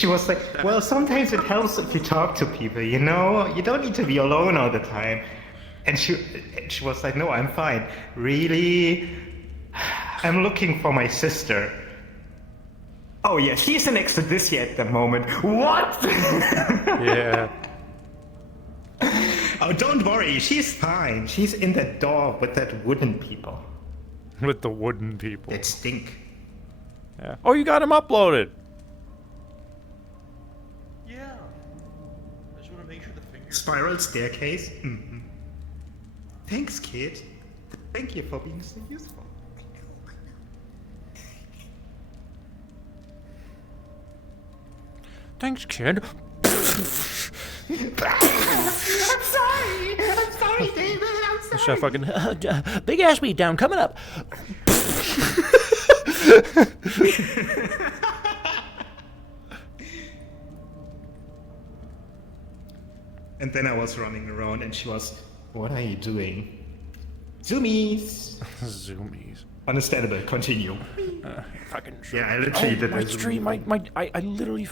She was like, well, sometimes it helps if you talk to people, you know? You don't need to be alone all the time. And she was like, no, I'm fine. Really? I'm looking for my sister. Oh yeah, she's next to this here at the moment. What? Yeah. Oh, don't worry, she's fine. She's in the door with that wooden people. With the wooden people. That stink. Yeah. Oh, you got him uploaded. Yeah. I just want to make sure the fingers. Spiral staircase? Mm-hmm. Thanks, kid. Thank you for being so useful. Thanks, kid. I'm sorry, David. I'm sorry. So fucking big ass beat down coming up. And then I was running around and she was, what are you doing? Zoomies! Zoomies. Understandable, continue. Fucking Yeah, I literally did my a stream. zoom. I literally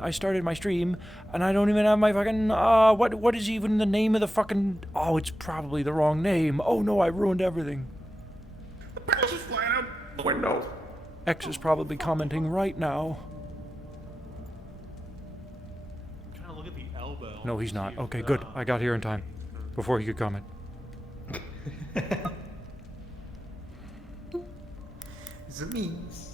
I started my stream and I don't even have my fucking what is even the name of the fucking it's probably the wrong name. Oh no, I ruined everything. The birds just flying out the window. X is probably commenting right now. I'm trying to look at the elbow. No, he's see not. if, Okay, good. I got here in time before he could comment. Zoomies.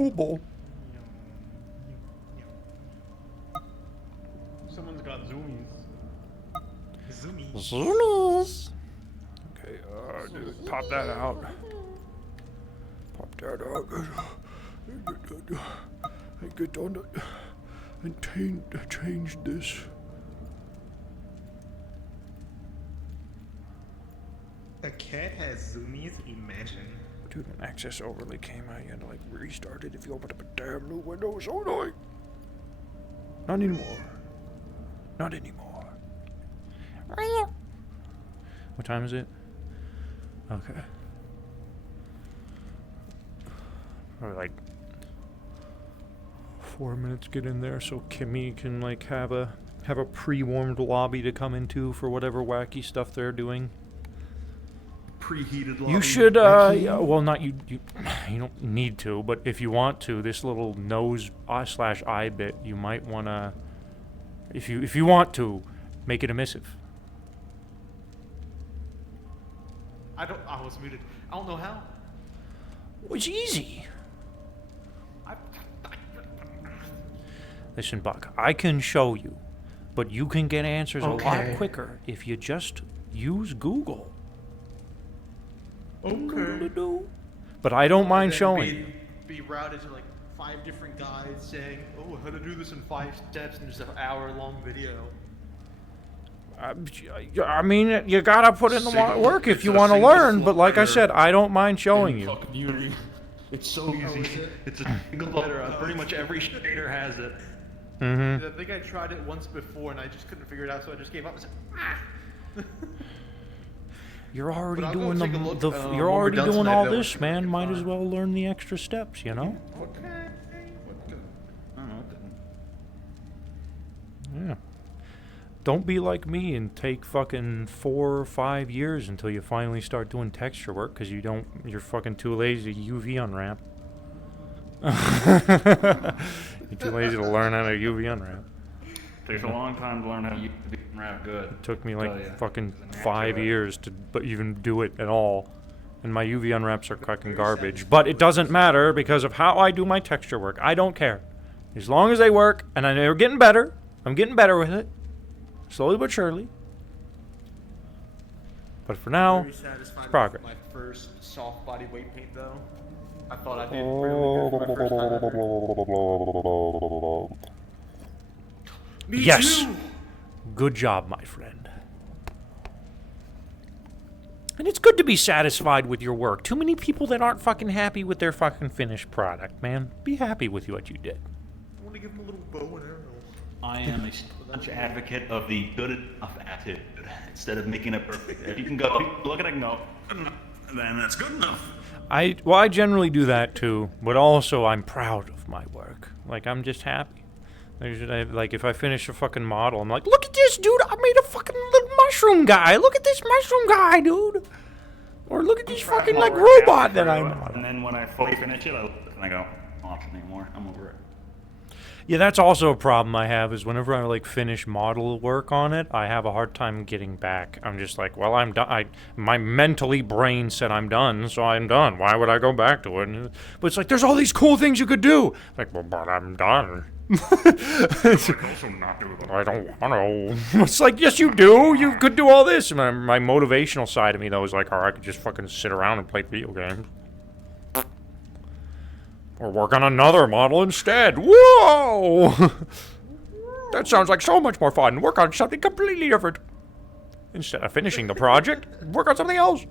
Oh boy. Someone's got zoomies. Zoomies. Okay, dude, pop that out. Pop that out. I get on it and change this. A cat has zoomies? Imagine. Dude, when access overlay came out, you had to like restart it if you opened up a damn new window. It's so annoying. Not anymore. Not anymore. What time is it? Okay. Probably like 4 minutes to get in there so Kimmy can like have a pre-warmed lobby to come into for whatever wacky stuff they're doing. Preheated lobby. You should well, not you you don't need to, but if you want to, this little nose slash eye bit, you might want to, if you want to, make it emissive. I was muted. I don't know how. It's easy. Listen, Buck, I can show you, but you can get answers a lot quicker if you just use Google. Okay. But I don't mind And then showing. Be routed to like 5 different guys saying, "Oh, how to do this in 5 steps," and just an hour-long video. I mean, you gotta put in the work if you want to learn. But like I said, I don't mind showing you. It's so easy. It's a single letter. Pretty much every shader has it. Mm-hmm. I think I tried it once before and I just couldn't figure it out, so I just gave up and said, ah. You're already But I'll go doing take a look, you're when already we're done doing tonight, all though. this, man. Might as well learn the extra steps, you know? Okay. I don't know. Yeah. Don't be like me and take fucking 4 or 5 years until you finally start doing texture work because you're fucking too lazy to UV unwrap. You're too lazy to learn how to UV unwrap. Takes a long time to learn how to unwrap good. It took me like yeah. fucking 5 years to even do it at all. And my UV unwraps are fucking garbage. But it doesn't matter because of how I do my texture work. I don't care. As long as they work, and they're getting better. I'm getting better with it. Slowly but surely. But for now, Very satisfied with progress. my first soft body weight paint, though. I thought I did really good for my first time. Me yes. too. Good job, my friend. And it's good to be satisfied with your work. Too many people that aren't fucking happy with their fucking finished product, man. Be happy with what you did. I want to give him a little bow and arrow. I am a staunch advocate of the good enough attitude instead of making it perfect. If you can go, look at it and go, then that's good enough. I generally do that too, but also I'm proud of my work. Like, I'm just happy. Like, if I finish a fucking model, I'm like, look at this, dude! I made a fucking little mushroom guy! Look at this mushroom guy, dude! Or look at this fucking, like, robot that I modeled. And then when I fully finish it, I look and I go, I don't watch it anymore. I'm over it. Yeah, that's also a problem I have, is whenever I, like, finish model work on it, I have a hard time getting back. I'm just like, well, I'm done. My mentally brain said I'm done, so I'm done. Why would I go back to it? But it's like, there's all these cool things you could do. Like, well, but I'm done. I don't want to. It's like, yes, you do. You could do all this. My motivational side of me, though, is like, oh, I could just fucking sit around and play video games. Or work on another model instead. Whoa! That sounds like so much more fun. Work on something completely different. Instead of finishing the project, work on something else.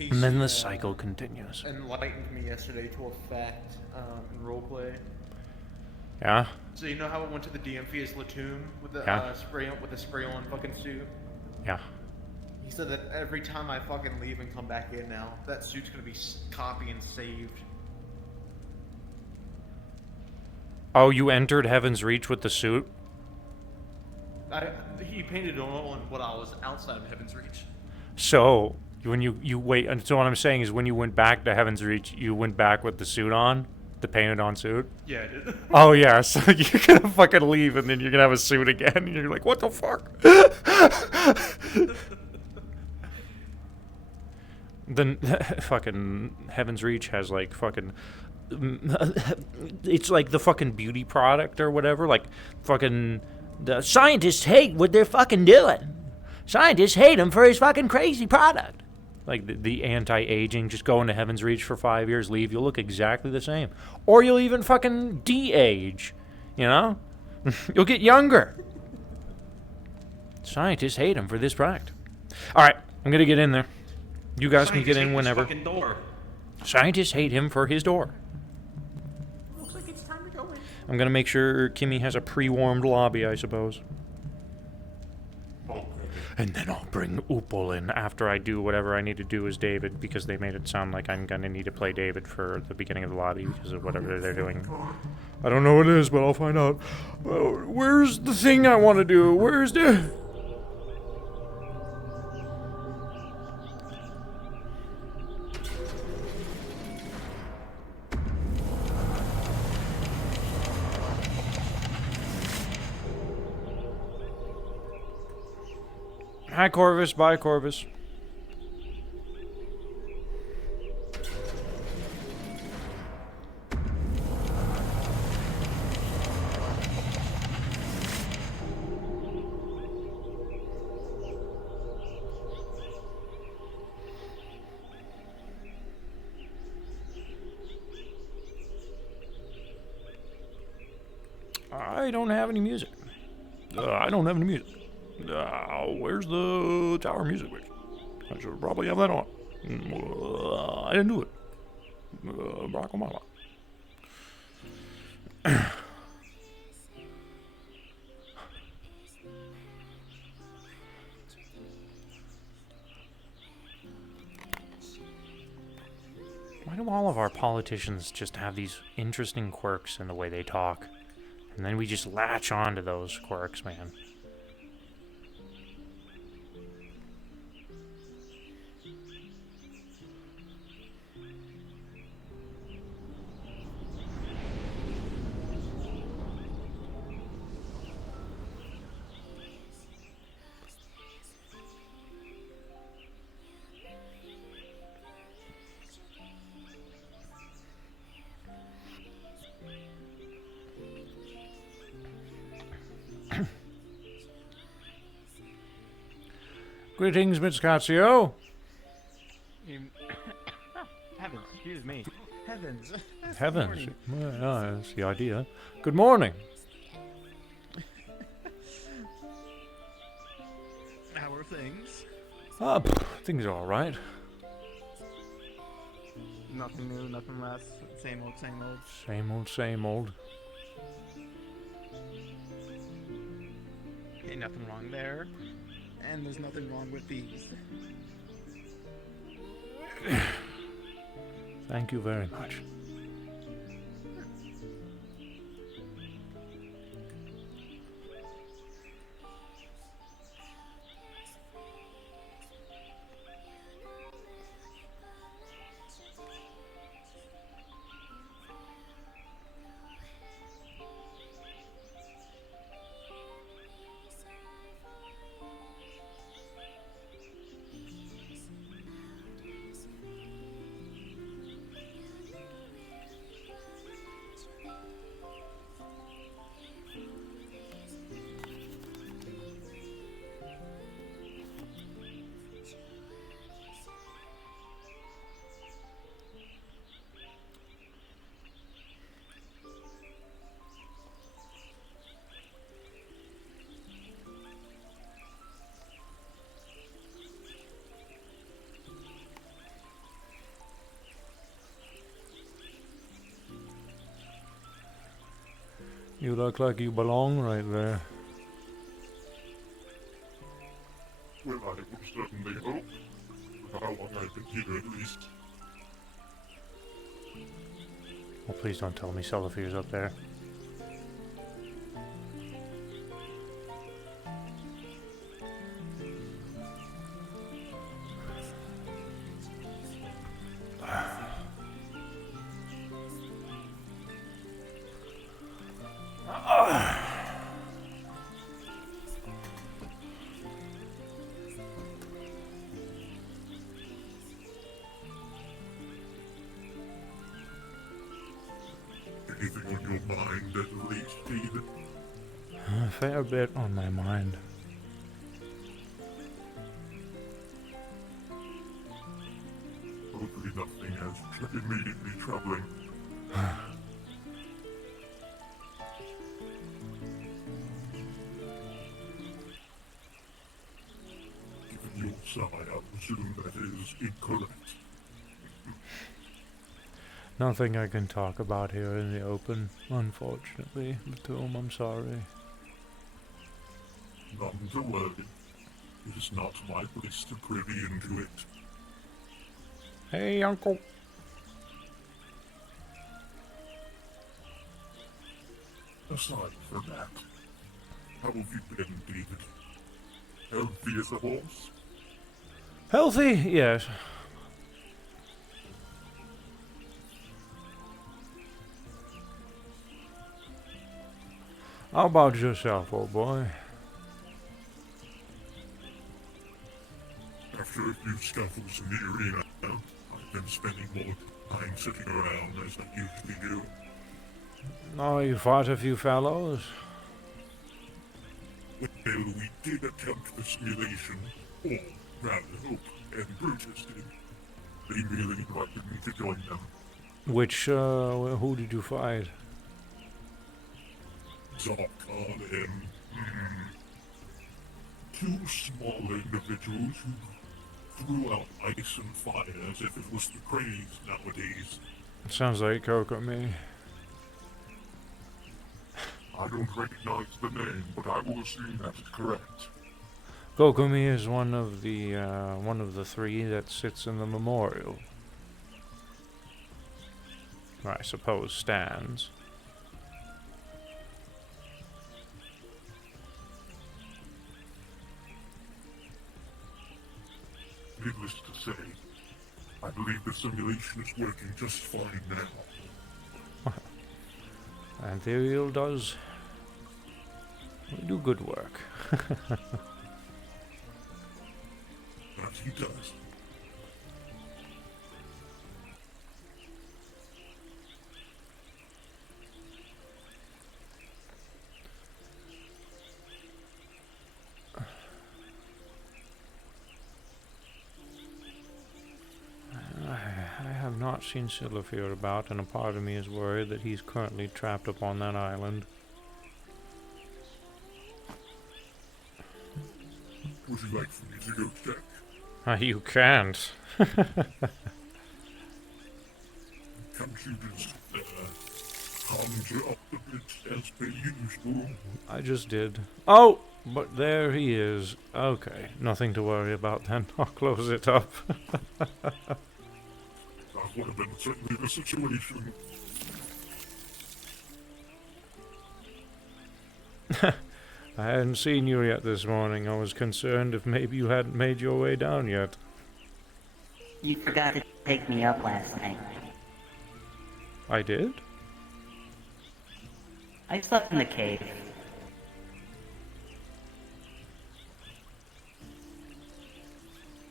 And then the cycle continues. Enlightened me yesterday to a fact in roleplay. Yeah? So you know how it went to the DMV as Latoon with the Yeah. spray on fucking suit? Yeah. He said that every time I fucking leave and come back in now, that suit's gonna be copied and saved. Oh, you entered Heaven's Reach with the suit? He painted it on what I was outside of Heaven's Reach. So, when you wait, and so what I'm saying is when you went back to Heaven's Reach, you went back with the suit on? The painted on suit? Yeah, I did. Oh, yeah, so you're gonna fucking leave and then you're gonna have a suit again, and you're like, what the fuck? Then fucking Heaven's Reach has like fucking it's like the fucking beauty product or whatever, like fucking the scientists hate what they're fucking doing. Scientists hate him for his fucking crazy product. Like the anti-aging, just go into Heaven's Reach for 5 years, leave, you'll look exactly the same. Or you'll even fucking de-age, you know? You'll get younger. Scientists hate him for this product. Alright, I'm gonna get in there. You guys can get in whenever. Fucking door. Scientists hate him for his door. Looks like it's time to go in. I'm gonna make sure Kimmy has a pre-warmed lobby, I suppose. And then I'll bring Upal in after I do whatever I need to do as David, because they made it sound like I'm gonna need to play David for the beginning of the lobby because of whatever they're doing. I don't know what it is, but I'll find out. Where's the thing I want to do? Where's the... Hi, Corvus. Bye, Corvus. I don't have any music. I don't have any music. Where's the tower music? I should probably have that on. I didn't do it. Barack Obama. Why do all of our politicians just have these interesting quirks in the way they talk? And then we just latch on to those quirks, man. Greetings, Miss Cassio. Heavens, excuse me. Heavens. Heavens. Well, that's the idea. Good morning. How are things? Things are all right. Nothing new, nothing less. Same old, same old. Same old, same old. Ain't nothing wrong there. And there's nothing wrong with these. Thank you very much. You look like you belong right there. Well, I would certainly hope. For how long I've been here, at least. Oh, please don't tell me Celifier's up there. Anything on your mind at least, Steven? A fair bit on my mind. Hopefully nothing as immediately troubling. Given your side, I presume that is incorrect. Nothing I can talk about here in the open, unfortunately. Batum, I'm sorry. None to worry. It is not my place to privy into it. Hey, Uncle. Aside from that, how have you been, David? Healthy as a horse? Healthy? Yes. How about yourself, old boy? After a few scuffles in the arena, I've been spending more time sitting around as I usually do. Oh, you fought a few fellows? Well, we did attempt the simulation, or rather Hope and Brutus did. They really invited me to join them. Who did you fight? Zarkon and two small individuals who threw out ice and fire as if it was the craze nowadays. Sounds like Kokomi. I don't recognize the name, but I will assume that is correct. Kokomi is one of the three that sits in the memorial. Or I suppose stands. Needless to say, I believe the simulation is working just fine now. Antherial does do good work. That he does. I have not seen Silifir about, and a part of me is worried that he's currently trapped upon that island. Would you like for me to go check? You can't. can't you just conjure up the bit as per usual? I just did. Oh, but there he is. Okay, nothing to worry about then. I'll close it up. That would have been certainly the situation. I hadn't seen you yet this morning. I was concerned if maybe you hadn't made your way down yet. You forgot to take me up last night. I did? I slept in the cave.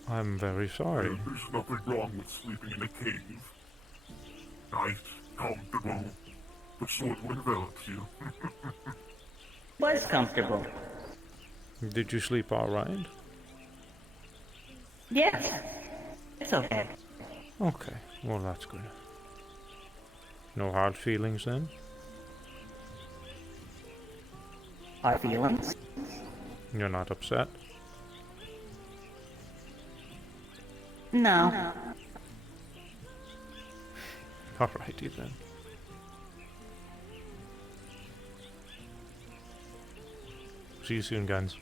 I'm very sorry. There's nothing wrong with sleeping in a cave. Nice, comfortable, but sort of envelops you. Was comfortable. Did you sleep all right? Yes. It's okay. Okay, well that's good. No hard feelings then? Our feelings? You're not upset? No. Alrighty then. See you soon, guns.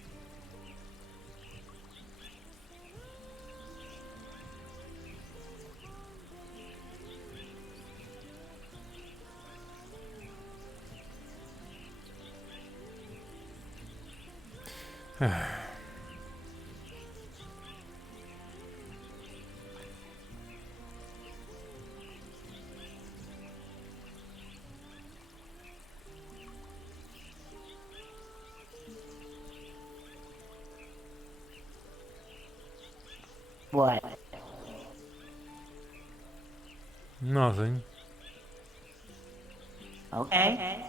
What? Nothing. Okay.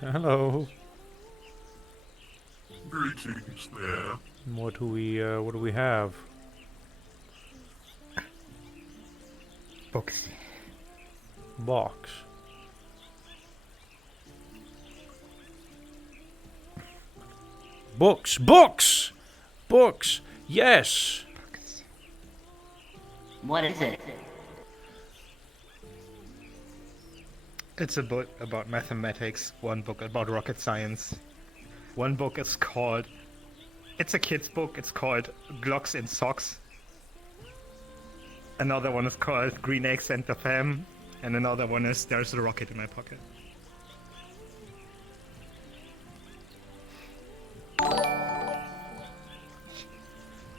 Hello. Greetings there. What do we have? Books. Box. Books! Books! Books! Yes! What is it? It's a book about mathematics, one book about rocket science. One book is called... It's a kid's book, it's called Glocks in Socks. Another one is called Green Eggs and the Fam. And another one is There's a Rocket in My Pocket.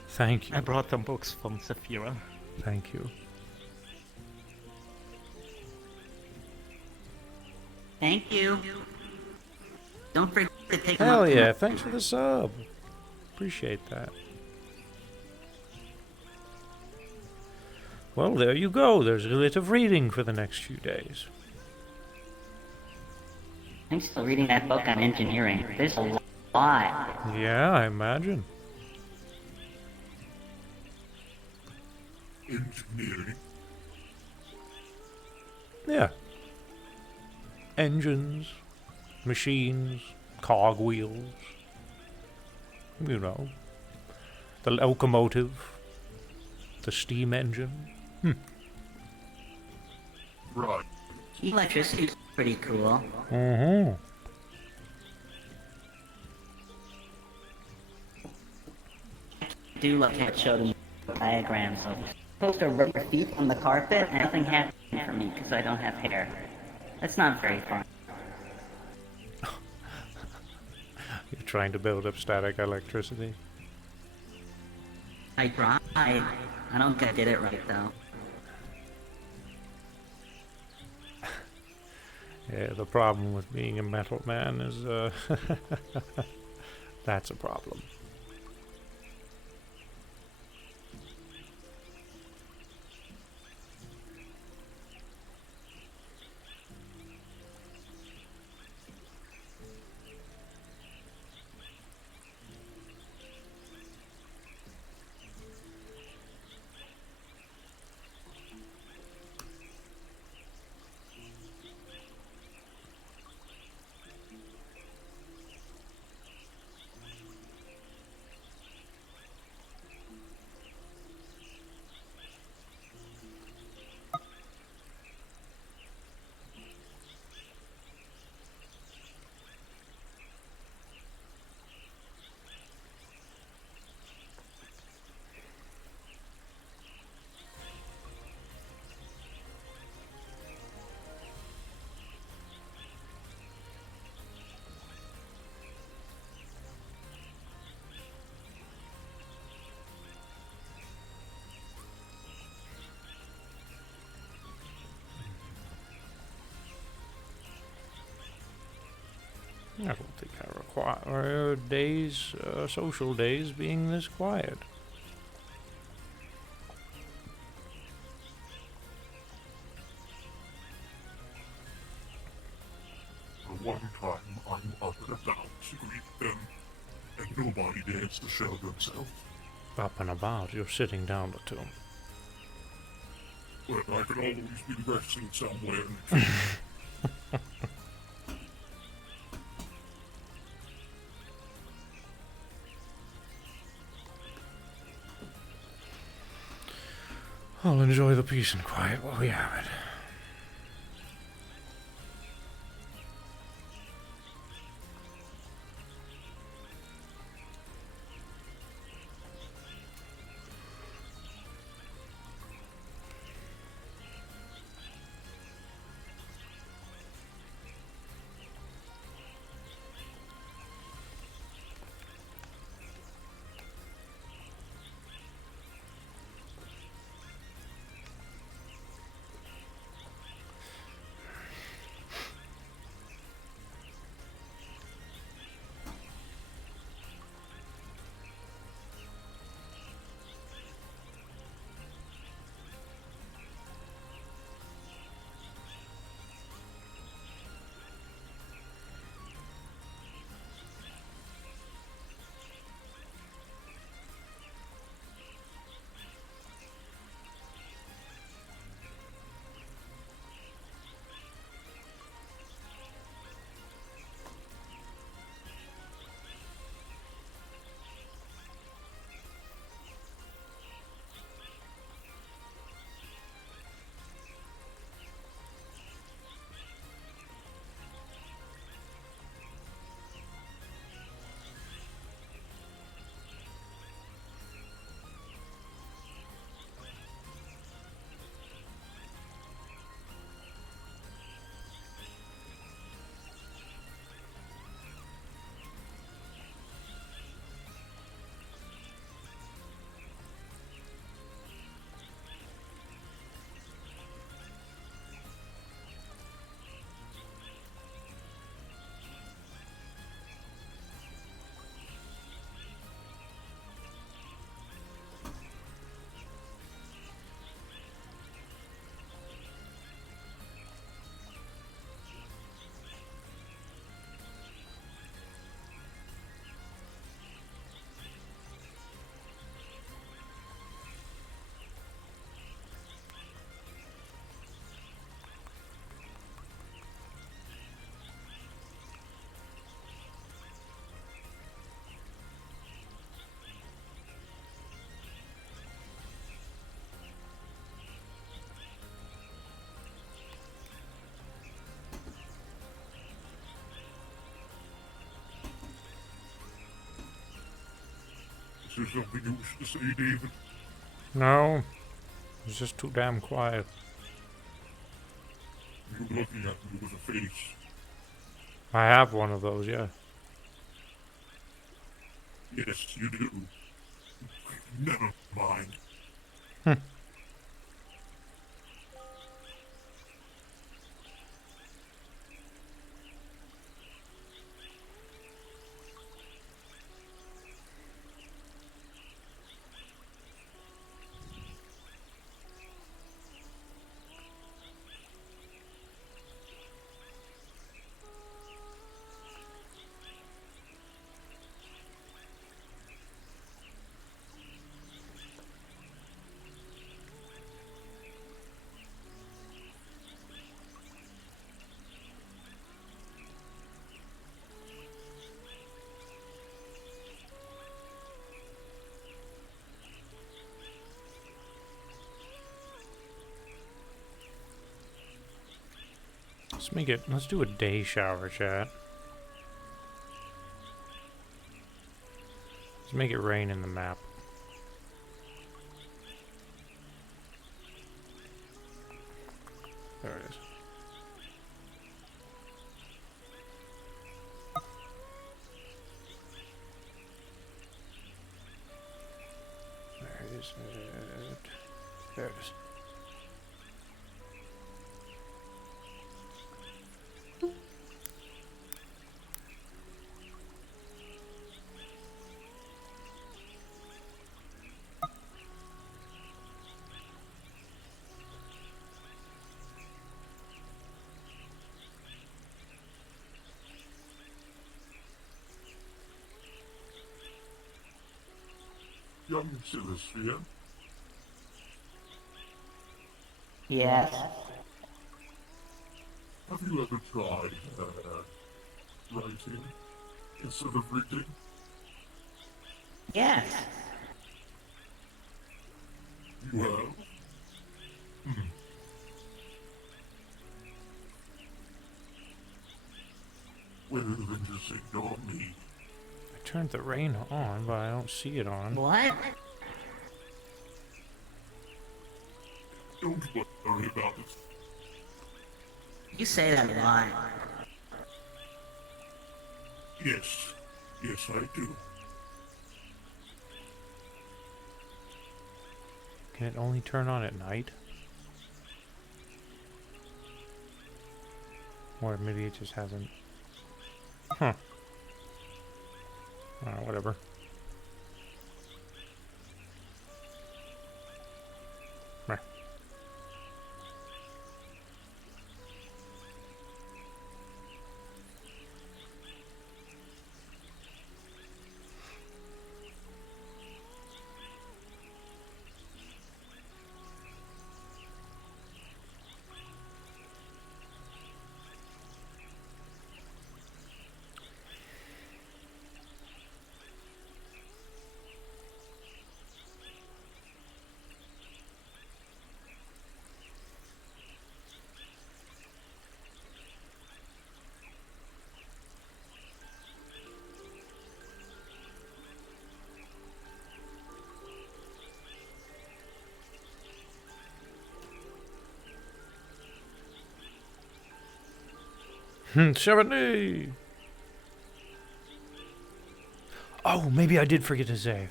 Thank you. I brought them books from Saphira. Thank you. Thank you. Don't forget to take Hell them up. yeah, thanks for the sub. Appreciate that. Well, there you go. There's a bit of reading for the next few days. I'm still reading that book on engineering. There's a lot. Yeah, I imagine. Engineering. Yeah. Engines, machines, cogwheels. You know. The locomotive. The steam engine. Right. Electricity's pretty cool. Mm-hmm. I do love that showed me diagrams of supposed to rub your feet on the carpet and nothing happened for me because I don't have hair. That's not very fun. You're trying to build up static electricity. I tried. I don't think I did it right though. Yeah, the problem with being a metal man is, that's a problem. I don't think I require days, social days being this quiet. For one time, I'm up and about to greet them, and nobody dares to show themselves. Up and about, you're sitting down to them. But I could always be resting somewhere in the tree. I'll enjoy the peace and quiet while we have it. Is there something you wish to say, David? No, it's just too damn quiet. You're looking at me with a face. I have one of those, yeah. Yes, you do. Never mind. Let's do a day shower, chat. Let's make it rain in the map. There it is. There it is. There it is. young Celestia. Yes. Have you ever tried writing instead of reading? Yes. You have? Well, then just ignore me. I turned the rain on, but I don't see it on. What? Don't worry about it. You say that a lot. Yes. Yes, I do. Can it only turn on at night? Or maybe it just hasn't. Huh. Whatever. Meh. Hmm, 70! Oh, maybe I did forget to save.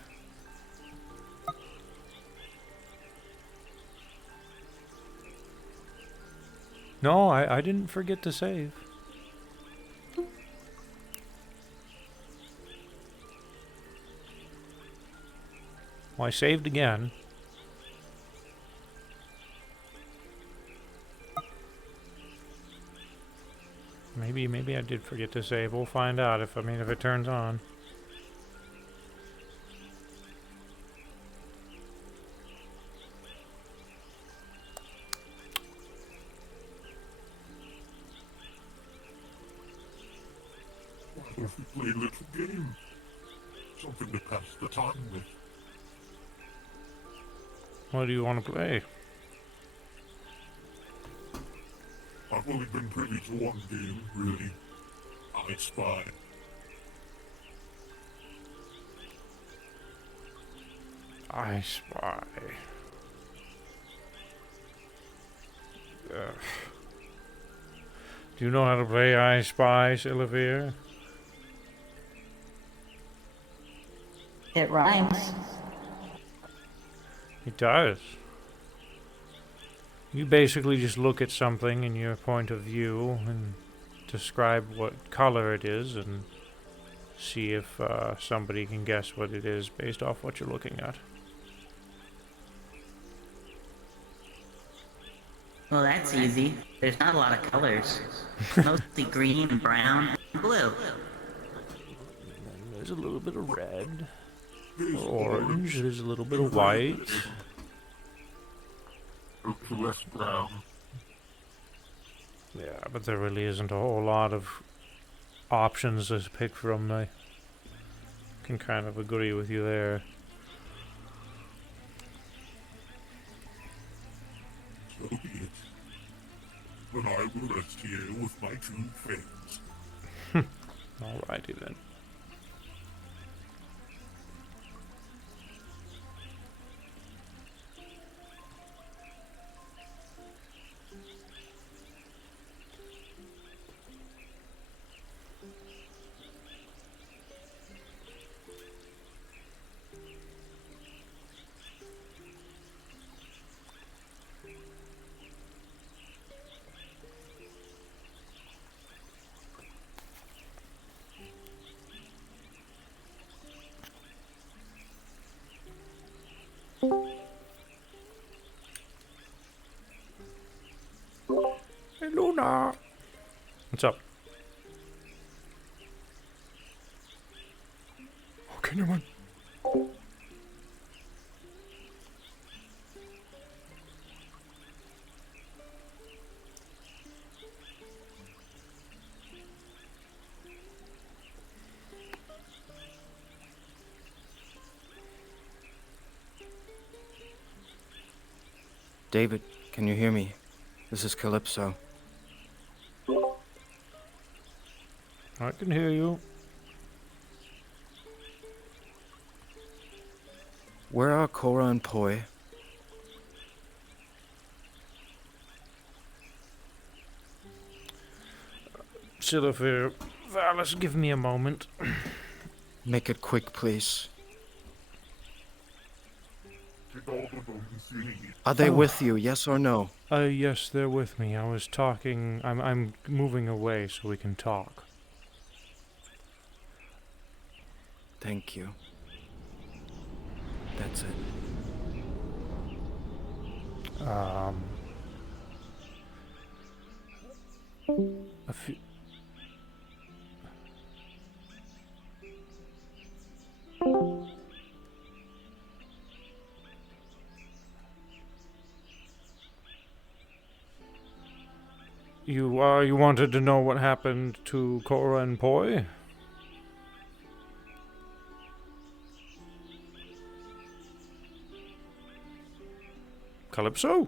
No, I didn't forget to save. Well, I saved again. Maybe I did forget to save. We'll find out if it turns on. Why don't we play a little game? Something to pass the time with. What do you want to play? I've only been privy to one game, really. I Spy. I Spy. Ugh. Do you know how to play I Spy, Sylvia? It rhymes. It does. You basically just look at something in your point of view and describe what color it is and see if somebody can guess what it is based off what you're looking at. Well, that's easy. There's not a lot of colors. Mostly green and brown and blue. And there's a little bit of red, orange, there's a little bit of white. Less brown. Yeah, but there really isn't a whole lot of options to pick from. I can kind of agree with you there. So be it. Then I will rest here with my two friends. Alrighty then. Hey, Luna! What's up? Okay, never mind. David, can you hear me? This is Calypso. I can hear you. Where are Cora and Poi? Silverfear, Valis, give me a moment. Make it quick, please. Take all of them and see. Are they with you, yes or no? Yes, they're with me. I was talking. I'm moving away so we can talk. Thank you. That's it. A few. You wanted to know what happened to Cora and Poi? Calypso?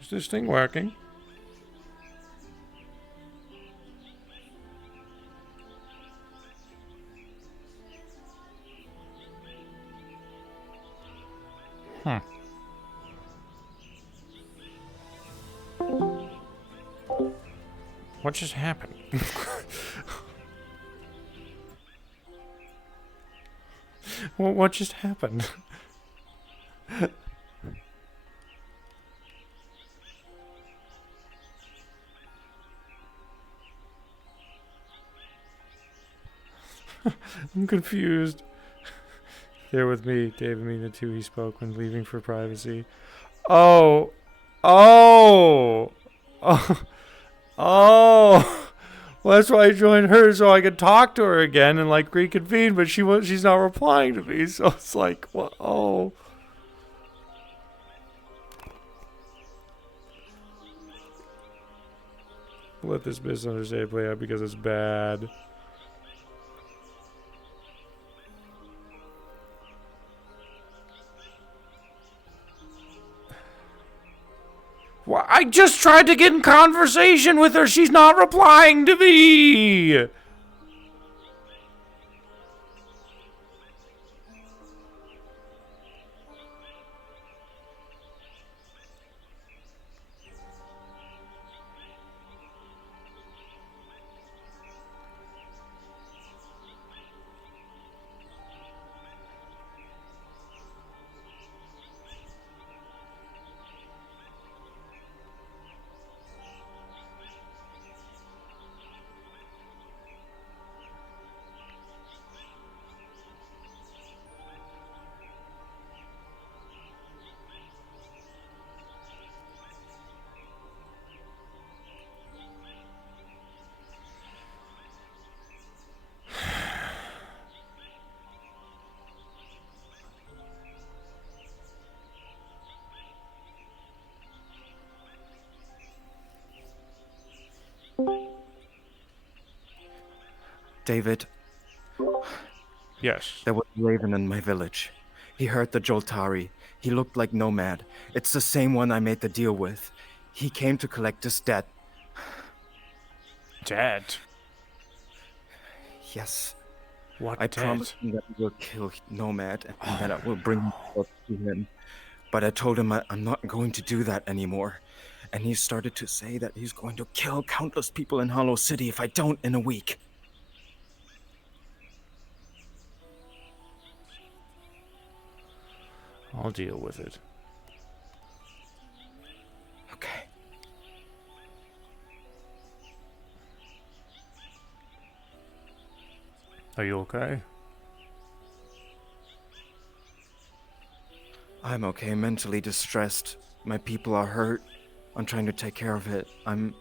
Is this thing working? Hmm. What just happened? What just happened? I'm confused. There with me, David mean the two he spoke when leaving for privacy. Oh. Oh. Oh. Oh. Well, that's why I joined her so I could talk to her again and like reconvene, but she's not replying to me, so it's like, what? Oh. Let this misunderstanding play out because it's bad. Well, I just tried to get in conversation with her. She's not replying to me. David, Yes. there was a raven in my village. He heard the Joltari. He looked like Nomad. It's the same one I made the deal with. He came to collect his debt. Dead. Yes. What I dead? promised him that I will kill Nomad and that I will bring myself to him. But I told him I'm not going to do that anymore. And he started to say that he's going to kill countless people in Hollow City if I don't in a week. I'll deal with it. Okay. Are you okay? I'm okay, mentally distressed. My people are hurt. I'm trying to take care of it. I'm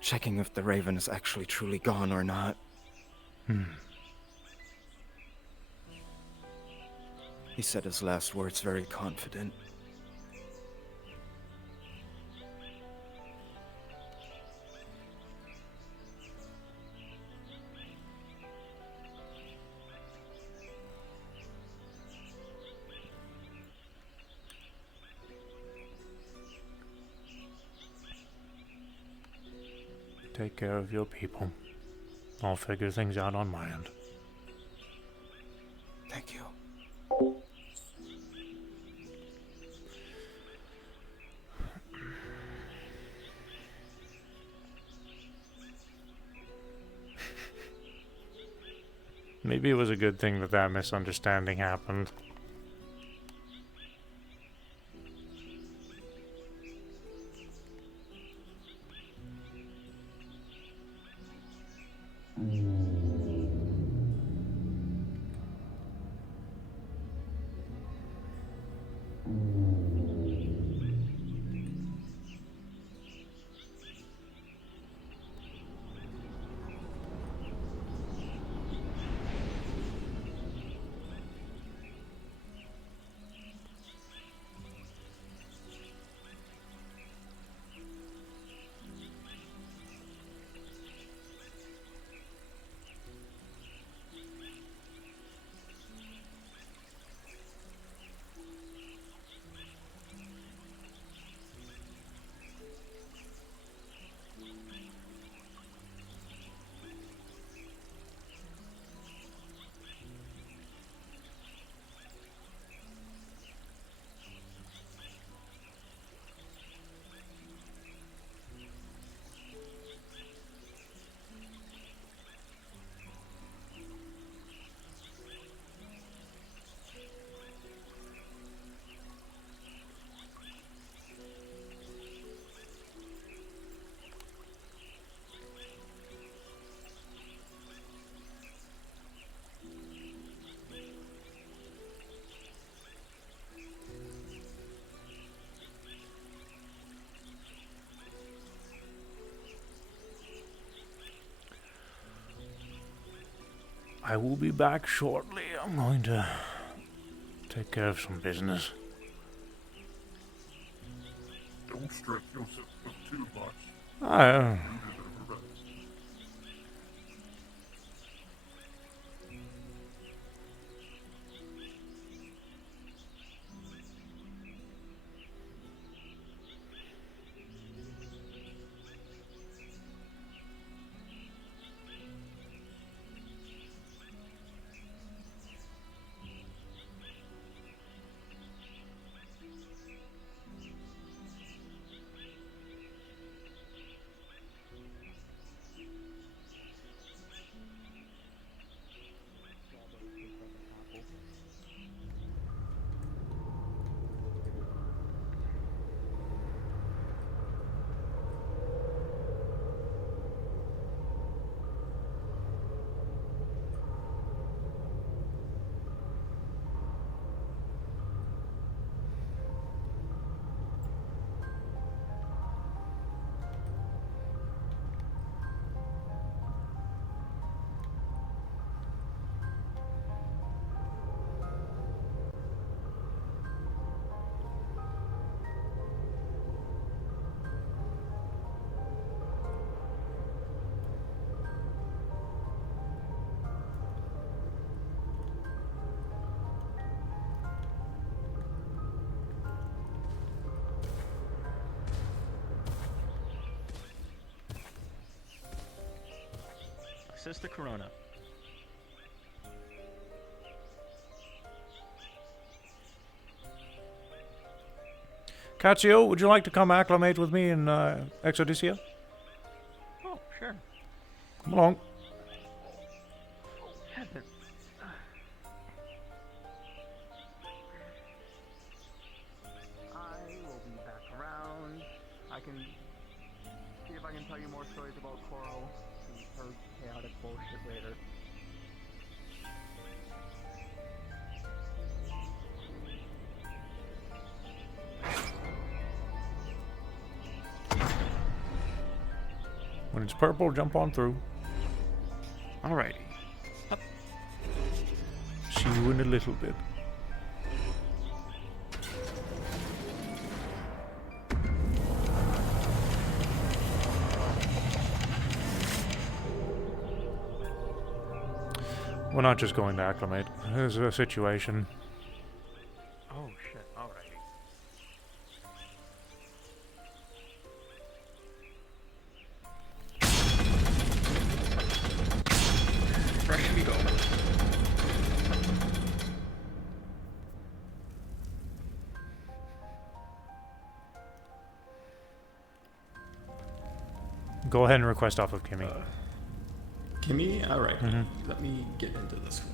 checking if the raven is actually truly gone or not. He said his last words very confident. Take care of your people. I'll figure things out on my end. Thank you. Maybe it was a good thing that that misunderstanding happened. I will be back shortly. I'm going to take care of some business. Don't stress yourself too much. I, You deserve a rest. Sister Corona. Katsuo, would you like to come acclimate with me in Exodysia? Oh, sure. Come along. Heaven. I will be back around. I can see if I can tell you more stories about Coral and her chaotic bullshit later. When it's purple, jump on through. Alrighty. See you in a little bit. We're not just going to acclimate. There's a situation. Oh shit, alrighty. Go ahead and request off of Kimmy. Kimmy? Alright. Mhm. Let me get into this one.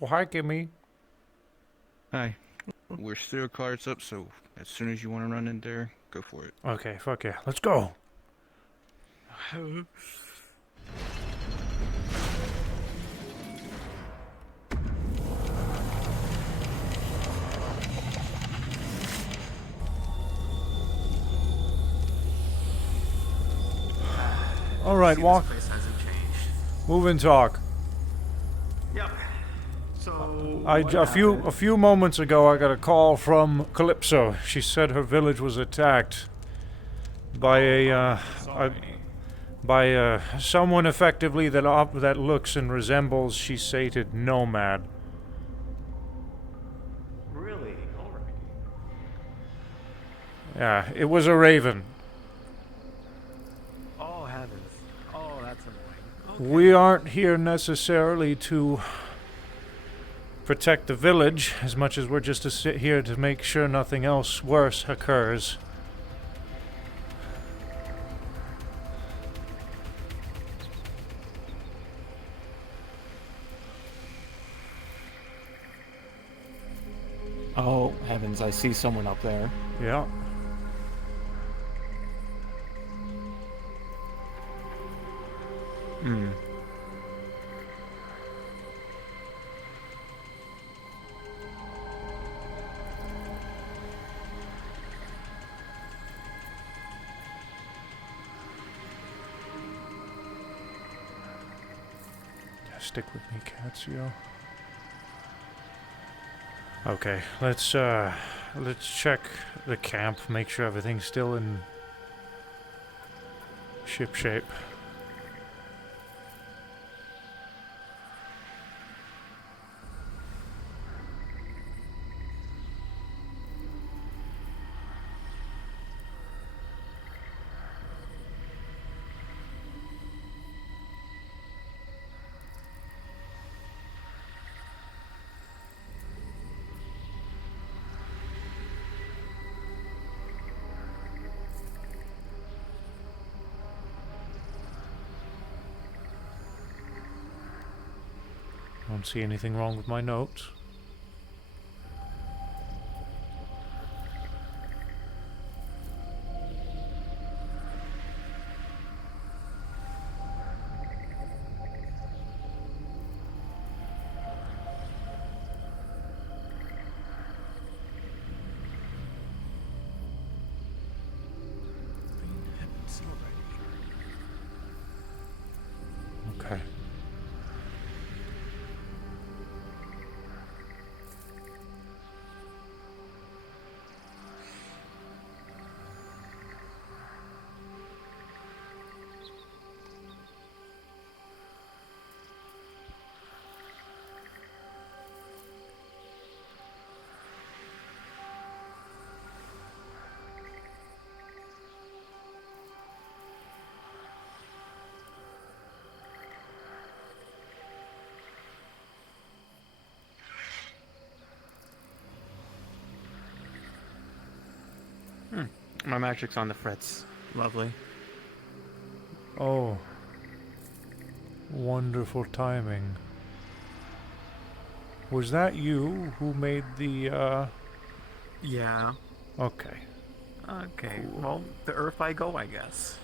Oh, hi, Kimmy. Hi. We're still cards up, so as soon as you want to run in there, go for it. Okay, fuck yeah. Let's go. All right, walk. This place hasn't changed. Move and talk. Yep. So A few moments ago, I got a call from Calypso. She said her village was attacked by someone effectively that looks and resembles, she stated, nomad. Really? Alright. Yeah, it was a raven. Oh heavens. Oh, that's annoying. We aren't here necessarily to protect the village as much as we're just to sit here to make sure nothing else worse occurs. Oh, heavens, I see someone up there. Yeah. Hmm. Stick with me, Catsio. Okay, let's check the camp, make sure everything's still in ship shape. Don't see anything wrong with my notes. Okay. My magic's on the fritz. Lovely. Oh. Wonderful timing. Was that you who made the, Yeah. Okay. Okay. Well, the earth I go, I guess.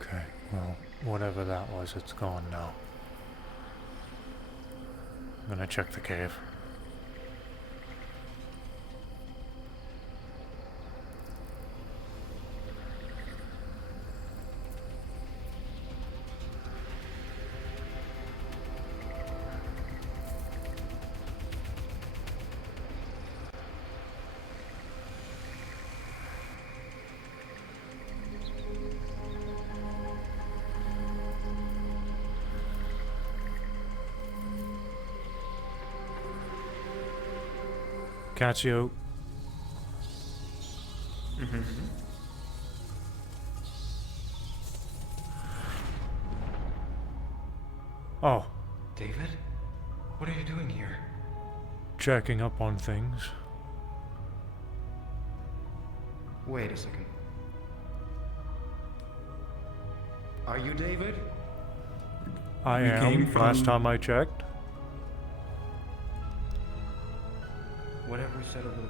Okay. Well, whatever that was, it's gone now. I'm gonna check the cave. Cassio. Oh, David? What are you doing here? checking up on things. Wait a second. Are you David? I We came am. Last from- time I checked. Whatever we said over the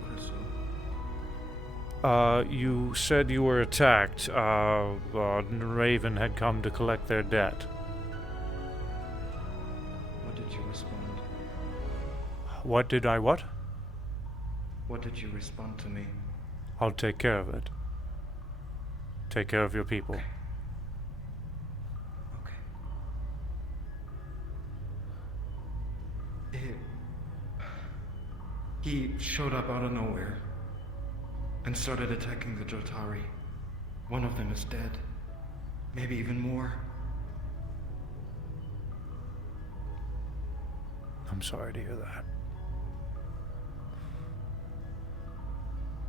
crystal. You said you were attacked. Raven had come to collect their debt. What did you respond? What did I what? What did you respond to me? I'll take care of it. Take care of your people. Okay. He showed up out of nowhere and started attacking the Jotari. One of them is dead. Maybe even more. I'm sorry to hear that.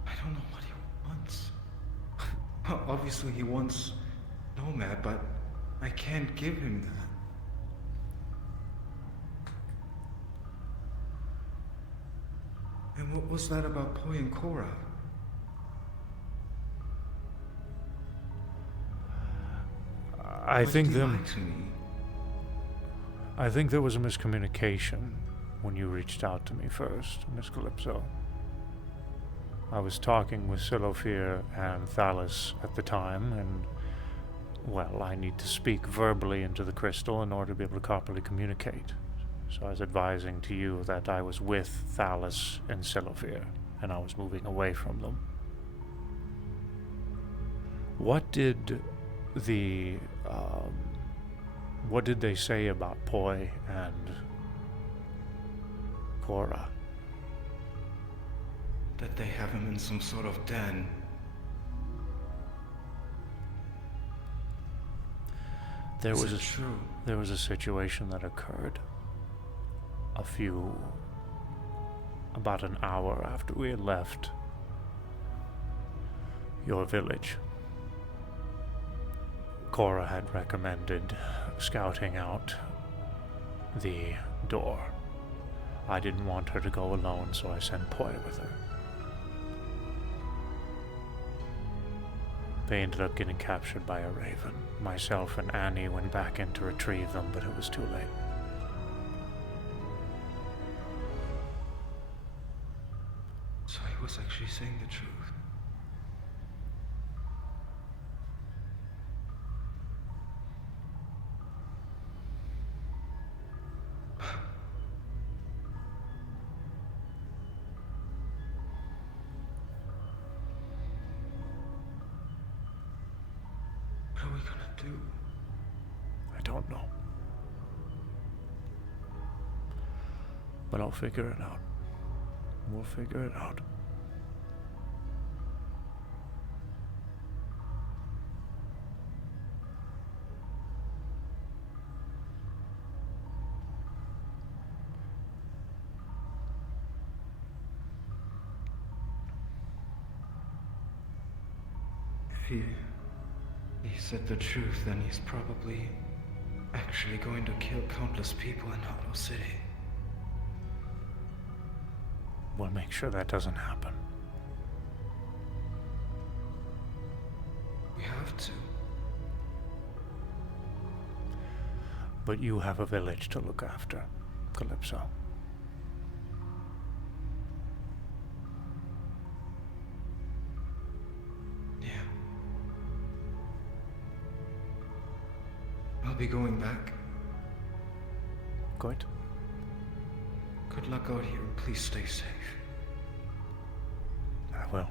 I don't know what he wants. Obviously he wants Nomad, but I can't give him that. And what was that about Poi and Korra? I Why think did he them. lie to me? I think there was a miscommunication when you reached out to me first, Miss Calypso. I was talking with Silofir and Thalys at the time, and, well, I need to speak verbally into the crystal in order to be able to properly communicate. So I was advising to you that I was with Thalys and Silofir, and I was moving away from them. What did the, what did they say about Poi and Korra? That they have him in some sort of den. There Is was it true? There was a situation that occurred about an hour after we had left your village. Korra had recommended scouting out the door. I didn't want her to go alone, so I sent Poi with her. They ended up getting captured by a raven. Myself and Annie went back in to retrieve them, but it was too late. So he was actually saying the truth. What are we gonna do? I don't know. But I'll figure it out. We'll figure it out. If he said the truth, then he's probably actually going to kill countless people in Hollow City. We'll make sure that doesn't happen. We have to. But you have a village to look after, Calypso. Yeah. I'll be going back. Good. Good luck out here. Please stay safe. I will.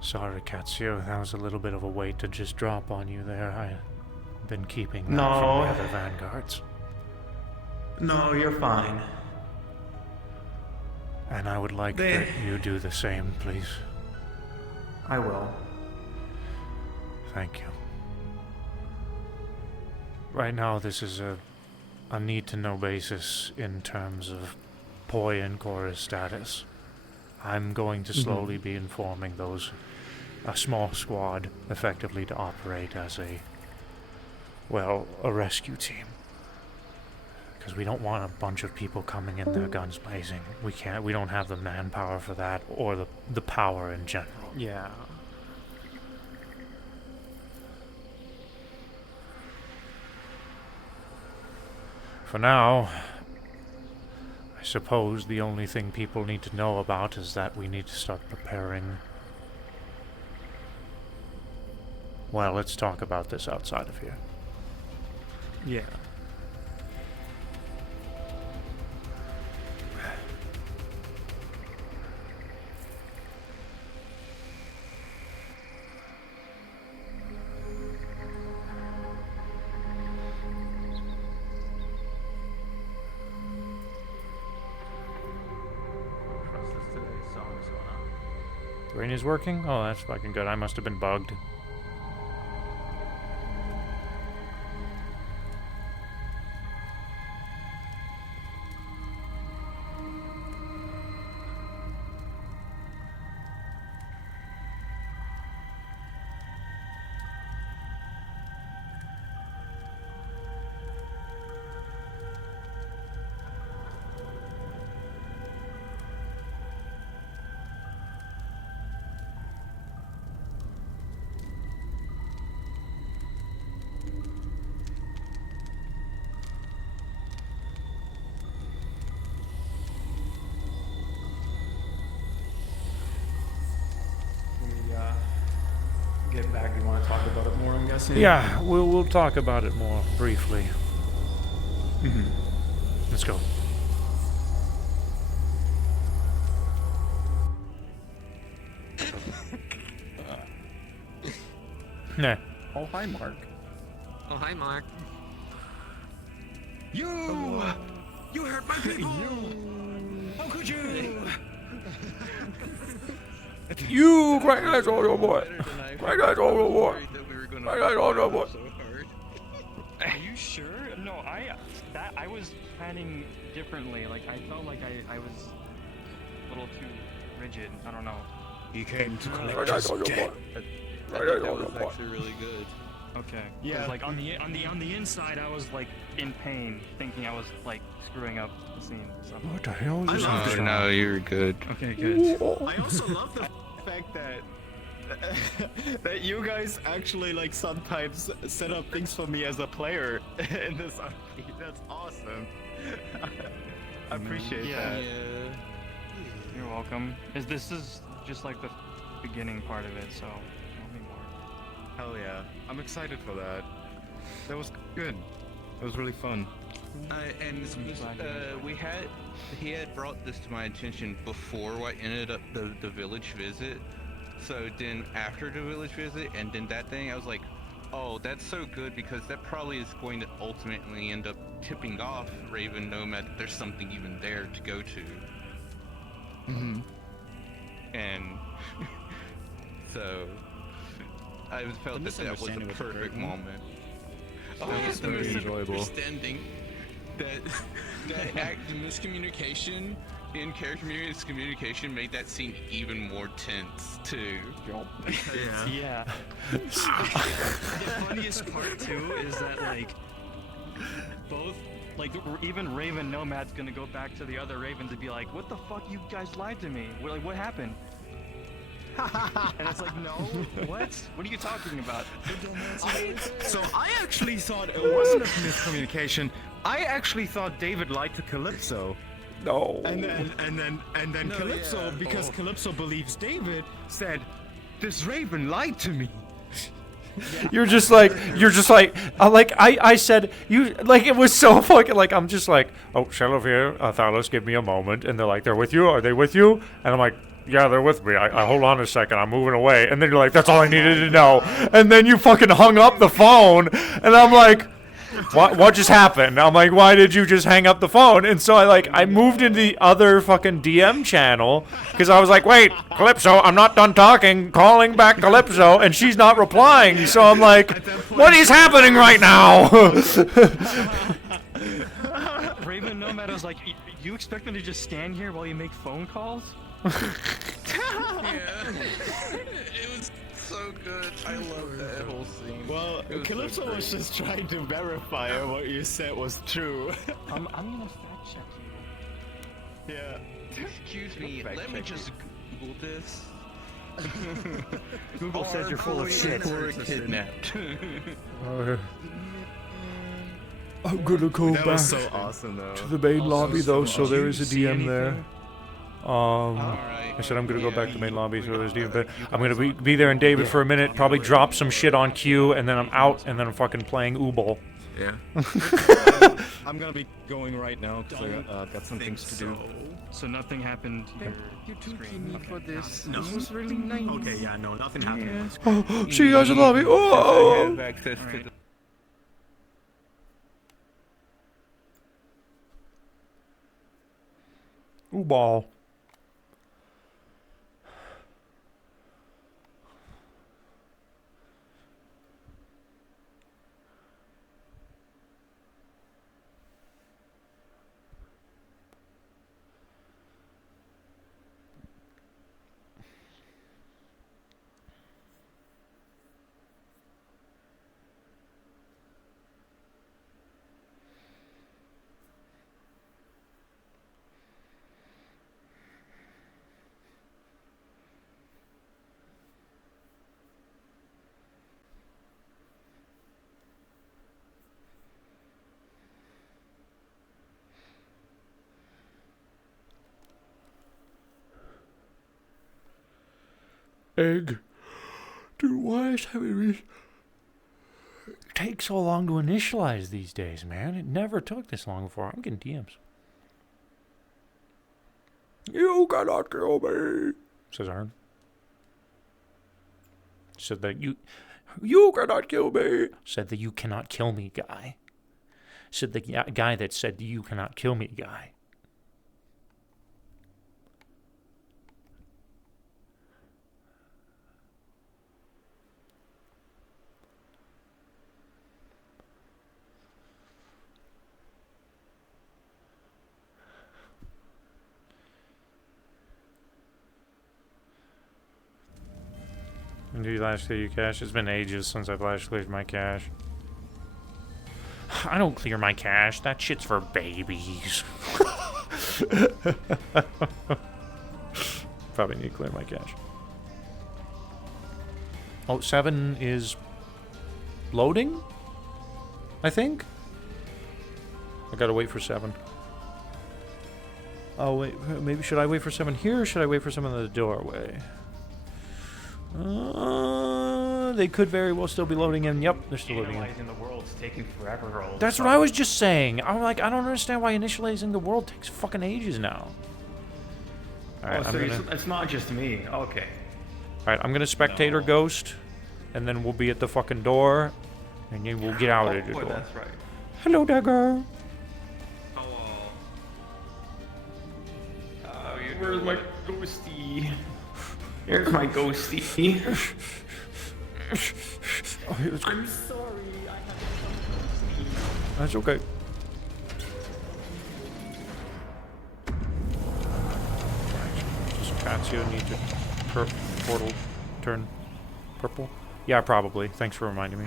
Sorry, Katsuo. That was a little bit of a weight to just drop on you there. I've been keeping that from the other vanguards. No, you're fine. And I would like that you do the same, please. I will. Thank you. Right now, this is a need-to-know basis in terms of Poi and Cora's status. I'm going to slowly be informing a small squad, effectively to operate as a rescue team. Because we don't want a bunch of people coming in there guns blazing. We don't have the manpower for that, or the power in general. Yeah. For now, I suppose the only thing people need to know about is that we need to start preparing. Well, let's talk about this outside of here. Yeah. Rain is working? Oh, that's fucking good. I must have been bugged. Get back. You want to talk about it more, I'm guessing? Yeah, we'll talk about it more briefly. Let's go. Nah. Oh, hi, Mark. Oh, hi, Mark. You hurt my people! How could you? You great guys, all your boy. Great guys, all your boy. Great guys, all your boy. Are you sure? No, I was planning differently. Like I felt like I was a little too rigid. I don't know. He came to collect Great guys, his all your debt. boy. That was actually really good. Okay. Yeah. 'Cause, like on the inside, I was like in pain, thinking I was like screwing up the scene. So. What the hell is I this? love Oh, no, you're good. Okay, good. I also love the fact that that you guys actually like sometimes set up things for me as a player in this RP. That's awesome. I appreciate that. You're welcome. This is just like the beginning part of it, so tell me more. Hell yeah. I'm excited for that. That was good. It was really fun. And this was, he had brought this to my attention before I ended up the village visit. So then after the village visit and then that thing, I was like, oh, that's so good because that probably is going to ultimately end up tipping off Raven Nomad that there's something even there to go to. And so I felt that was a perfect moment. Oh, yeah, the misunderstanding. That the miscommunication in character communication made that scene even more tense too. Yeah. The funniest part too is that like both like even Raven Nomad's gonna go back to the other Ravens and be like, "What the fuck? You guys lied to me. What happened?" And it's like, no, what? What are you talking about? So I actually thought it wasn't a miscommunication. I actually thought David lied to Calypso. No. And then Calypso, because Calypso believes David, said, "This Raven lied to me." You're just like, I said, you, like, it was so fucking, like, I'm just like, oh, Shellovir, Thalos, give me a moment. And they're like, they're with you? Are they with you? And I'm like, yeah, they're with me. I hold on a second. I'm moving away. And then you're like, that's all I needed to know. And then you fucking hung up the phone. And I'm like, what just happened? I'm like, why did you just hang up the phone? And so I moved into the other fucking DM channel because I was like, wait, Calypso, I'm not done talking. Calling back Calypso, and she's not replying. So I'm like, what is happening right now? Raven Nomad was like, "You expect me to just stand here while you make phone calls?" Yeah. It was so good. I love that whole scene. Well, Calypso was just trying to verify what you said was true. I'm gonna fact check you. Yeah. Excuse me, let me just Google this. Google says you're full of shit. Kidnapped. I'm gonna go That back was so awesome, though. to the main lobby, though, so there is a see DM there. anything? I said I'm gonna go back to the main lobby, so there's DM, but I'm gonna be there in David for a minute, probably drop some shit on Q, and then I'm out, and then I'm fucking playing Ubal. Yeah. I'm gonna be going right now because I got some things to do. So nothing happened here. You tweeting me for this. No. This was really nice. Okay, yeah, no, nothing happened. Oh, see you guys in the lobby. Oh! I have access to the Ubal. Egg. Dude, why is having take so long to initialize these days, man? It never took this long before. I'm getting DMs. You cannot kill me, says Aaron. Said that you cannot kill me. Said the you cannot kill me guy. Said the guy that said you cannot kill me guy. When do you last clear your cache? It's been ages since I've last cleared my cache. I don't clear my cache. That shit's for babies. Probably need to clear my cache. Oh, 7 is loading? I think? I gotta wait for 7. Oh, wait. Maybe should I wait for 7 here or should I wait for 7 in the doorway? They could very well still be loading in. Yep, they're still loading in. Initializing the world's taking forever. All That's what I was just saying. I'm like, I don't understand why initializing the world takes fucking ages now. Alright, so it's not just me. Okay. Alright, I'm gonna spectator ghost, and then we'll be at the fucking door, and then we'll get out of the door. That's right. Hello there, girl. Where's my ghosty? Here's my ghosty. Oh, here, let's go. I'm sorry, I have That's okay. Atsio need to portal turn purple? Yeah, probably. Thanks for reminding me.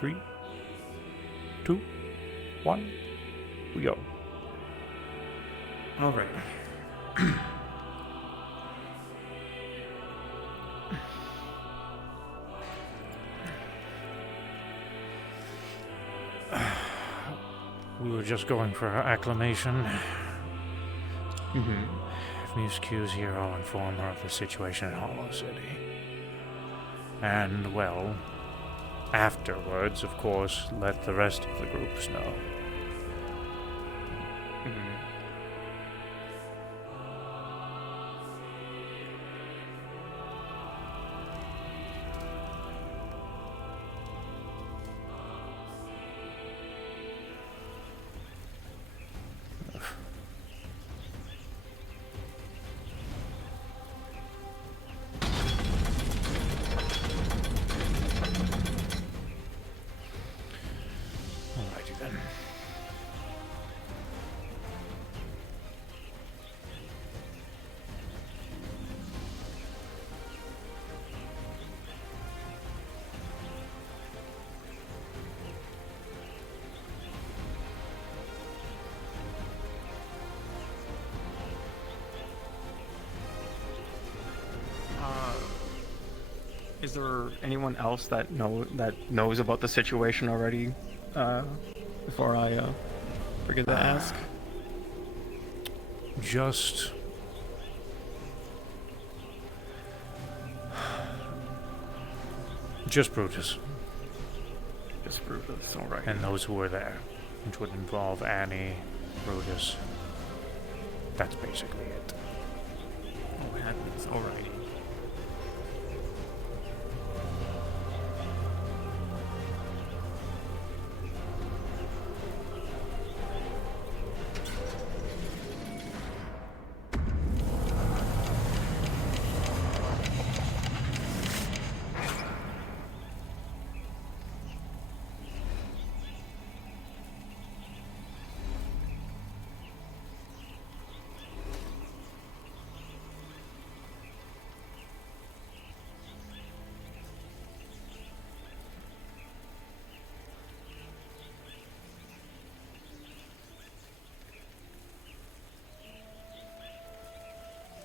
Three, 2, 1, we go. All right. We were just going for acclimation. If Muse Q's here, I'll inform her of the situation in Hollow City. And, well, afterwards, of course, let the rest of the groups know. Alrighty then. Is there anyone else that knows about the situation already? Before I forget to ask. Just Brutus. Just Brutus, alright. And those who were there, which would involve Annie, Brutus. That's basically it. Oh heavens, alrighty.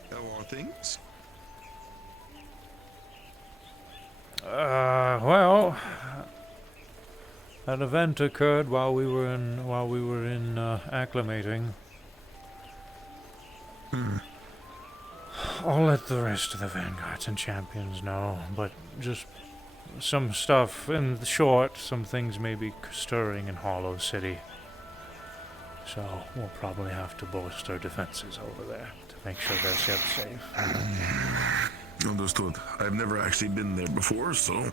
How are things? Well, an event occurred while we were in acclimating. I'll let the rest of the vanguards and champions know, but just some stuff in the short, some things may be stirring in Hollow City. So we'll probably have to bolster defenses over there to make sure they're kept safe. Understood. I've never actually been there before, so...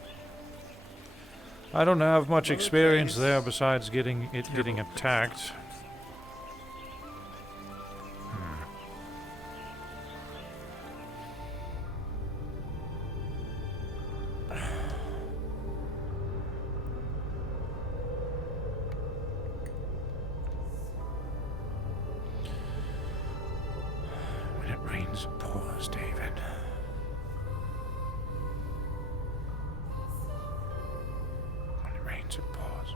I don't have much experience there besides getting attacked. When it rains, it pours, David. When it rains, it pours.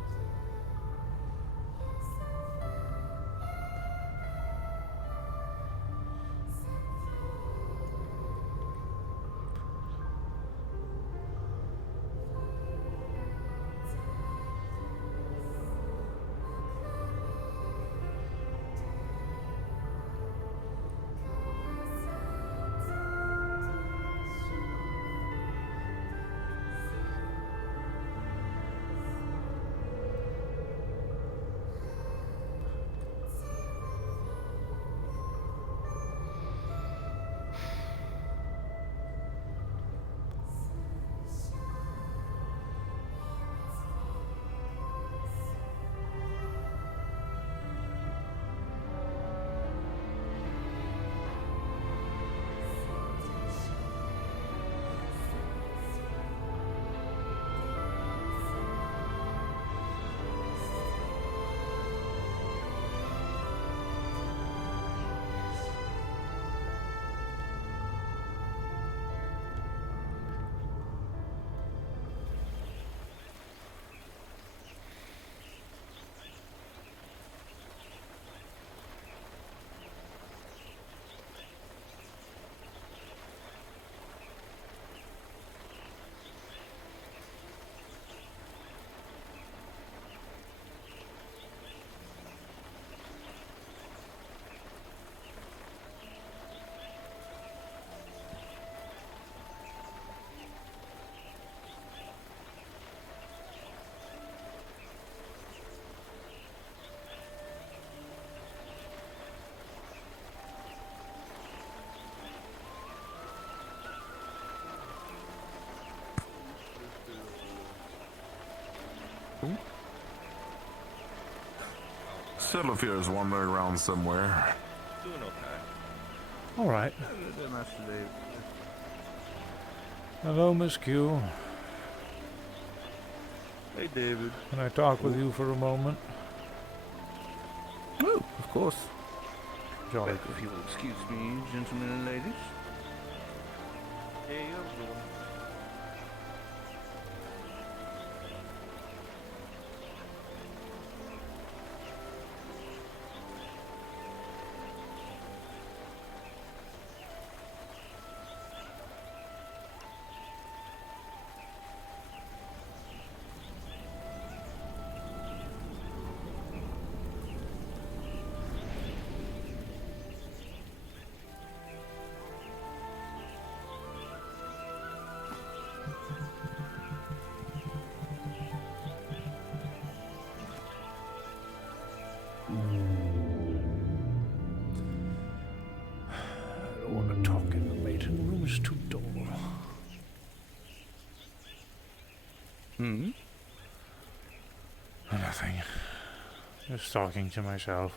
Silafier's wandering around somewhere. Doing okay. All right. Doing nice today. Hello, Miss Q. Hey, David. Can I talk with you for a moment? Oh, of course. Jolly If good. you will excuse me, gentlemen and ladies. Hey, everyone. I don't want to talk in the maiden room. It's too dull. Hmm? Nothing. Just talking to myself.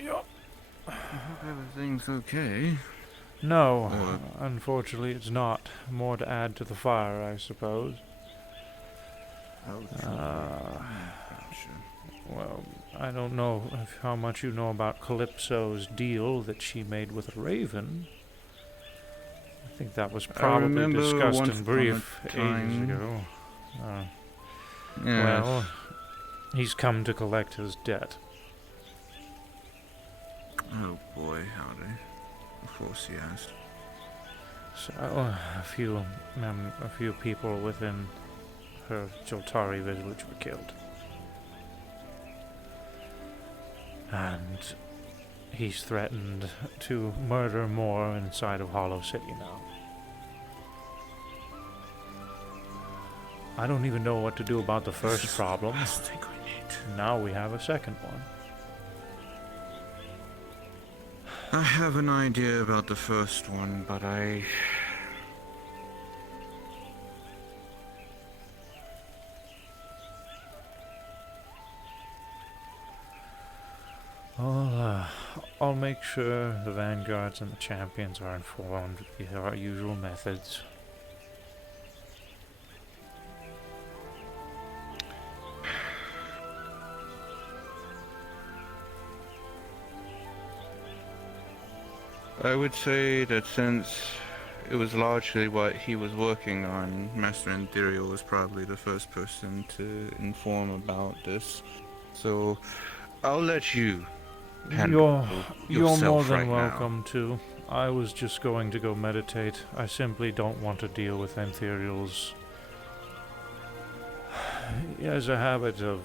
Yup. I hope everything's okay. No, unfortunately it's not. More to add to the fire, I suppose. Well, I don't know how much you know about Calypso's deal that she made with Raven. I think that was probably remember discussed once in upon a brief ages time. ago. Yes. Well, he's come to collect his debt. Oh boy, howdy. Of course he has. So a few people within her Joltari village were killed. And he's threatened to murder more inside of Hollow City now. I don't even know what to do about the first problem. Now we have a second one. I have an idea about the first one, but I'll make sure the vanguards and the champions are informed via our usual methods. I would say that since it was largely what he was working on, Master Ethereal was probably the first person to inform about this. So I'll let you handle You're more yourself than right welcome to. I was just going to go meditate. I simply don't want to deal with Ethereal's. He has a habit of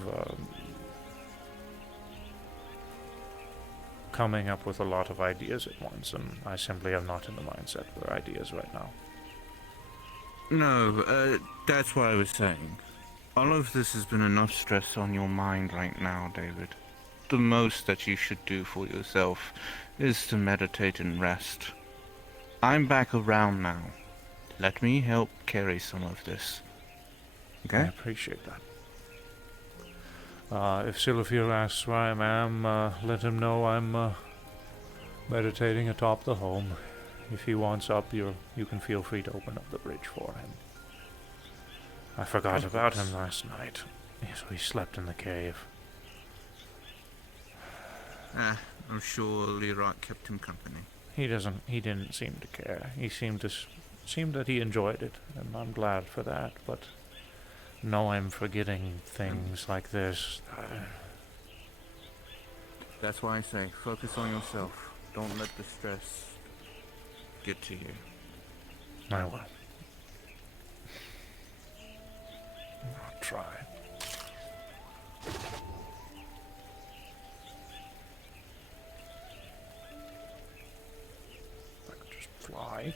coming up with a lot of ideas at once, and I simply am not in the mindset for ideas right now. No, that's what I was saying. All of this has been enough stress on your mind right now, David. The most that you should do for yourself is to meditate and rest. I'm back around now. Let me help carry some of this. Okay? I appreciate that. If Silafir asks where I am, let him know I'm meditating atop the home. If he wants up, you can feel free to open up the bridge for him. I forgot about him last night. Yes, we slept in the cave. I'm sure Lerock kept him company. He didn't seem to care. He seemed that he enjoyed it, and I'm glad for that, but no, I'm forgetting things like this. That's why I say, focus on yourself. Don't let the stress get to you. I will. I'll try. I could just fly.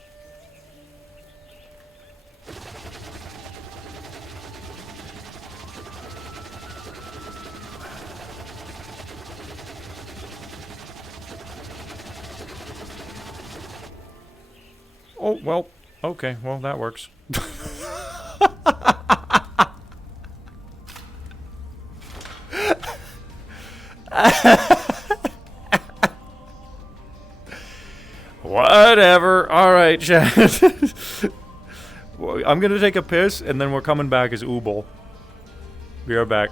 Oh, well, okay, well, that works. Whatever. All right, chat. Well, I'm gonna take a piss, and then we're coming back as Ooble. Be right back.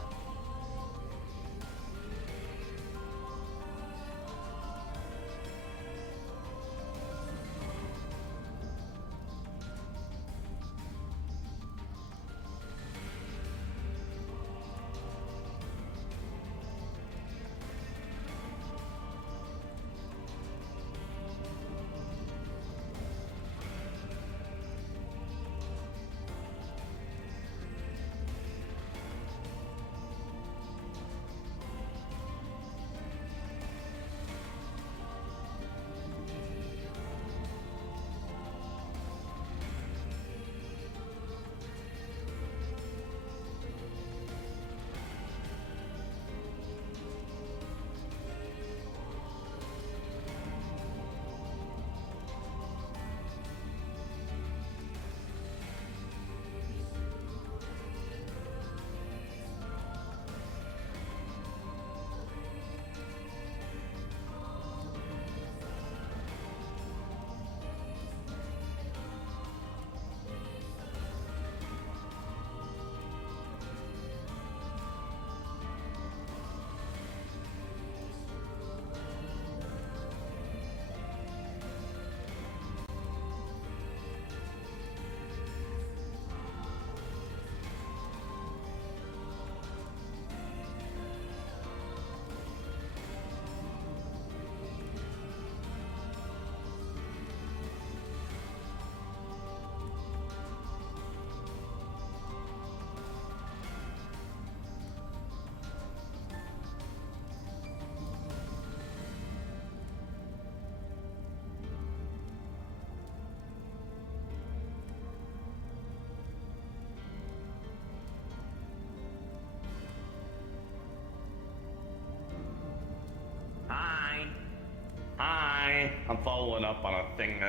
Hi. I'm following up on a thing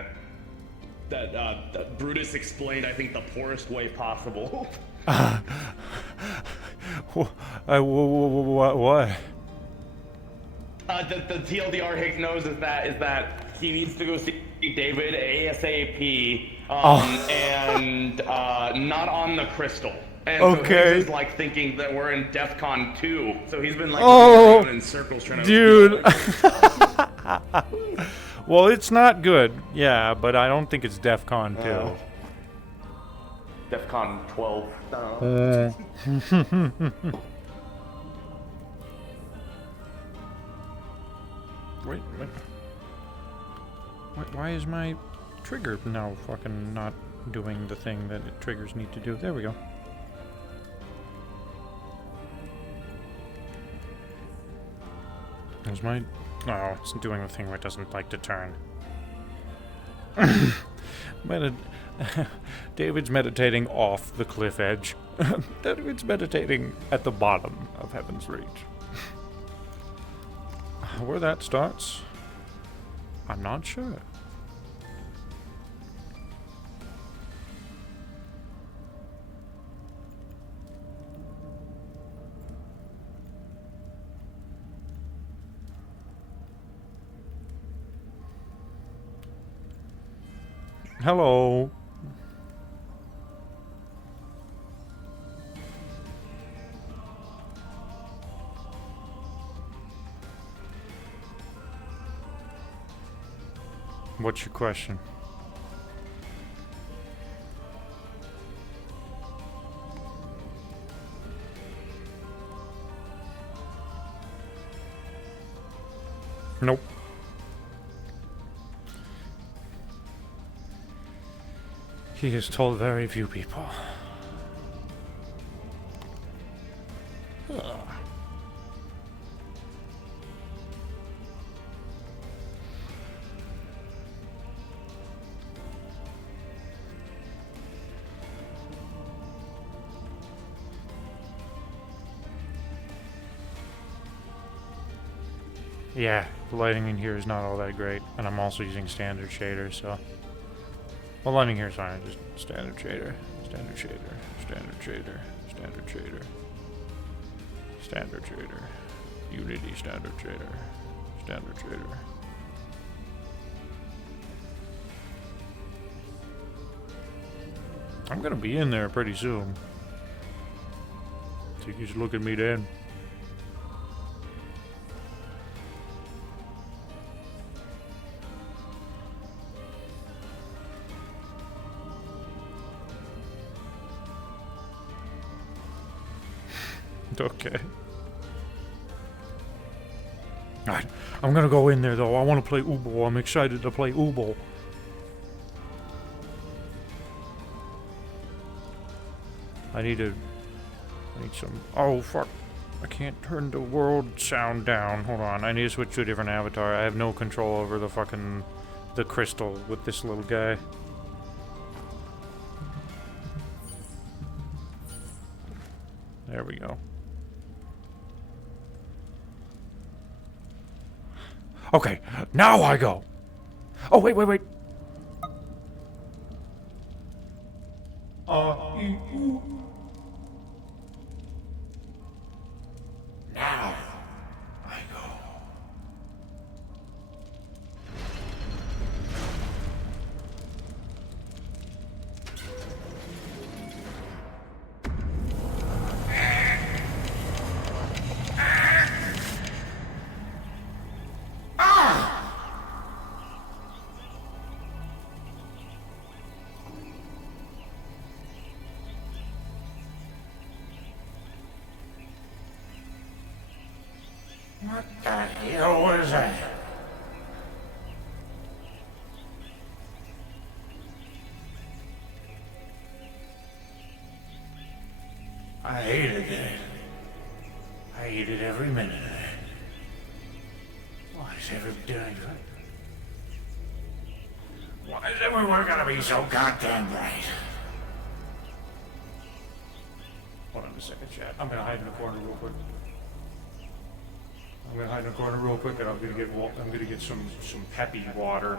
that Brutus explained, I think, the poorest way possible. What? The TLDR Higgs knows is that he needs to go see David ASAP, and not on the crystal. And so Higgs is like thinking that we're in DEFCON 2, so he's been like running around in circles trying to. Dude. Well, it's not good, yeah, but I don't think it's DEFCON 2. DEFCON 12. Wait. Why is my trigger now fucking not doing the thing that triggers need to do? There we go. Is my... Oh, it's doing the thing where it doesn't like to turn. David's meditating off the cliff edge. David's meditating at the bottom of Heaven's Reach. Where that starts, I'm not sure. Hello. What's your question? Nope. He has told very few people. Ugh. Yeah, the lighting in here is not all that great, and I'm also using standard shader, so... Well, lighting here is fine, just standard shader, standard shader, standard shader, standard shader, standard shader, Unity standard trader. Standard trader. I'm gonna be in there pretty soon. So you just look at me then. Okay. Alright, I'm gonna go in there though. I wanna play Ubo. I'm excited to play Ubo. I need some. Oh fuck. I can't turn the world sound down. Hold on. I need to switch to a different avatar. I have no control over the crystal with this little guy. There we go. Okay, now I go. Oh, wait. Now I go. What the hell was that? I hated it. I hated every minute of it. Why is Why is everywhere gonna be so goddamn bright? Hold on a second, chat. I'm gonna hide in the corner real quick. And I'm gonna get some peppy water.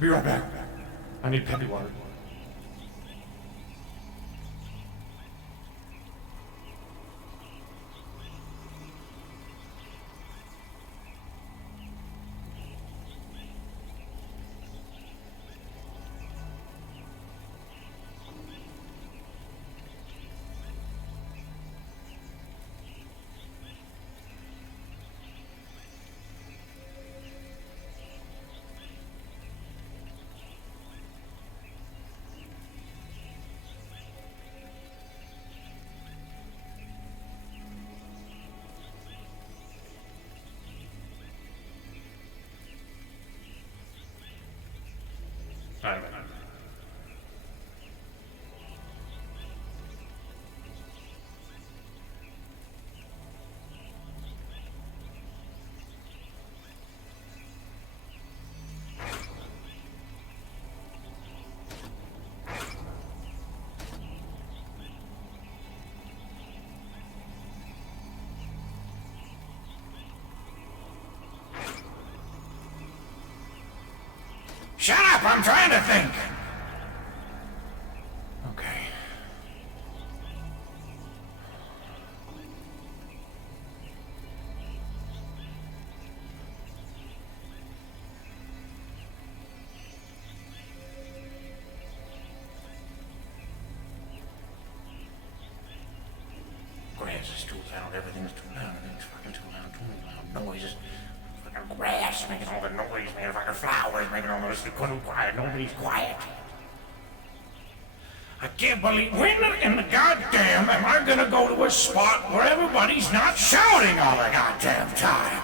Be right back. I need peppy water. Shut up! I'm trying to think! Okay. Grass is too loud, everything's too loud, everything's fucking too loud, noises. Fucking grass making all the noise, man, fucking flowers making all this, quiet, nobody's quiet. I can't believe, when in the goddamn am I gonna go to a spot where everybody's not shouting all the goddamn time?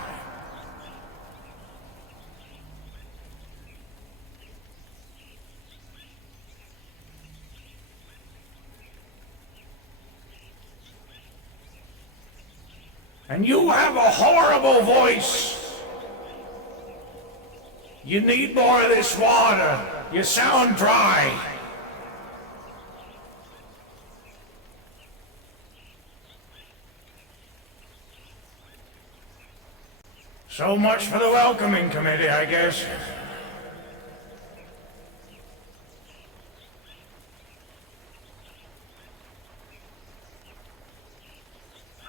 And you have a horrible voice. You need more of this water. You sound dry. So much for the welcoming committee, I guess.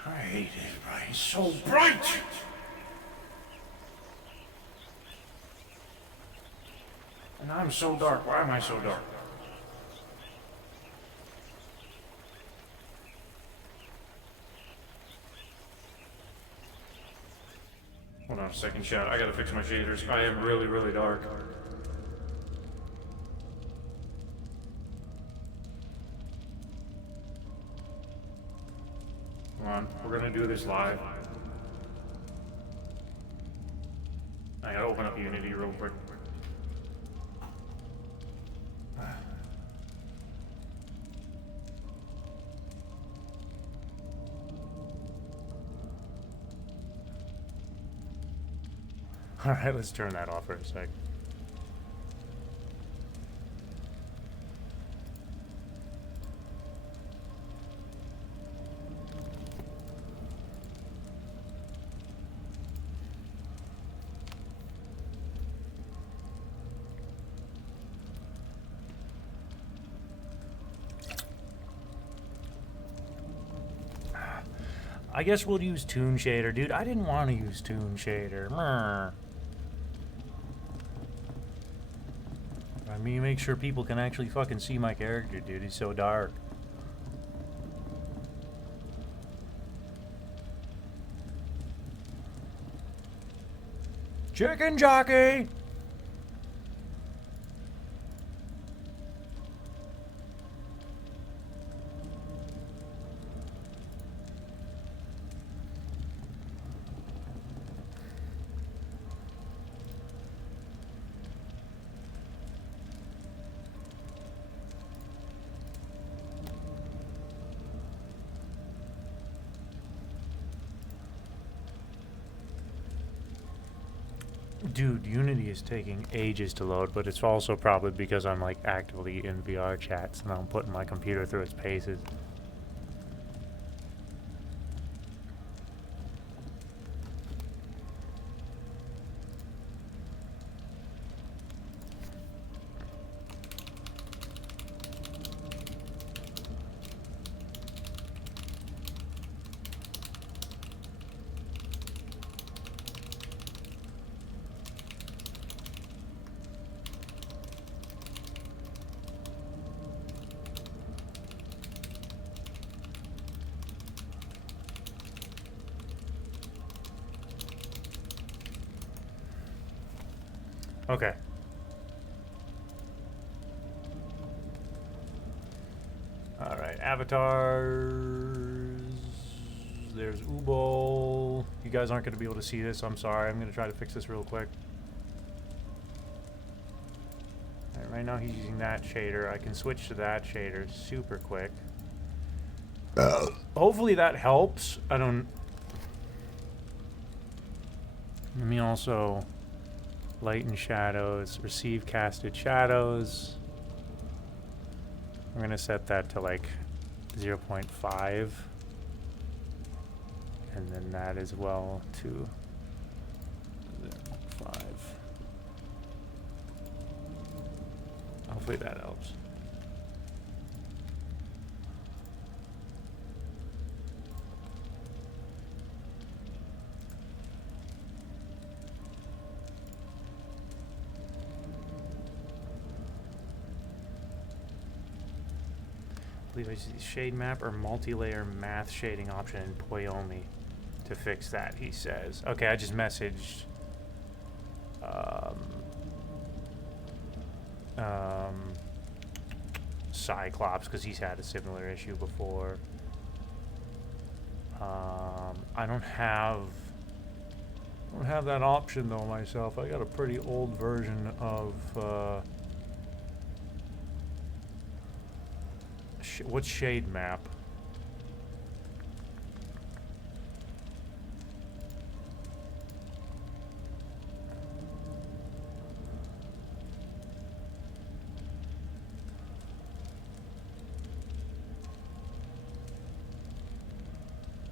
I hate it, right? So bright! And I'm so dark. Why am I so dark? Hold on a second, chat. I gotta fix my shaders. I am really, really dark. Come on, we're gonna do this live. I gotta open up Unity real quick. Alright, let's turn that off for a sec. I guess we'll use Toon Shader. Dude, I didn't want to use Toon Shader. I mean, make sure people can actually fucking see my character, dude. He's so dark. Chicken jockey! Dude, Unity is taking ages to load, but it's also probably because I'm like actively in VR chats and I'm putting my computer through its paces. Okay. Alright, avatars. There's Ubol. You guys aren't going to be able to see this. I'm sorry. I'm going to try to fix this real quick. Alright, right now he's using that shader. I can switch to that shader super quick. Hopefully that helps. I don't... Let me also... Lighten shadows, receive casted shadows. I'm gonna set that to like 0.5, and then that as well to 0.5. Hopefully that helps. I believe I use shade map or multi-layer math shading option in Poyomi to fix that, he says. Okay, I just messaged Cyclops because he's had a similar issue before. I don't have that option though myself. I got a pretty old version of what's shade map?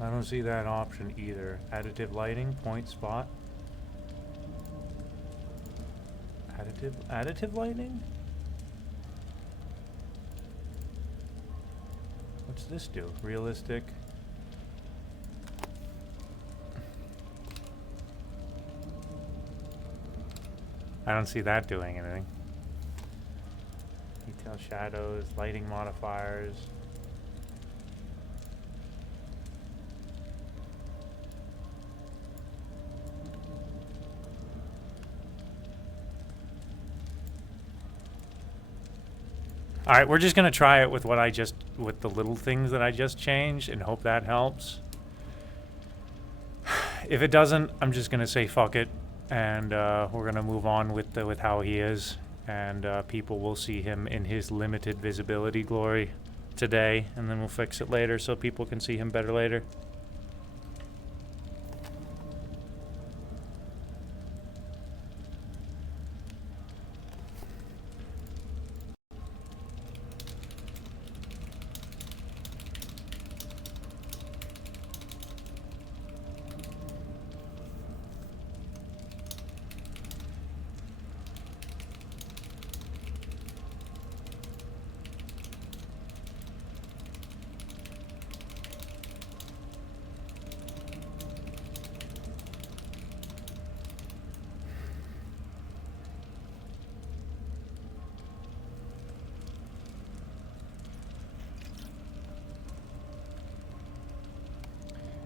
I don't see that option either. Additive lighting, point spot. Additive lighting? What's this do? Realistic. I don't see that doing anything. Detail shadows, lighting modifiers. All right, we're just gonna try it with with the little things that I just changed and hope that helps. If it doesn't, I'm just gonna say fuck it, and we're gonna move on with how he is, and people will see him in his limited visibility glory today, and then we'll fix it later so people can see him better later.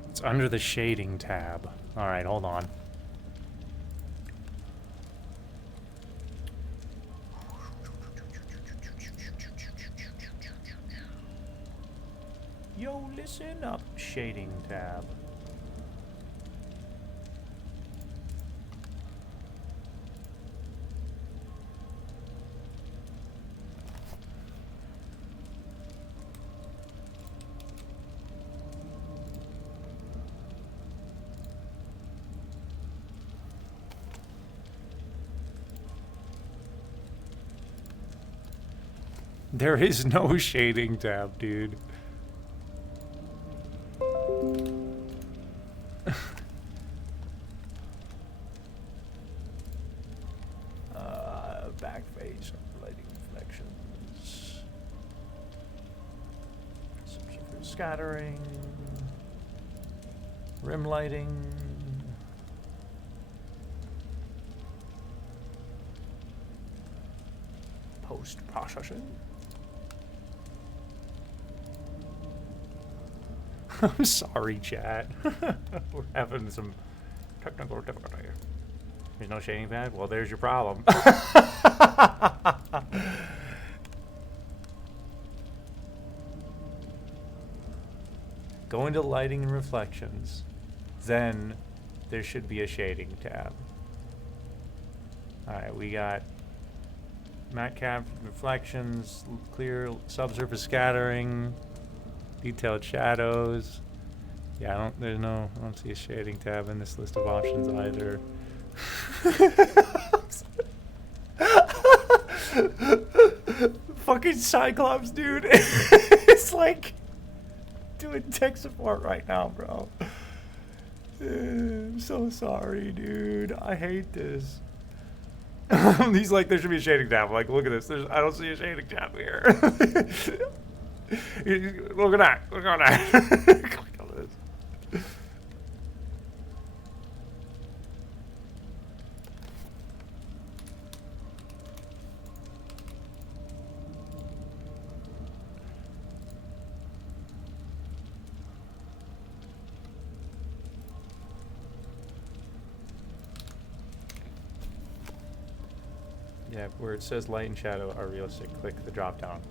It's under the shading tab. All right, hold on. Yo, listen up, shading tab. There is no shading tab, dude. Back face, lighting reflections. Scattering. Rim lighting. Post-processing. I'm sorry, chat. We're having some technical difficulty. There's no shading pad? Well, there's your problem. Go into lighting and reflections. Then there should be a shading tab. Alright, we got matte cap reflections, clear subsurface scattering, detailed shadows. Yeah, I don't see a shading tab in this list of options either. Fucking Cyclops, dude. It's like doing tech support right now, bro. I'm so sorry, dude. I hate this. He's like, there should be a shading tab. I'm like, look at this. I don't see a shading tab here. Look at that. Look at that. Click on this. Yeah, where it says light and shadow are realistic, click the drop down.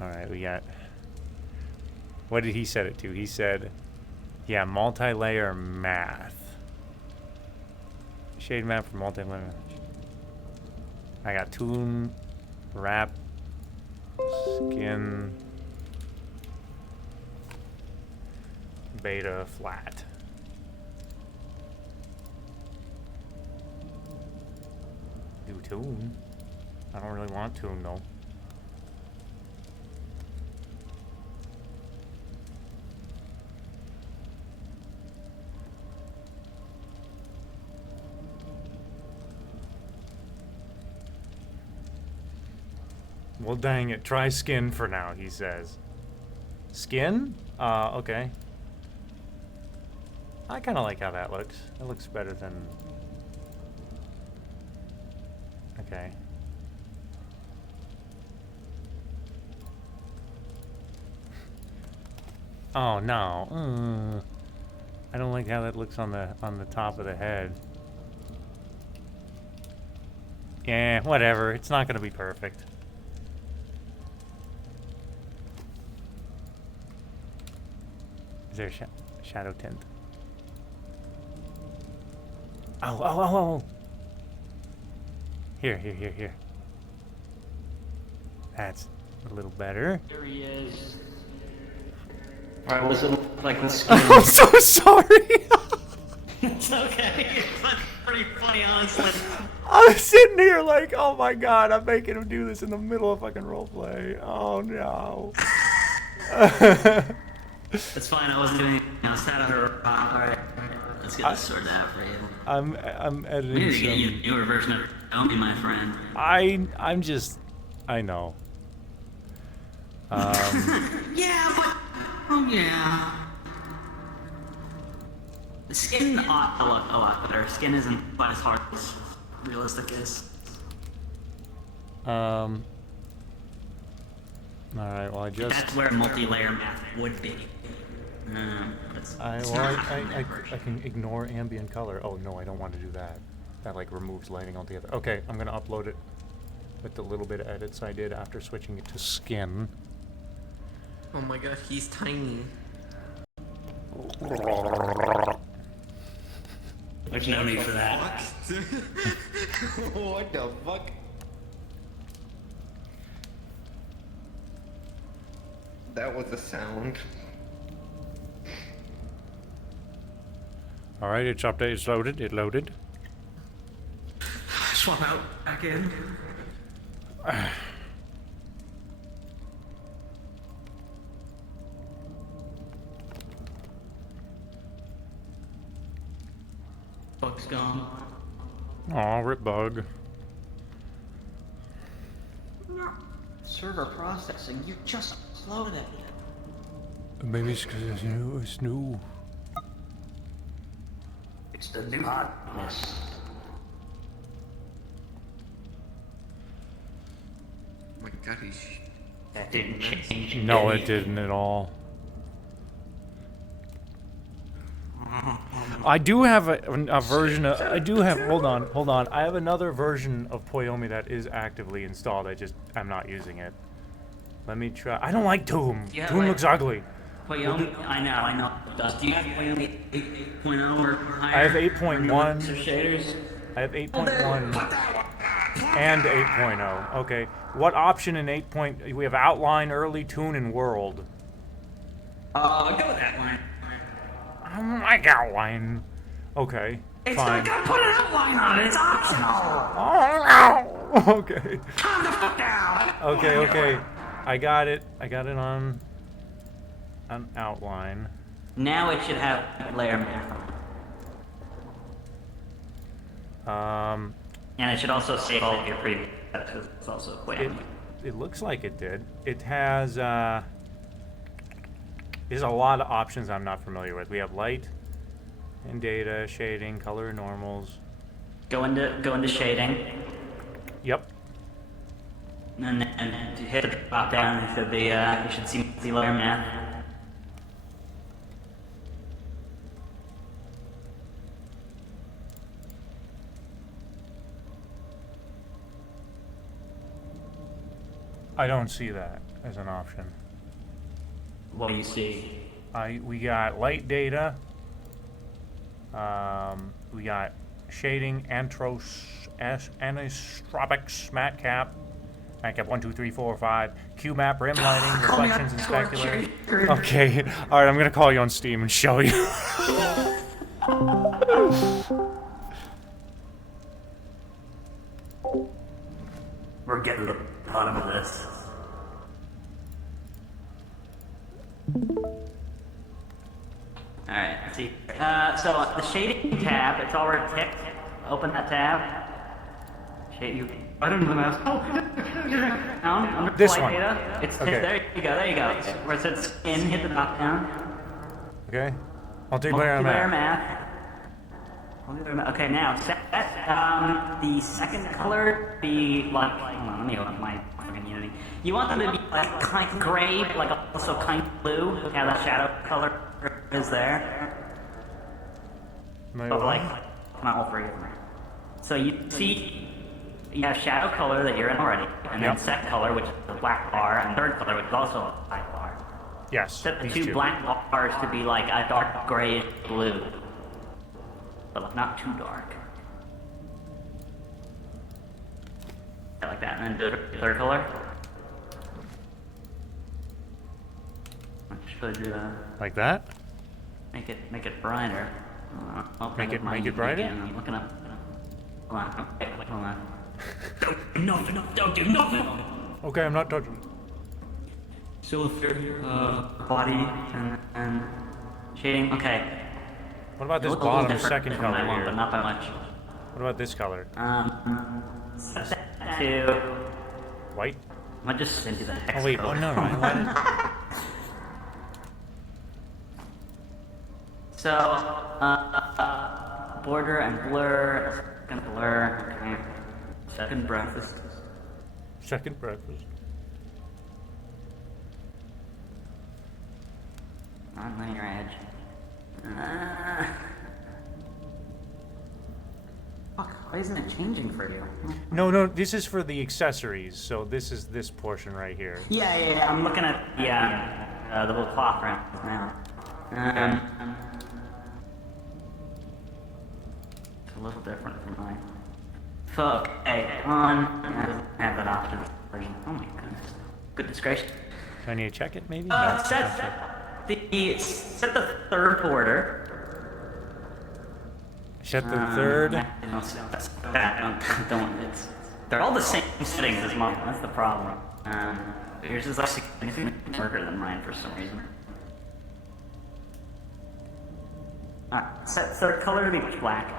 Alright, we got... What did he set it to? He said, yeah, multi-layer math. Shade map for multi-layer. I got tune, wrap, skin, beta, flat. Do tune. I don't really want tune though. Well, dang it. Try skin for now, he says. Skin? Okay. I kind of like how that looks. It looks better than... Okay. Oh no. I don't like how that looks on the top of the head. Yeah, whatever. It's not gonna be perfect. Is there a shadow tint? Oh. Here. That's a little better. There he is. Alright, what does it look like the skin? I'm so sorry! It's okay. It's pretty funny, honestly. I'm sitting here like, oh my god, I'm making him do this in the middle of fucking roleplay. Oh no. It's fine, I wasn't doing anything. I sat under a rock. Alright, let's get this sorted out for you. I'm editing We need to get you a some... newer version of Naomi, my friend. I'm just... I know. Yeah, but... Oh, yeah. The skin ought to look a lot better. Skin isn't quite as hard as realistic is. Alright, well I just... That's where multi-layer math would be. I can ignore ambient color. Oh no, I don't want to do that. That like removes lighting altogether. Okay, I'm gonna upload it with the little bit of edits I did after switching it to skin. Oh my god, he's tiny. There's no need for that. What the fuck? That was the sound. Alright, it's updated, it's loaded, it loaded. Swap out, back in. Bug's gone. Aw, rip bug. Server processing, you just uploaded. Maybe it's because it's new. It's the new hotness. Oh my god, he's... That didn't change. No, it didn't at all. I do have a version of... Hold on. I have another version of Poyomi that is actively installed. I'm not using it. Let me try. I don't like Doom. Yeah, Doom looks ugly. Poyomi, I know. Do you have Poyomi 8.0 or higher? I have 8.1. Shaders? I have 8.1 and 8.0. Okay. What option in 8. We have outline, early, tune, and world. Go with outline. I don't like outline. Okay. It's fine. not gonna put an outline on it. It's optional. Oh no. Okay. Calm the fuck down. Okay. I got it on an outline. Now it should have layer map. And it should also save all of your previous steps because it's also quite. It looks like it did. It has there's a lot of options I'm not familiar with. We have light and data, shading, color, normals. Go into shading. Yep. And hit the drop down and should be you should see multi-layer math. I don't see that as an option. What do you see? We got light data. We got shading, anisotropics, matte cap. Matte cap 1, 2, 3, 4, 5. Q map, rim lighting, reflections, and specular. Okay, alright, I'm gonna call you on Steam and show you. We're getting to the bottom of this. Alright, let's see. So the shading tab, it's already ticked. Open that tab. Shade you. I don't know the mouse. Oh, down under This light one. data. It's Okay. there. You go. There you go. Where it says skin, hit the drop down. Okay. Multiplayer math. Okay, now set the second color be like. Hold on, let me open my fucking Unity. You want them to be like kind of gray, like also kind of blue. Look how that shadow color is there. But like, not all three of them. So you see, you have shadow color that you're in already, and then set color, which is the black bar, and third color, which is also a black bar. Yes. Set the two black bars to be like a dark grayish blue. But like not too dark. Yeah, like that, and then do the third color. Which should like that? Make it brighter. Make it brighter? I'm looking up. Hold on. Okay, hold on. Don't do nothing. Okay, I'm not touching. So if your body and shading, okay. What about this bottom second color here? But not by much. What about this color? Set that to white. I just send you the hex Oh wait, code. no, I So, border and blur, second blur, okay. Second breakfast. Second breakfast. Non-linear edge. Fuck, why isn't it changing for you? No, this is for the accessories, so this is this portion right here. Yeah, I'm looking at the little cloth round now. It's a little different from mine. So, okay, I don't have that option version. Oh my goodness. Goodness gracious. Do I need to check it, maybe? Set the third border. Set the third. They're all the same settings as mine. That's the problem. Yours is like significantly darker than mine for some reason. Set third color to be black.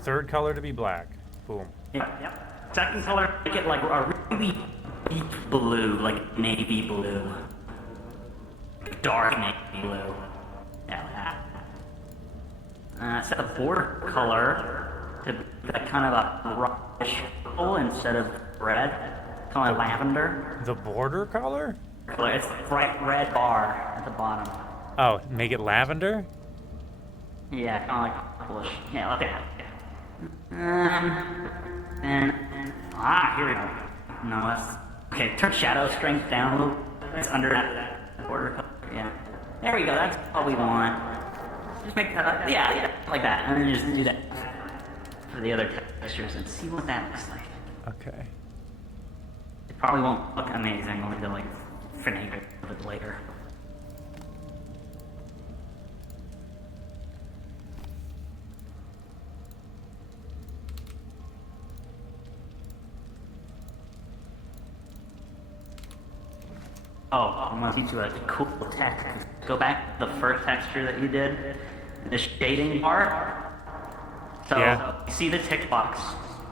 Third color to be black. Boom. Yep. Second color, make it like a really deep blue, like navy blue. Dark navy blue. Yeah, like that. Set the border color to be like kind of a brownish purple instead of red. Kind of like lavender. The border color? It's the bright red bar at the bottom. Oh, make it lavender? Yeah, kind of like purplish. Yeah, like that. Here we go. No, that's okay. Turn shadow strength down a little. It's under that border color. Yeah. There we go. That's what we want. Just make that up. Yeah, like that. And then just do that for the other textures and see what that looks like. Okay. It probably won't look amazing when we do like finagle it a bit later. Oh, I'm gonna teach you a cool tech. Go back to the first texture that you did, the shading part. So, you see the tick box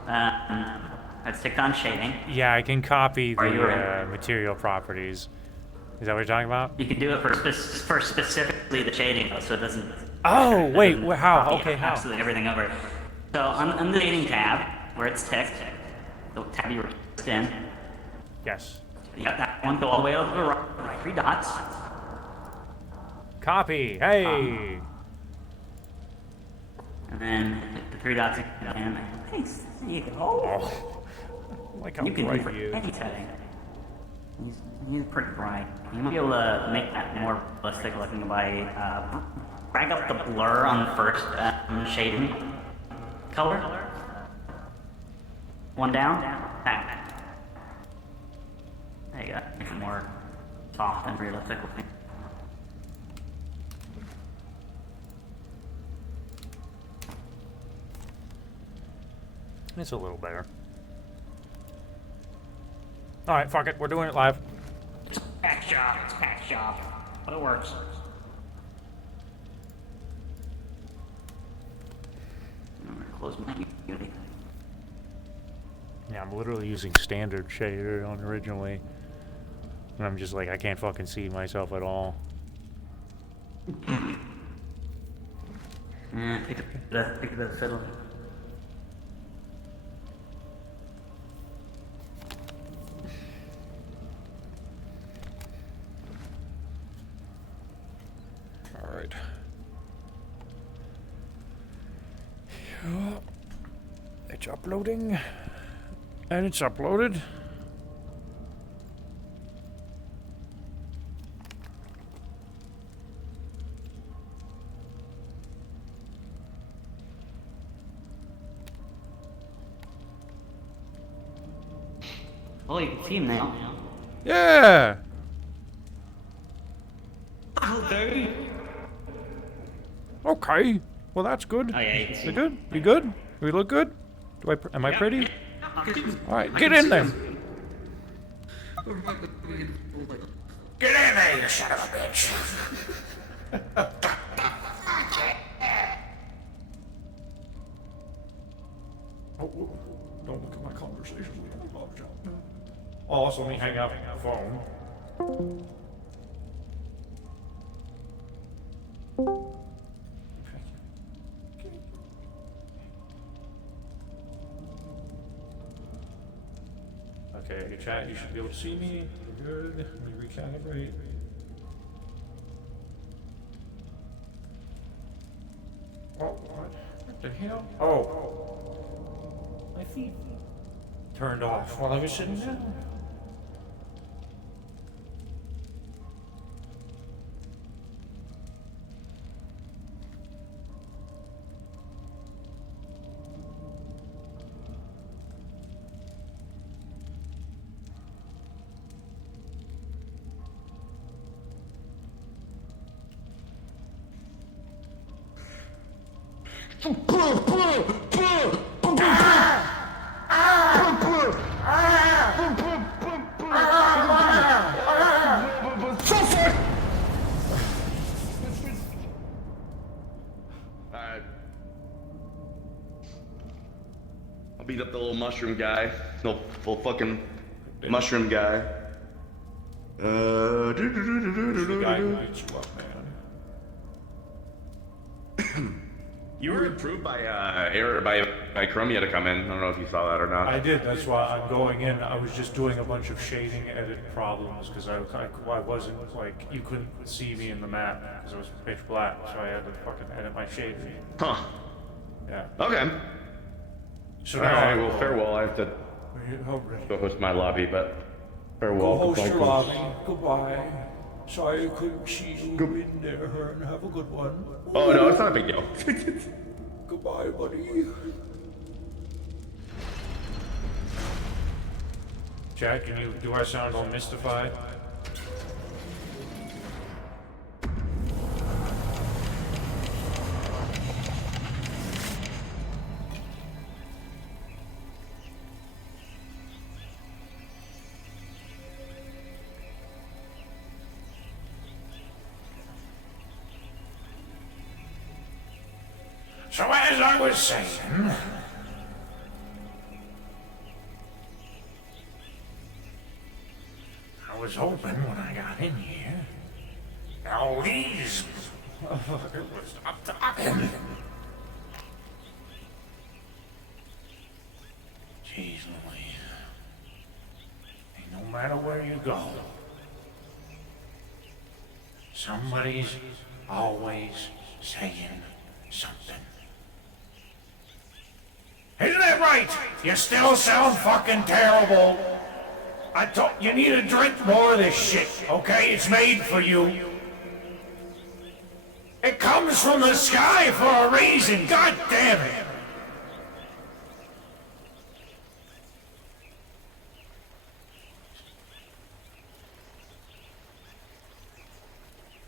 that's ticked on shading. Yeah, I can copy the material properties. Is that what you're talking about? You can do it for specifically the shading, though, so it doesn't. Oh, wait, how? Okay, how? Absolutely everything over. So, on the shading tab, where it's ticked, the tab you were in. Yes. You got that one, go all the way over to the right, 3 dots. Copy, hey! And then hit the 3 dots again. Nice, there you go. Oh. Like how you can bright do for he is. any setting. He's pretty bright. You might be able to make that more realistic looking by drag up the blur on the first shading color. One down. That. There you go. Make it more soft and realistic looking. It's a little better. Alright, fuck it. We're doing it live. It's a pack job. But it works. I'm gonna close my Unity. Yeah, I'm literally using standard shader on originally. And I'm just like, I can't fucking see myself at all. Yeah, pick up the fiddle. All right. Yeah. It's uploading. And it's uploaded. Oh, you can see him now. Yeah. Okay. Well, that's good. Oh yeah, you can see. We good? We good? We look good? Am I pretty? All right, get in there. Get in there, you son of a bitch! Oh, don't look at my conversations with my mom. Also, let me hang up the phone. Okay, hey chat, you should be able to see me. We're good. Let me recalibrate. Oh, what the hell? Oh. My feet turned off while I was sitting down. Alright. I'll beat up the little mushroom guy. Little fucking mushroom guy. The guy who beats you up, man. You were approved by by Chromia to come in. I don't know if you saw that or not. I did. That's why I'm going in. I was just doing a bunch of shading edit problems because I wasn't like you couldn't see me in the map because it was pitch black, so I had to fucking edit my shading. Huh. Yeah. Okay. So all right. Well, farewell. I have to go host my lobby, but farewell. Go host Goodbye, your Chris. lobby. Goodbye. Sorry I couldn't see you in there, and have a good one. Oh no, it's not a big deal. Goodbye, buddy. Jack, do I sound all mystified? So as I was saying, I was hoping when I got in here, all these motherfuckers would stop talking. Jeez Louise. Ain't no matter where you go, somebody's always saying something. Isn't that right? You still sound fucking terrible. You need to drink more of this shit, okay? It's made for you. It comes from the sky for a reason, god damn it.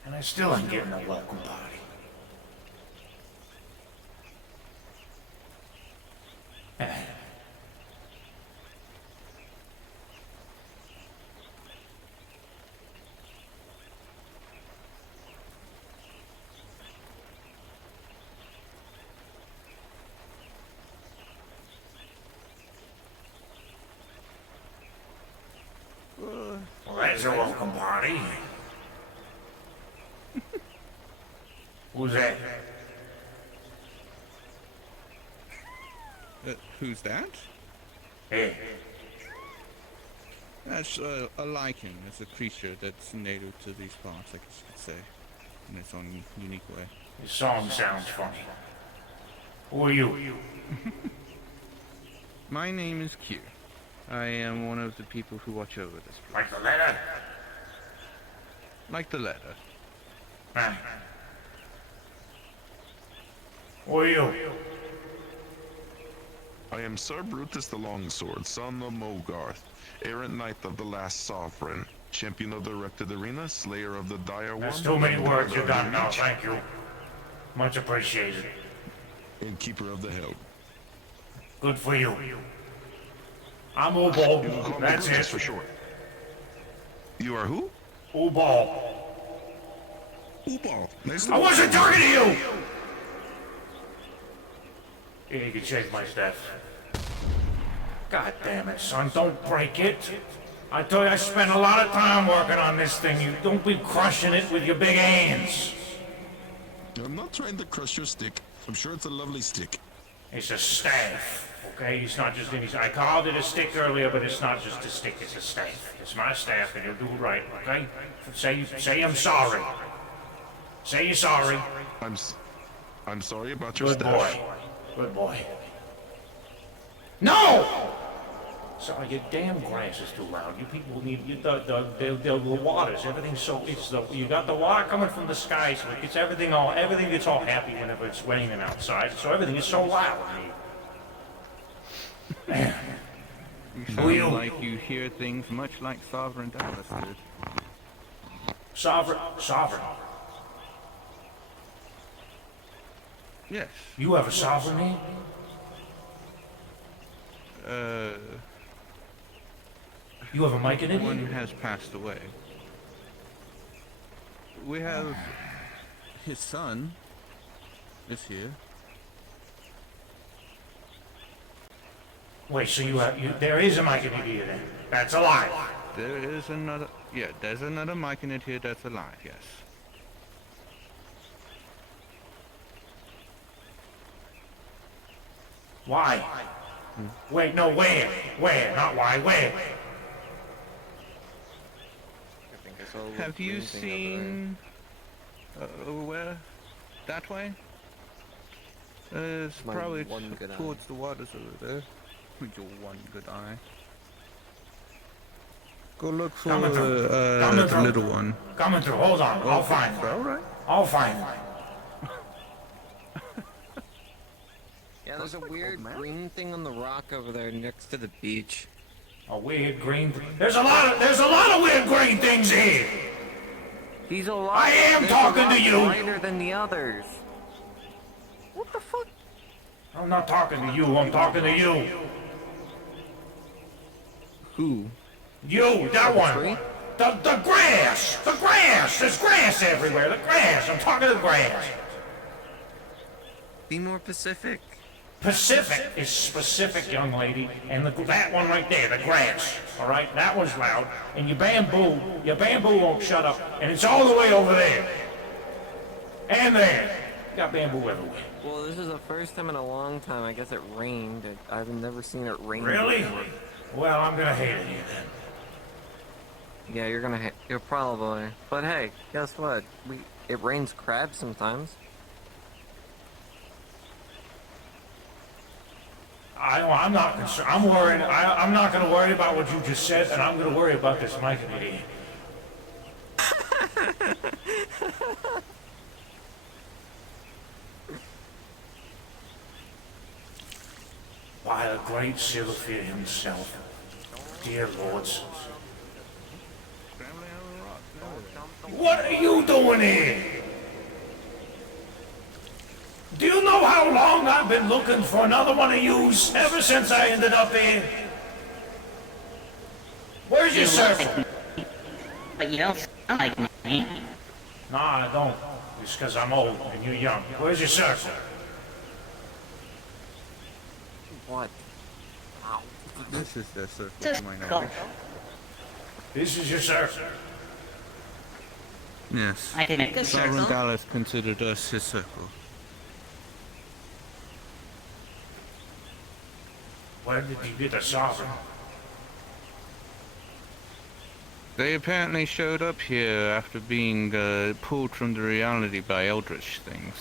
And I still ain't getting a welcome party. Well, that's a welcome party. Who's that? Who's that? Hey. That's a lichen. It's a creature that's native to these parts, I guess you could say, in its own unique way. Your song sounds funny. Who are you? My name is Q. I am one of the people who watch over this place. Like the letter? Like the letter. Ah. Who are you? I am Sir Brutus the Longsword, son of Mogarth, errant knight of the last sovereign, champion of the erected arena, slayer of the dire one. That's too many words. You're done now. Thank you. Much appreciated. And keeper of the helm. Good for you. I'm Ubal. That's it. For short. You are who? Ubal. Ubal. Nice to I meet wasn't you. talking to you! Here, you can shake my stuff. God damn it, son. Don't break it. I told you I spent a lot of time working on this thing. You don't be crushing it with your big hands. I'm not trying to crush your stick. I'm sure it's a lovely stick. It's a staff. Okay, it's not just any. I called it a stick earlier, but it's not just a stick. It's a staff. It's my staff, and you'll do it right. Okay? Say I'm sorry. Say you're sorry. I'm sorry about your Good staff. boy. Good boy. No! Sorry, your damn grass is too loud. You people need the waters. Everything's so you got the water coming from the sky, so it gets everything gets all happy whenever it's raining outside. So everything is so loud. Man. You Who are you? sound like you hear things much like Sovereign Dallas did. Sovereign. Yes. You have a sovereign name? You have a mic in it? One has passed away. We have his son is here. Wait, so there is a mic in it here then? That's a lie. There is another, there's another mic in it here that's alive, yes. Why? Wait, no, where? Where? Not why, where? Have you seen where? That way? It's My probably one good eye. towards the waters over there. With your one good eye. Go look for Coming through. the little one. Coming through. Hold on. I'll find it. Alright. I'll find it. Yeah, there's a weird green thing on the rock over there next to the beach. A weird green. There's a lot of weird green things here. He's a lot. I am talking to you. Lighter than the others. What the fuck? I'm not talking to you. I'm talking to you. Who? You, that one. The grass. The grass. There's grass everywhere. The grass. I'm talking to the grass. Be more Pacific. Pacific is specific, young lady, and that one right there, the grass, all right? That one's loud, and your bamboo won't shut up, and it's all the way over there. And there. You got bamboo everywhere. Well, this is the first time in a long time. I guess it rained. I've never seen it rain. Really? before. Well, I'm gonna hate it here then. Yeah, you're probably. But hey, guess what? It rains crabs sometimes. I'm not concerned. I'm worried. I'm not gonna worry about what you just said, and I'm gonna worry about this mic meeting. By the great Silphir himself, dear lords. What are you doing here? Do you know how long I've been looking for another one of yous ever since I ended up here? Where's your servant? But you don't sound like me. No, I don't. It's because I'm old and you're young. Where's your servant? What? This is their circle, to my knowledge. This is your servant. Yes. I didn't make Sovereign circle. Dallas considered us his circle. Where did you get the sovereign? They apparently showed up here after being pulled from the reality by eldritch things.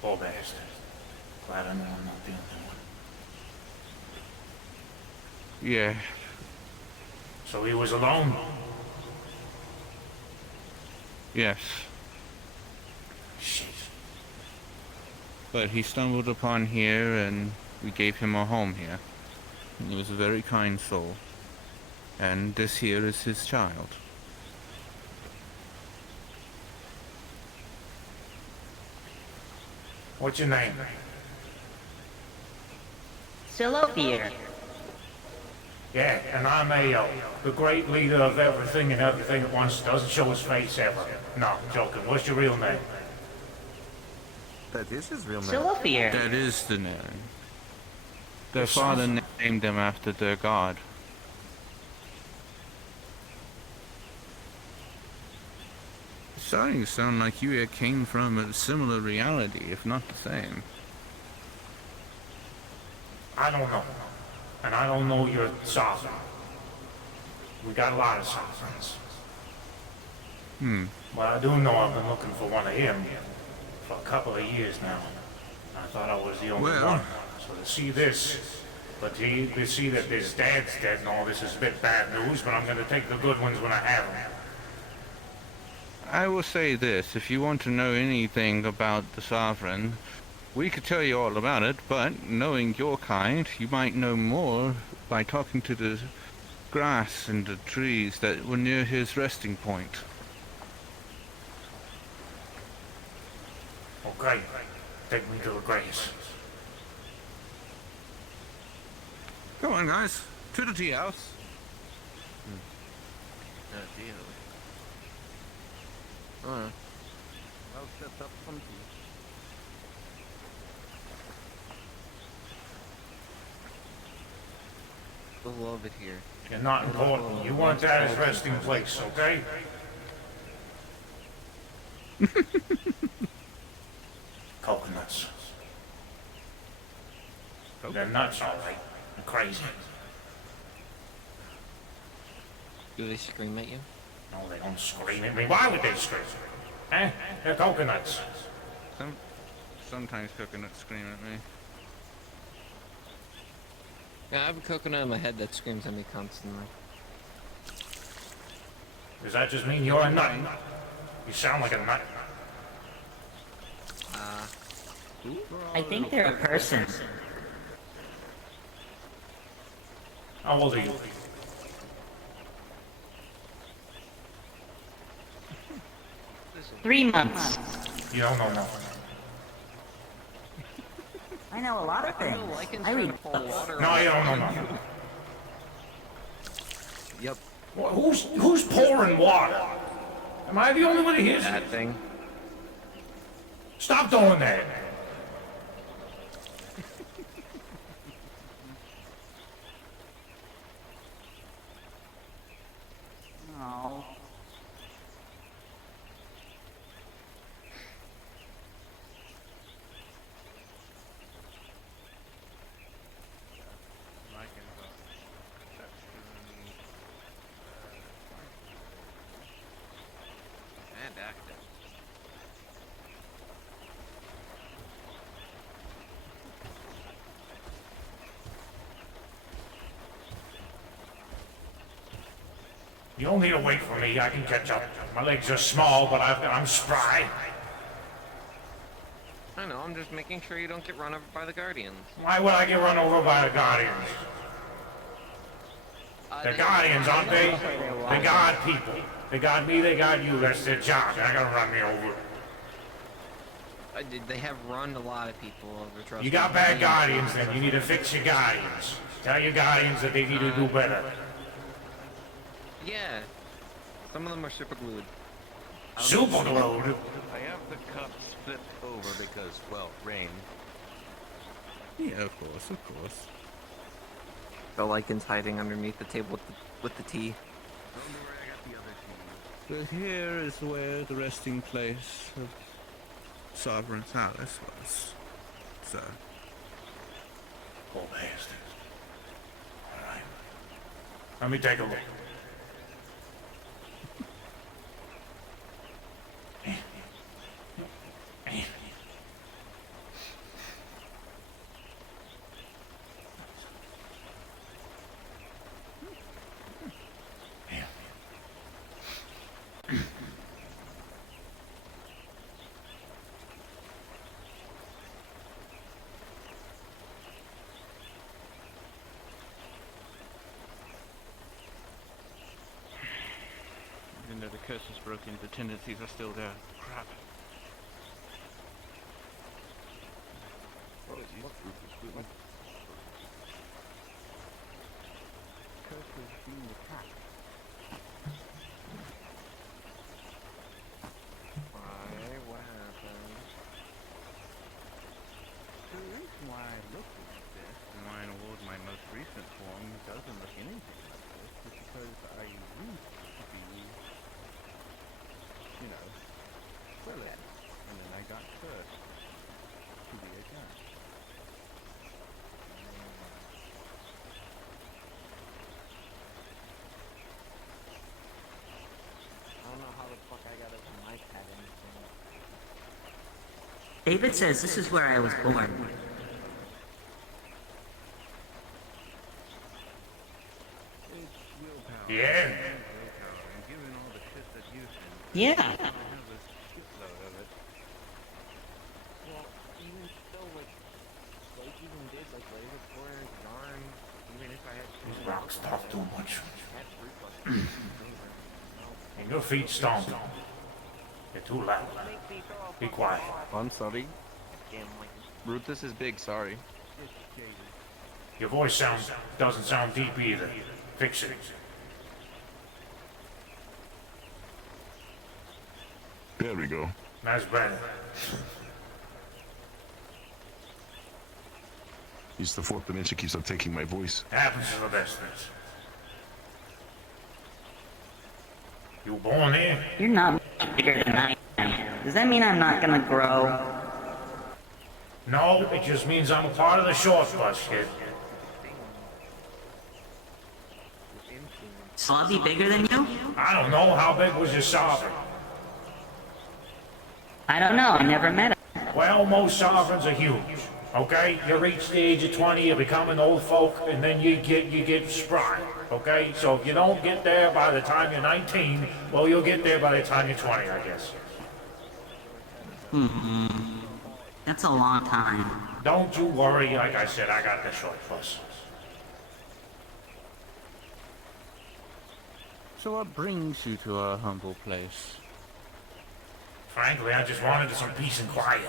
Poor bastard. Glad I know I'm not the only one. Yeah. So he was alone? Yes. Shit. But he stumbled upon here and we gave him a home here. And he was a very kind soul. And this here is his child. What's your name? Silophier. Yeah, and I'm Ao, the great leader of everything and everything at once. Doesn't show his face ever. No, I'm joking. What's your real name? That is his real name. Silophier. That is the name. Their father named them after their god. It's starting to sound like you came from a similar reality, if not the same. I don't know. And I don't know your sovereign. We got a lot of sovereigns. But I do know I've been looking for one of him for a couple of years now. I thought I was the only one. So to see this, but to see that his dad's dead and all this is a bit bad news, but I'm going to take the good ones when I have them. I will say this, if you want to know anything about the Sovereign, we could tell you all about it, but knowing your kind, you might know more by talking to the grass and the trees that were near his resting point. Okay, take me to the grace. Come on, guys, to the tea house. Alright. I'll set up some tea. I love it here. You're not important. You want that as resting place, okay? Coconuts. They're nuts, all right. They're crazy. Do they scream at you? No, they don't scream at me. Why would they scream? Eh? They're coconuts. Sometimes coconuts scream at me. Yeah, I have a coconut in my head that screams at me constantly. Does that just mean you're a nut? You sound like a nut. I think they're a person. How old are you? Three months. You don't know nothing. I know a lot of things. I read books. No, you don't know nothing. Yep. Well, who's pouring water? Am I the only one who hears That it? thing. Stop doing that. Oh. And active. You don't need to wait for me. I can catch up. My legs are small, but I'm spry. I know, I'm just making sure you don't get run over by the Guardians. Why would I get run over by the Guardians? They're Guardians, aren't they? They guard people. They guard me, they guard you. That's their job. They're not gonna run me over. They have run a lot of people over, trust You me. got bad Guardians, then. You need to fix your Guardians. Tell your Guardians that they need to do better. Yeah. Some of them are super glued. Super glued? I have the cups flipped over because, well, rain. Yeah, of course. The lichens hiding underneath the table with the tea. But here is where the resting place of Sovereign's house was. So. Poor bastard. Alright. Let me take a look. Even though the curse was broken, the tendencies are still there. Crap. Curse was being attacked. Why? What happened? The reason why I look like this, and why in award my most recent form doesn't look anything like this, is because I used to be, you know, Krillin, and then I got cursed to be a guy. I don't know how the fuck I got it from my pad anything. David says this is where I was born. Yeah? Yeah. Well, even still, like even did, like, laser pointers, yarn, even if I had... These rocks talk too much. And your feet stomp. You're too loud. Be quiet. Oh, I'm sorry. Ruthless is big, sorry. Your voice doesn't sound deep either. Fix it. There we go. That's better. It's the fourth dimension keeps on taking my voice. Happens to the best of us. You born here? You're not bigger than I am. Does that mean I'm not gonna grow? No, it just means I'm a part of the short bus, kid. So I'll be bigger than you? I don't know. How big was your sovereign? I don't know. I never met him. Well, most sovereigns are huge. Okay? You reach the age of 20, you become an old folk, and then you get spry. Okay? So if you don't get there by the time you're 19, well, you'll get there by the time you're 20, I guess. That's a long time. Don't you worry. Like I said, I got the short bus. So what brings you to our humble place? Frankly, I just wanted some peace and quiet.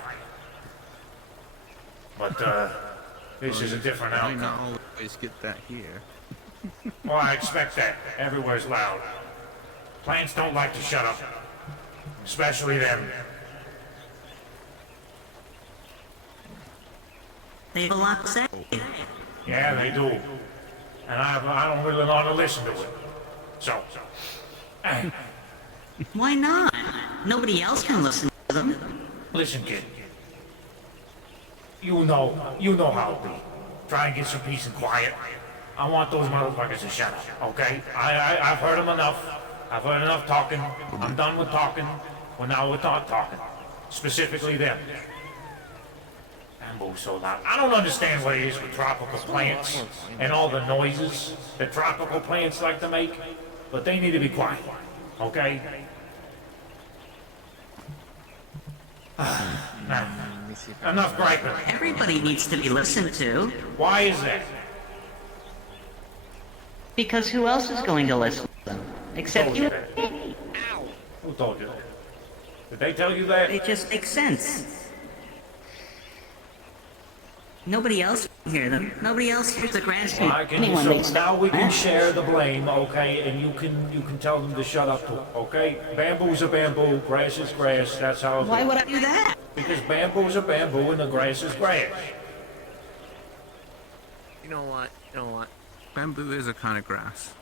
But, this is a different I not outcome. always get that here. Well, I expect that. Everywhere's loud. Plants don't like to shut up. Especially them. They have a lot to say. Yeah, they do. And I don't really want to listen to it. So, Why not? Nobody else can listen to them. listen, kid. You know how it be. Try and get some peace and quiet. I want those motherfuckers to shut up, okay? I've heard them enough. I've heard enough talking. I'm done with talking. Well, now we're not talking. Specifically them. Bamboo's so loud. I don't understand what it is with tropical plants and all the noises that tropical plants like to make, but they need to be quiet, okay? Now, enough griping. Everybody needs to be listened to. Why is that? Because who else is going to listen to them? Except you. Who told you that? Did they tell you that? It just makes sense. Nobody else can hear them. Nobody else hears the grass. Why can you, so now we can share the blame, okay? And you can tell them to shut up too, okay? Bamboo's a bamboo, grass is grass. That's how. Why would I do that? Because bamboo's a bamboo and the grass is grass. You know what? Bamboo is a kind of grass.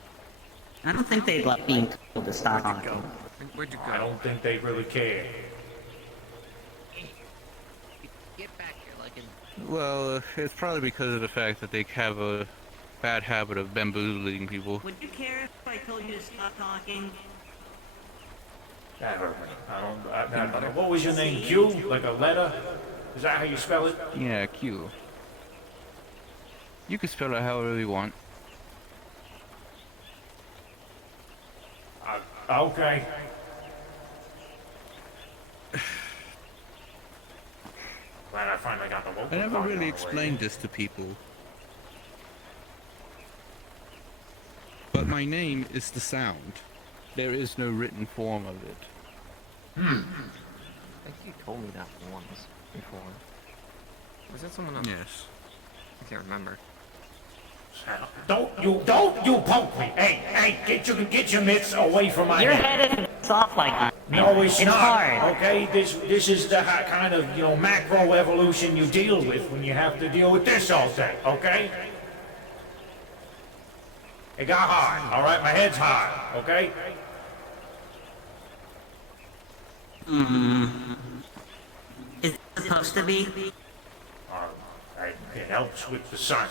I don't think they'd like being told to stop on it. Where'd you go? I don't think they really care. Well, it's probably because of the fact that they have a bad habit of bamboozling people. Would you care if I told you to stop talking? That hurt me. I don't, what was your name? Q? Like a letter? Is that how you spell it? Yeah, Q. You can spell it however you want. Okay. Glad I finally got the vocal I never cord really on the way. explained this to people. But my name is the sound. There is no written form of it. I think you told me that once before. Was that someone else? Yes. I can't remember. Don't you poke me! Hey, get your mitts away from my Your head. head is off like that. No, it's not. Hard. Okay, this is the kind of macro evolution you deal with when you have to deal with this all day. Okay. It got hard. All right, my head's hard. Okay. Is it supposed to be? It helps with the sun.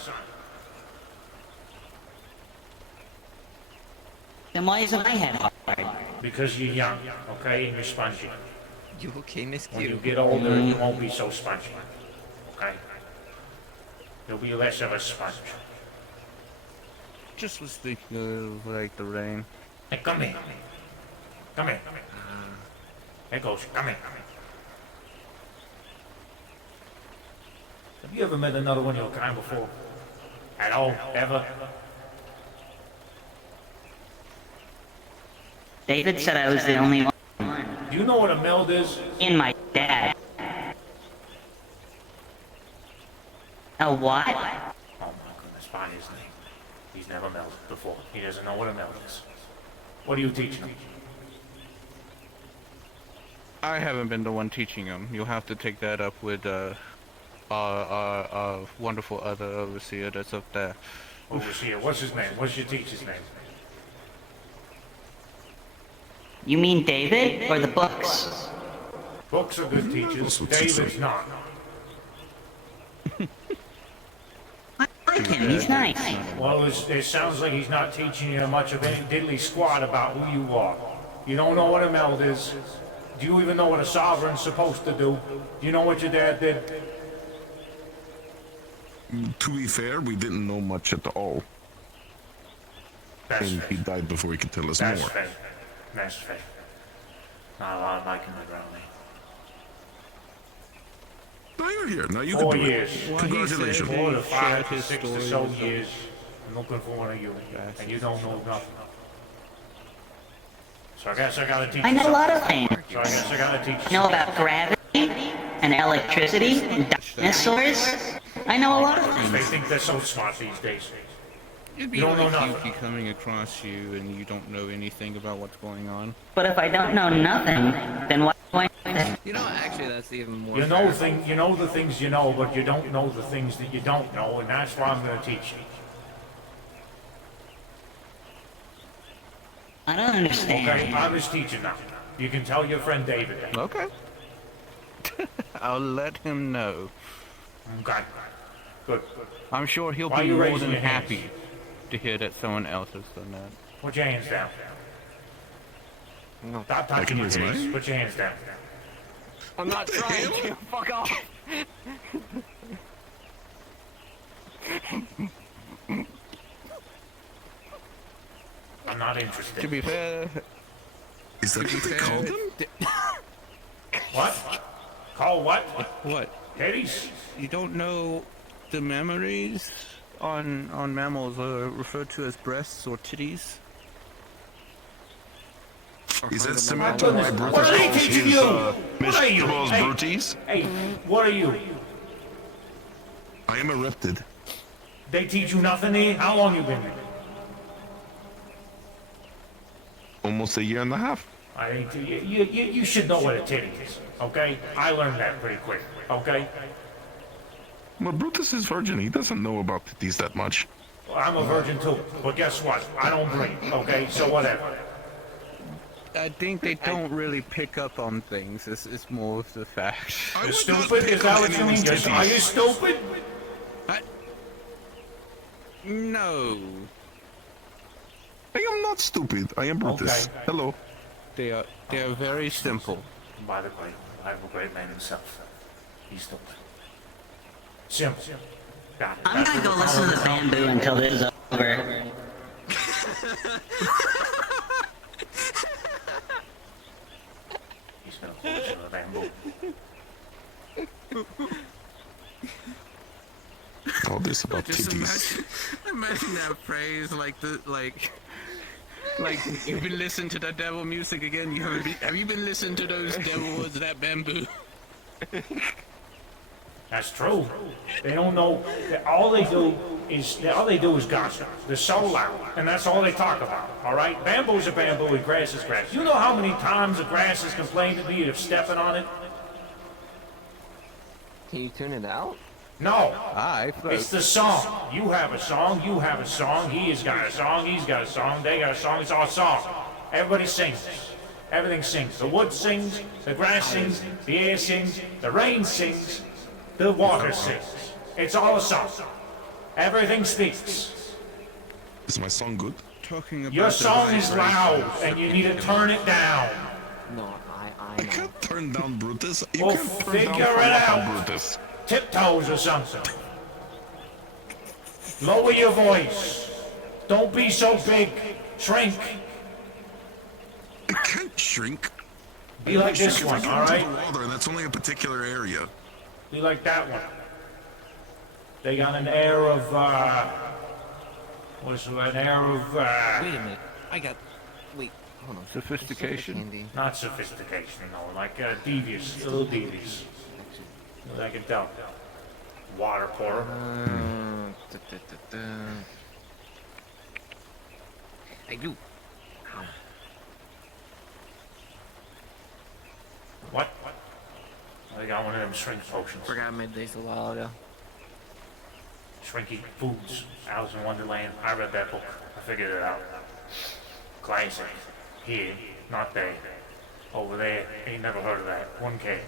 Then why isn't my head hard? Because you're young, okay, and you're spongy. You okay, Miss Q? When you get older, you won't be so spongy. Okay? You'll be less of a sponge. Just was thinking of like the rain. Hey, come here. Come here. There goes. Come here. Have you ever met another one of your kind before? At all? Ever? David said I was the only one. Do you know what a meld is? In my dad. A what? Oh my goodness, by his name. He's never melded before. He doesn't know what a meld is. What are you teaching him? I haven't been the one teaching him. You'll have to take that up with our wonderful other overseer that's up there. Overseer, what's his name? What's your teacher's name? You mean David or the books? Books are good teachers. David's not. I like him. He's nice. Well, it sounds like he's not teaching you much of any diddly squat about who you are. You don't know what a meld is. Do you even know what a sovereign's supposed to do? Do you know what your dad did? To be fair, we didn't know much at all. And he died before he could tell us That's more. fair. That's fair. Not a lot of liking around me. Now you're here. Now you 4 can do years. it. Congratulations. 4 to 5 to his 6 to stories so of- years. I'm looking for one of you, and you don't know nothing. So I guess I gotta teach I you know a lot of something. things. So I guess I gotta teach you I know about gravity and electricity and dinosaurs. I know a lot of something. They things. think they're so smart these days. It'd be You don't know like nothing. Yuki coming across you and you don't know anything about what's going on. But if I don't know nothing, then why? You know, actually, that's even more. You know fair. you know the things you know, but you don't know the things that you don't know, and that's why I'm gonna teach you. I don't understand. Okay, I'm his teacher now. You can tell your friend David that. Okay. I'll let him know. Okay. Good. I'm sure he'll Why be you more raising than your hands? happy to hear that someone else has done that. Put your hands down. No. Stop touching my use mine. face. Put your hands down. I'm not trying to. Fuck off. I'm not interested. To be fair, Is that what they called him? What? Call what? what? Titties? You don't know the memories on mammals are referred to as breasts or titties? Is that My similar to why goodness, Brutus what are they calls teaching his you? What are you? vegetables Hey. Brutis? Hey, what are you? I am erupted. They teach you nothing here? How long you been here? Almost a year and a half. I think you should know what a titty is, okay? I learned that pretty quick, okay? Well, Brutus is virgin. He doesn't know about titties that much. Well, I'm a virgin too, but guess what? I don't breed, okay? So whatever. I think they don't really pick up on things. It's more of the fact. You're stupid? Is that what you mean? Are you stupid? No. I am not stupid. I am Brutus. Okay. Hello. They are very simple. By the way, I have a great man himself. He's stupid. Simple. Got it. I'm gonna go listen to the bamboo until this is over. He's gonna go listen to the bamboo. All this about Just titties. imagine that phrase like you've been listening to that devil music again. Have you been listening to those devil words, that bamboo? That's true. They don't know. All they do is gossip. They're so loud, and that's all they talk about. All right, bamboo's a bamboo, and grass is grass. You know how many times the grass has complained to me of stepping on it? Can you tune it out? No. It's the song. You have a song. You have a song. He has got a song. He's got a song. They got a song. It's all a song. Everybody sings. Everything sings. The wood sings. The grass sings. The air sings. The rain sings. The water sings. It's all a song. Everything speaks. Is my song good? Talking about Your song is loud, and you need to turn it down. No, I can't turn down Brutus. You Well, can't turn figure down it Fallout out. Brutus. Tiptoes or something. Lower your voice. Don't be so big. Shrink. I can't shrink. Be like Shrink this if one, I get all into right? the water, and that's only a particular area. Be like that one. They got an air of, what's it, an air of, Wait a minute. Wait, hold on. Sophistication? Not sophistication, no, like, devious, a little devious. As I can tell. Water pourer. Hey, you. What? I got one of them shrink potions. Forgot middays a while ago. Shrinky Foods, Alice in Wonderland. I read that book. I figured it out. Classic. Here, not there. Over there, ain't never heard of that. 1K.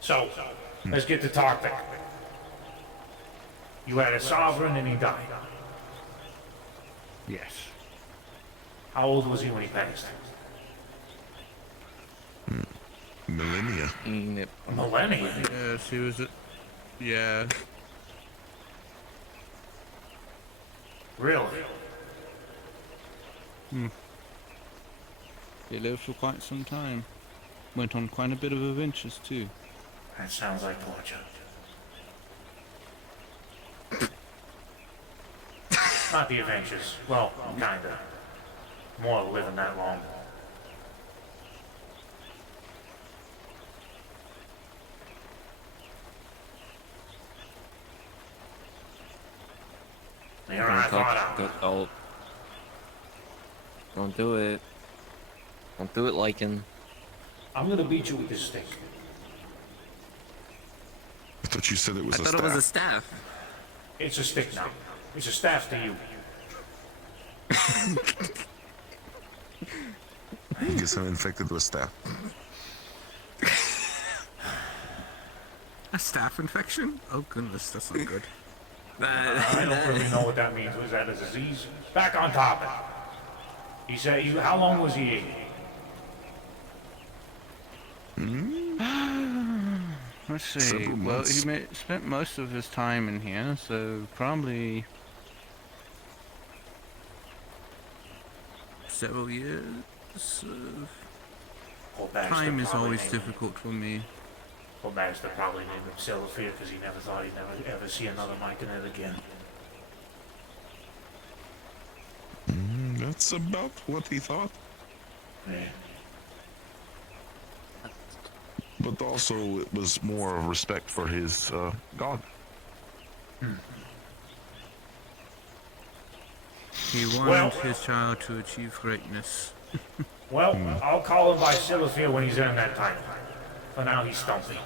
So, let's get to topic. You had a sovereign and he died. Yes. How old was he when he passed? Millennia. Millennia? Yes, he was. Yeah. Really? He lived for quite some time. Went on quite a bit of adventures too. That sounds like torture. Not the adventures. Well, kinda. More living that long. There I thought Don't do it. Don't do it, Lycan. I'm gonna beat you with this stick. I thought you said it was I a thought staff. it was a staff. It's a stick now. It's a staff to you. I guess I'm infected with staff. A staph infection? Oh goodness, that's not good. I don't really know what that means. Was that a disease? Back on topic. He said, how long was he in? Let's see. Several Well, months. he spent most of his time in here, so probably several years. Time is always difficult for me. Well, Master probably named him Silverfear because he never thought he'd never ever see another Mike in it again. That's about what he thought. Yeah. But also, it was more of respect for his god. He wanted his child to achieve greatness. Well, I'll call him by Silverfear when he's in that time. For now, he's Stumpy.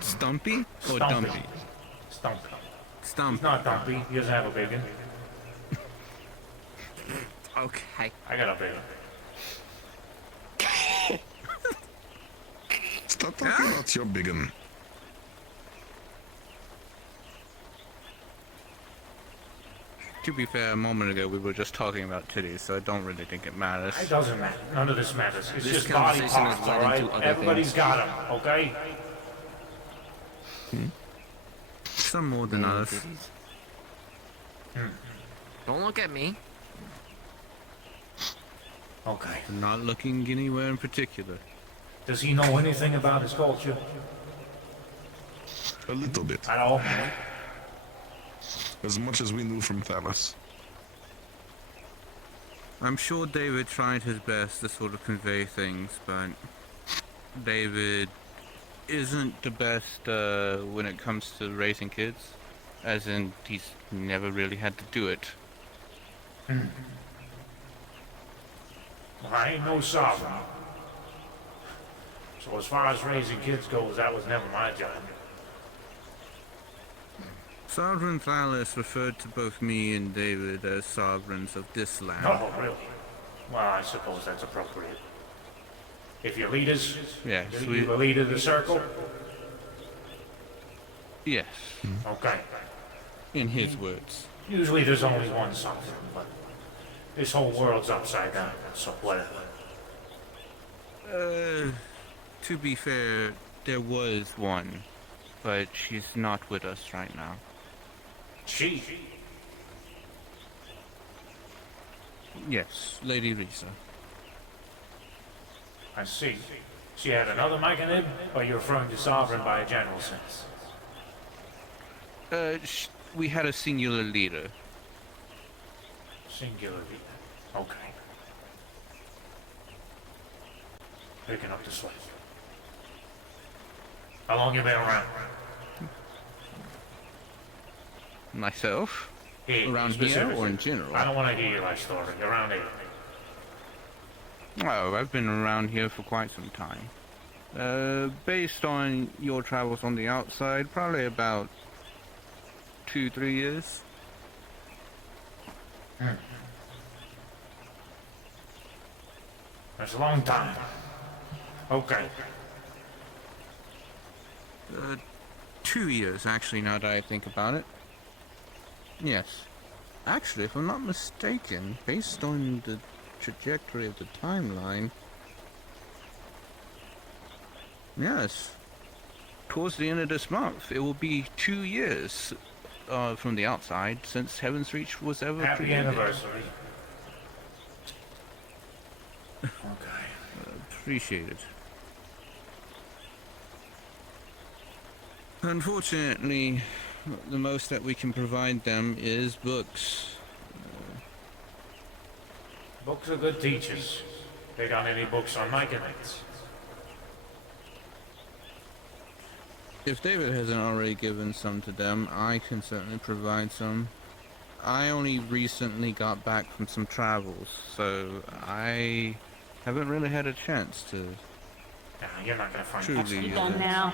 Stumpy or Stumpy. Dumpy? Stumpy. Stump. He's not dumpy. He doesn't have a big one. Okay. I got a big one. Stop talking about your biggin. To be fair, a moment ago we were just talking about titties, so I don't really think it matters. It doesn't matter. None of this matters. It's This just body conversation is parts, led alright? into other Everybody's things. got them, okay? Some more than others. Don't look at me. Okay. Not looking anywhere in particular. Does he know anything about his culture? A little bit. At all? As much as we knew from Thanos. I'm sure David tried his best to sort of convey things, but David isn't the best when it comes to raising kids. As in, he's never really had to do it. Well, I ain't no sovereign. So as far as raising kids goes, that was never my job. Sovereign Thalos referred to both me and David as sovereigns of this land. Oh, really? Well, I suppose that's appropriate. If you're leaders, Yes, you're the leader of the circle? Yes. Okay. In his words. Usually there's only one sovereign, but this whole world's upside down, so whatever. To be fair, there was one, but she's not with us right now. She? Yes, Lady Risa. I see. She had another Myconid, or you're referring to sovereign by a general sense? We had a singular leader. Singular leader. Okay. Picking up the slack. How long you been around? Myself? Here, Around here specifically. or in general? I don't want to hear your life story. Around here. Oh, I've been around here for quite some time. Based on your travels on the outside, probably about 2-3 years. That's a long time. Okay. 2 years, actually, now that I think about it. Yes. Actually, if I'm not mistaken, based on the trajectory of the timeline... Yes. Towards the end of this month, it will be 2 years from the outside since Heaven's Reach was ever Happy created. anniversary. Okay. Appreciate it. Unfortunately, the most that we can provide them is books. Books are good teachers. They got any books on Myconids? If David hasn't already given some to them, I can certainly provide some. I only recently got back from some travels, so I haven't really had a chance to Nah, you're not gonna find truly... Done now.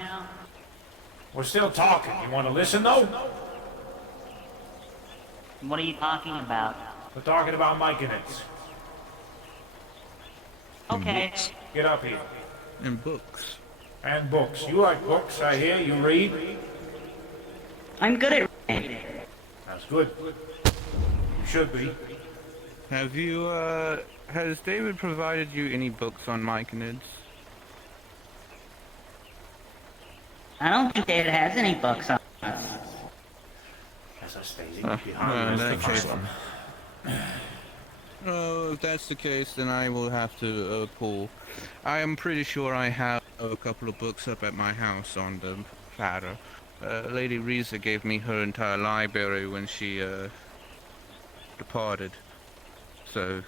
We're still talking. You want to listen, though? What are you talking about? We're talking about Myconids. Okay. Get up here. And books. And books. You like books, I hear. You read. I'm good at reading. That's good. You should be. Have you, has David provided you any books on Myconids? I don't think David has any books on us. As I stated, Well, in that case... one. Oh, if that's the case, then I will have to pull. I am pretty sure I have a couple of books up at my house on the platter. Lady Risa gave me her entire library when she departed. So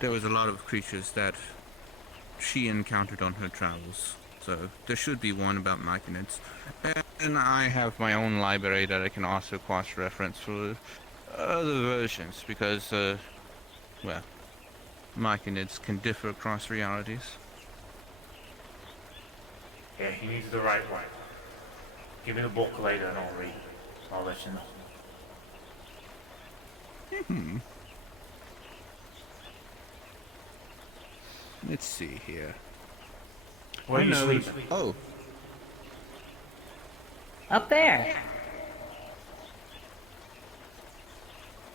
there was a lot of creatures that she encountered on her travels. So there should be one about Myconids. And I have my own library that I can also cross-reference for other versions, because, well, Myconids can differ across realities. Yeah, he needs the right one. Give me the book later and I'll read. I'll let you know. Let's see here. Where are you sleeping? Oh. Up there.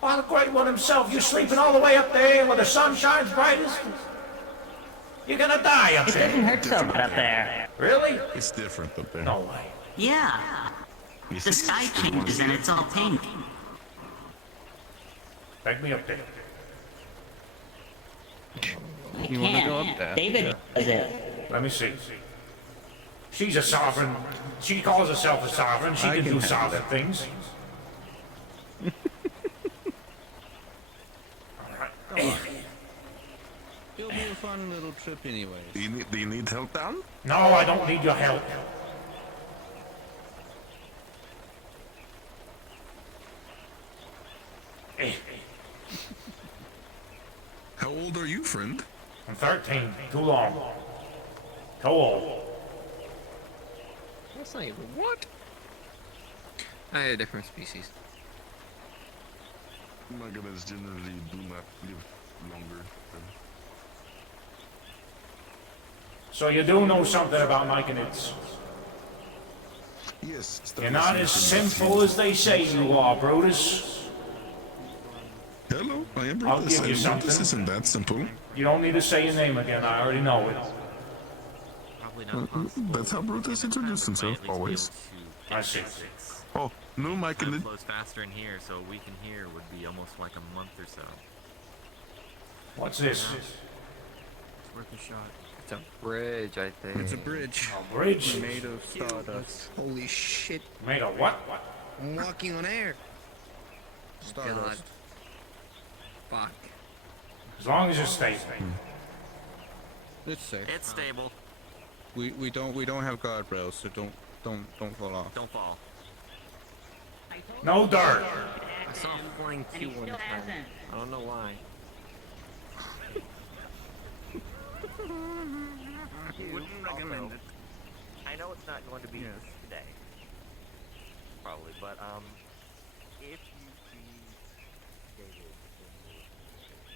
Oh, the great one himself, you're sleeping all the way up there where the sun shines brightest? You're gonna die up It there. doesn't hurt so bad up there. Really? It's different up there. No way. Yeah. The sky changes and it's all pink. Take me up there. I You wanna can't. go up there? David does it. Let me see. She's a sovereign. She calls herself a sovereign. She I can can do handle sovereign that. things. It'll be a fun little trip anyways. Do you need help down? No, I don't need your help. How old are you, friend? I'm 13. Too long. Too old. That's not even what? I had a different species. Maggots generally do not live longer than... So you do know something about Myconids. Yes. You're not as sinful as they say you are, Brutus. Hello, I am I'll Brutus. give you and something. Brutus isn't that simple. You don't need to say your name again. I already know it. Probably not possible. That's how Brutus introduced himself, At least be always. able to I see. Oh, no, Time Myconid. flows faster in here, so a week in here would be almost like a month or so. What's this? It's worth a shot. It's a bridge, I think. It's a bridge. A bridge? Made of stardust. Holy shit. Made of what? I'm walking on air. Stardust. Fuck. As long as you're stable. It's safe. It's stable. We don't have guardrails, so don't fall off. Don't fall. No dirt. I saw him flying And he Q one still time. hasn't. I don't know why. Wouldn't recommend it. I know it's not going to be today. Probably, but if you see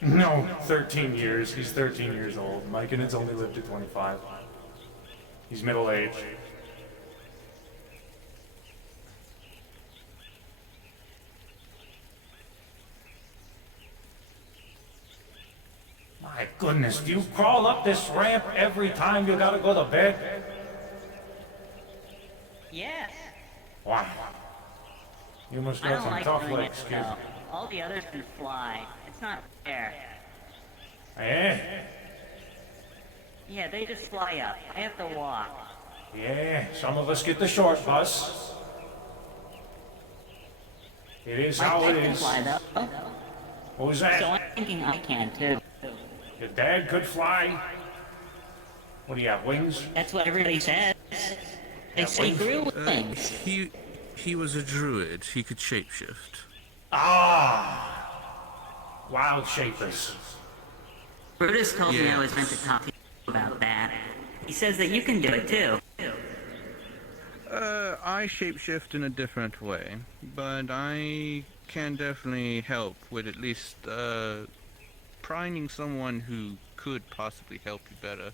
David No, 13 years. He's 13 years old. Myconid's only lived to 25. He's middle-aged. My goodness, do you crawl up this ramp every time you gotta go to bed? Yes. Wow. You must I got don't some like tough doing legs, it kid. though. All the others can fly. It's not fair. Eh? Yeah, they just fly up. I have to walk. Yeah, some of us get the short bus. It is My how dad it can is. fly though. Who's So that? I'm thinking I can too. Your dad could fly? What do you have, wings? That's what everybody says. They say he grew wings. He was a druid. He could shapeshift. Ah! Wild shapers. Brutus told me Yeah. I was meant to talk to you about that. He says that you can do it too. I shapeshift in a different way, but I can definitely help with at least priming someone who could possibly help you better.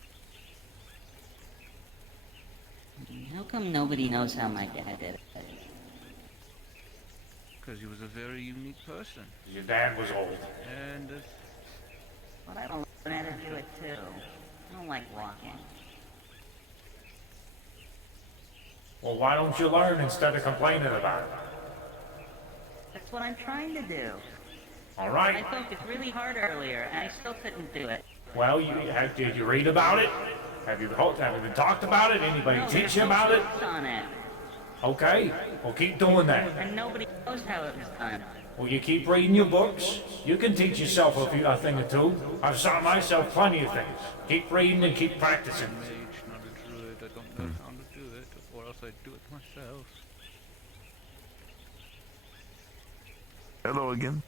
How come nobody knows how my dad did it? Because he was a very unique person. Your dad was old. And But I don't learn how to do it too. I don't like walking. Well, why don't you learn instead of complaining about it? That's what I'm trying to do. All right. I focused really hard earlier, and I still couldn't do it. Well, did you read about it? Have you been talked about it? Anybody No, teach there's you no about it? books on it, Okay, well keep doing that. and nobody knows how it was done. Well, you keep reading your books. You can teach yourself a thing or two. I've taught myself plenty of things. Keep reading and keep practicing. mage, not a druid. I don't know how to do it, or else I'd do it myself. Hello again.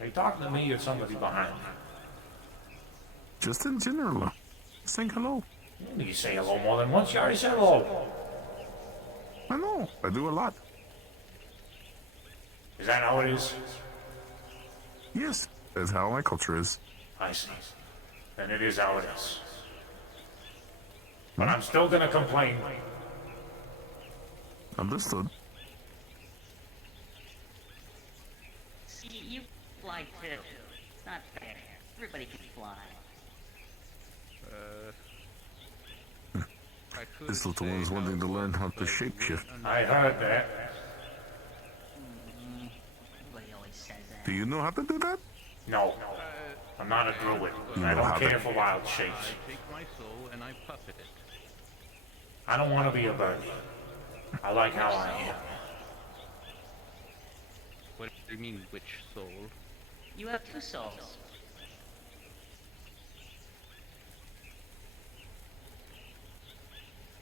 Are you talking to me or somebody behind me? Just in general. Saying hello. You say hello more than once. You already said hello. I know. I do a lot. Is that how it is? Yes, that's how my culture is. I see. Then it is how it is. But I'm still gonna complain. Understood. See, you fly too. It's not fair. Everybody can fly. This little one's wanting to learn how to shapeshift. I heard that. Everybody always says that. Do you know how to do that? No. I'm not a druid. You I know how don't to- care for wild shapes. I take my soul and I puppet it. I don't want to be a birdie. I like how I am. What do you mean, which soul? You have two souls.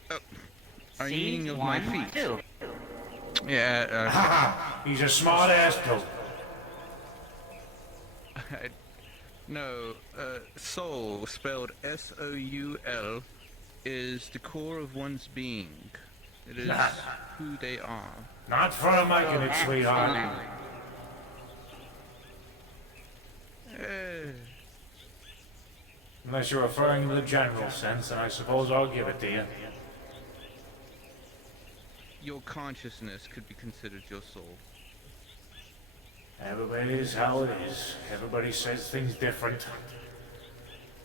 Oh, are you See? meaning of my One, feet? two. Yeah, He's a smart ass too. no, soul, spelled S-O-U-L, is the core of one's being. It is who they are. Not for a making it, sweetheart. Unless you're referring to the general sense, and I suppose I'll give it to you. Your consciousness could be considered your soul. Everybody is how it is. Everybody says things different.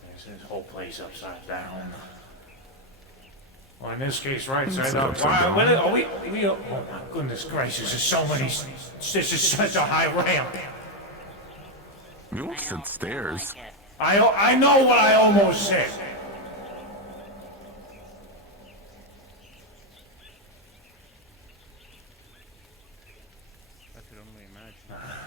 There's this whole place upside down. Well, in this case, right side up. Wow, oh my goodness gracious, there's so many. This is such a high ramp. You almost said stairs. I know what I almost said. I could only imagine.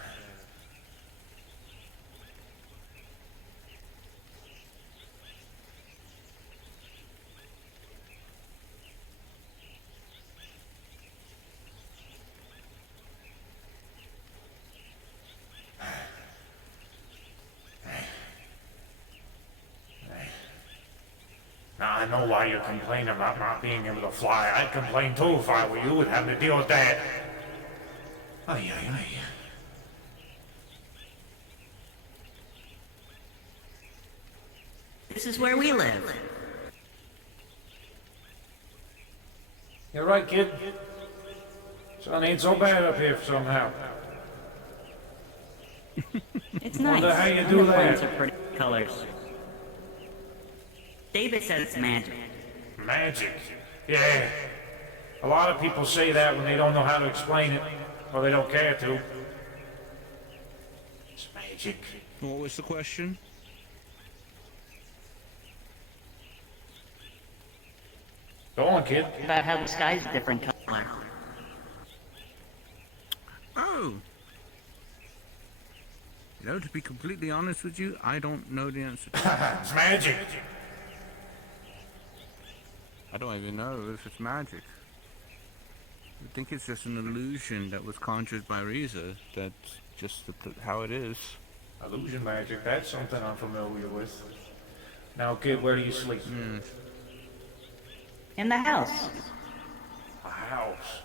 Now, I know why you're complaining about not being able to fly. I'd complain too if I were you and having to deal with that. Ay, ay, ay. This is where we live. You're right, kid. Sun ain't so bad up here somehow. It's Wonder nice. how you do Plants that. are pretty colors. David says it's magic. Magic. Yeah. A lot of people say that when they don't know how to explain it, or they don't care to. It's magic. What was the question? Go on, kid. About how the sky's a different color. Oh! You know, to be completely honest with you, I don't know the answer to that. It's magic. I don't even know if it's magic. I think it's just an illusion that was conjured by Riza. That's just how it is. Illusion magic, that's something I'm familiar with. Now, kid, where do you sleep? In the house. A house.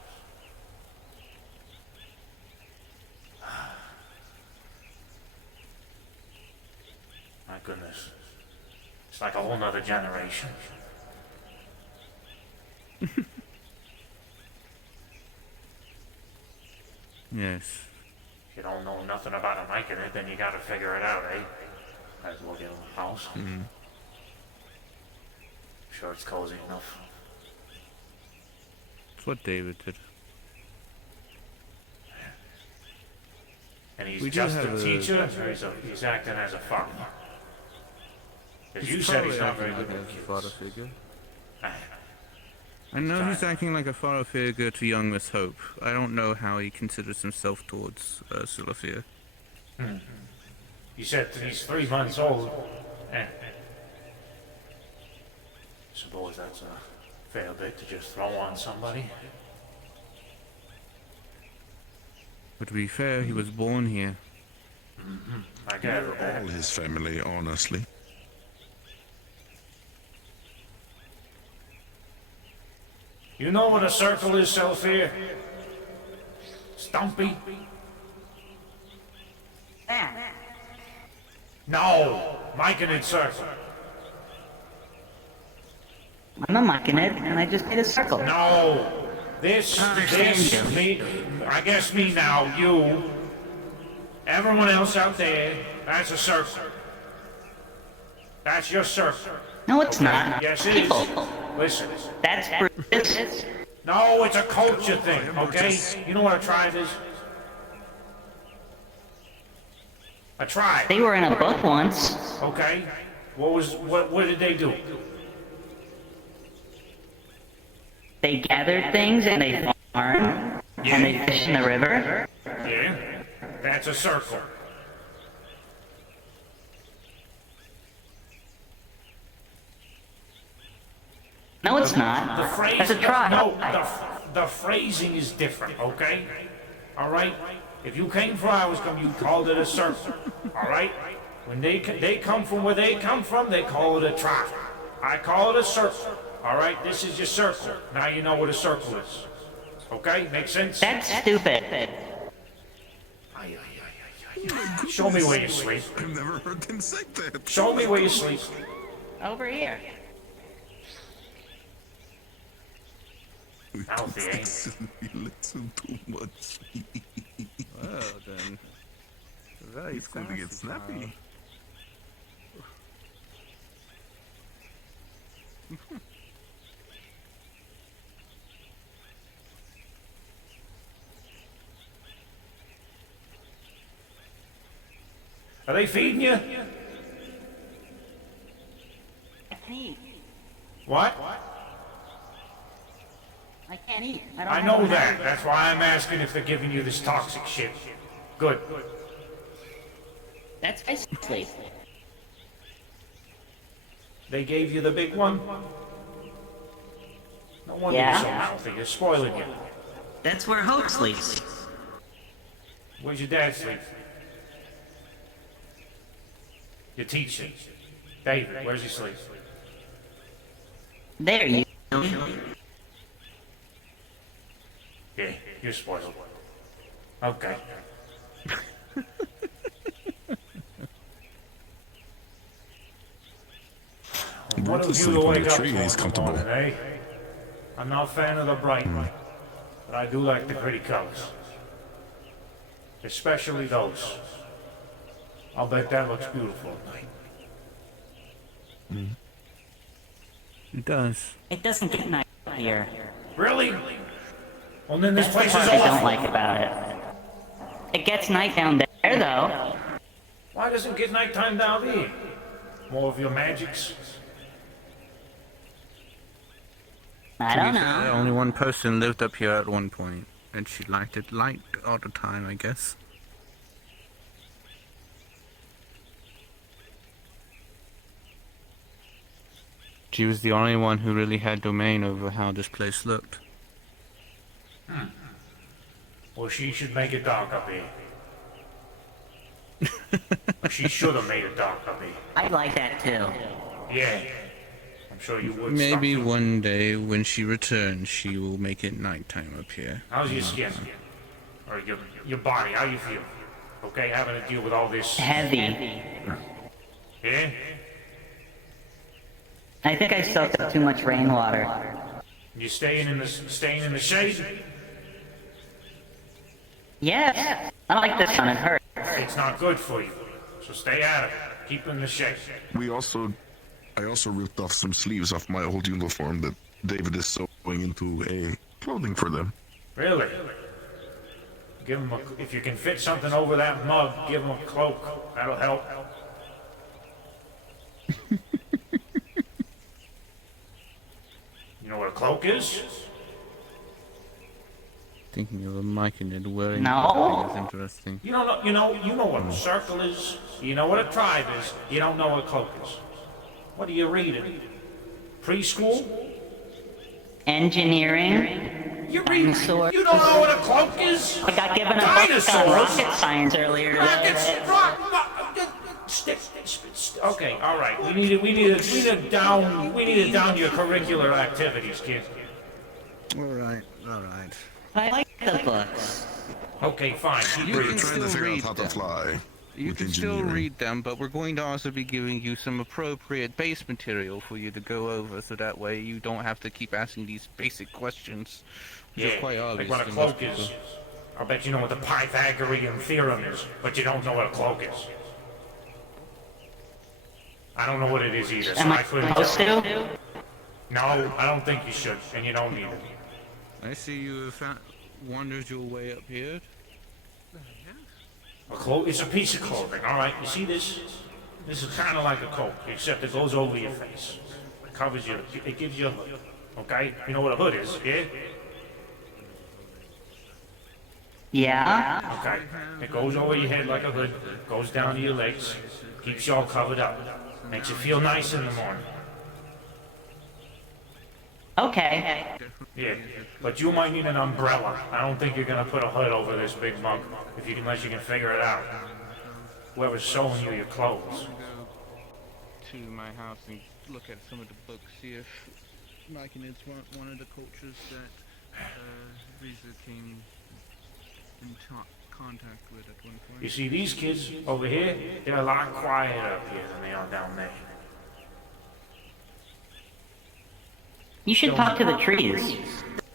My goodness. It's like a whole nother generation. Yes. If you don't know nothing about making it, then you gotta figure it out, eh? Might as well get a house. Sure it's cozy enough. It's what David did. And he's We do just a have a- teacher, or he's acting as a father? Because you He's said he's probably not very acting good like with a kids. father figure. Ah, I know he's acting like a father figure to young Miss Hope. I don't know how he considers himself towards Silafia. You said he's 3 months old. Suppose that's a fair bit to just throw on somebody. But to be fair, he was born here. I gather that. All his family, honestly. You know what a circle is, Selfie? Stumpy? No, Mike and it circle. I'm a Machinid, and I just made a circle. No, this, me, I guess me now, you, everyone else out there, that's a circle. That's your circle. No, it's not. Yes, it is. Listen. That's Brutus. No, it's a culture thing, okay? You know what a tribe is? A tribe. They were in a book once. Okay. What did they do? They gathered things and they farmed and they fished in the river. Yeah. That's a circle. No, it's not. The phrase, That's a tribe. No, the phrasing is different, okay? All right? If you came 4 hours ago, you called it a circle, all right? When they come from where they come from, they call it a tribe. I call it a circle, all right? This is your circle. Now you know what a circle is. Okay? Make sense? That's stupid. Show me where you sleep. I've never heard them say that. Show me where you sleep. Over here. Alfie, eh? You listen too much. Well, then. Very He's going to get snappy. Are they feeding you? What? I can't eat. I know that. That's why I'm asking if they're giving you this toxic shit. Good. That's my sleep. They gave you the big one? No wonder you're so healthy. They're spoiling you. That's where Hope sleeps. Where's your dad sleep? Your teacher. David, where's he sleep? There you go. Yeah, you're spoiled. Okay. What Brutus of you to sleep on wake the up tree and he's for in the comfortable. morning, eh? I'm not a fan of the bright light, but I do like the pretty colors. Especially those. I'll bet that looks beautiful at night. It does. It doesn't get night here. Really? Well, then this That's the place part is I awful. don't like about it. It gets night down there, though. Why does it get nighttime down here? More of your magics? I don't know. Only one person lived up here at one point, and she liked it light all the time, I guess. She was the only one who really had domain over how this place looked. Well, she should make it dark up here. Or she should have made it dark up here. I'd like that, too. Yeah. I'm sure you would. Maybe Stop. one day when she returns, she will make it nighttime up here. How's your skin? Or your body? How you feel? Okay, having to deal with all this. Heavy. Yeah? I think I soaked up too much rainwater. You staying in the shade? Yes. I like the sun. It hurts. It's not good for you. So stay out of it. Keep in the shade. I also ripped off some sleeves off my old uniform that David is sewing into a clothing for them. Really? Give him if you can fit something over that mug, give him a cloak. That'll help. You know what a cloak is? Thinking of a mic and it wearing No. is interesting. You don't know. You know what a circle is. You know what a tribe is. You don't know what a cloak is. What are you reading? Preschool? Engineering. You read? Dinosaurs. You don't know what a cloak is? I got given a book Dinosaurs. on rocket science earlier Rockets. today. Okay, all right. We need to down your curricular activities, kid. Alright, alright. I like the books. Okay, fine. You We're can trying to still figure out read how to them. fly. You with can still engineering. read them, but we're going to also be giving you some appropriate base material for you to go over, so that way you don't have to keep asking these basic questions, which are quite Yeah, obvious like what a to most cloak people. is. I bet you know what the Pythagorean theorem is, but you don't know what a cloak is. I don't know what it is either, so Am I I couldn't supposed tell. to? No, I don't think you should, and you don't need it. I see you have wandered your way up here. A cloak is a piece of clothing, all right? You see this? This is kind of like a coat, except it goes over your face. It covers you. It gives you a hood, okay? You know what a hood is, yeah? Yeah. Okay. It goes over your head like a hood, goes down to your legs, keeps you all covered up. Makes you feel nice in the morning. Okay. Yeah, but you might need an umbrella. I don't think you're gonna put a hood over this big mug, unless you can figure it out. Whoever's sewing you your clothes. To my house and look at some of the books, see if Myconids one of the cultures that Riza came in contact with at one point. You see, these kids over here, they're a lot quieter up here than they are down there. You should talk to the trees.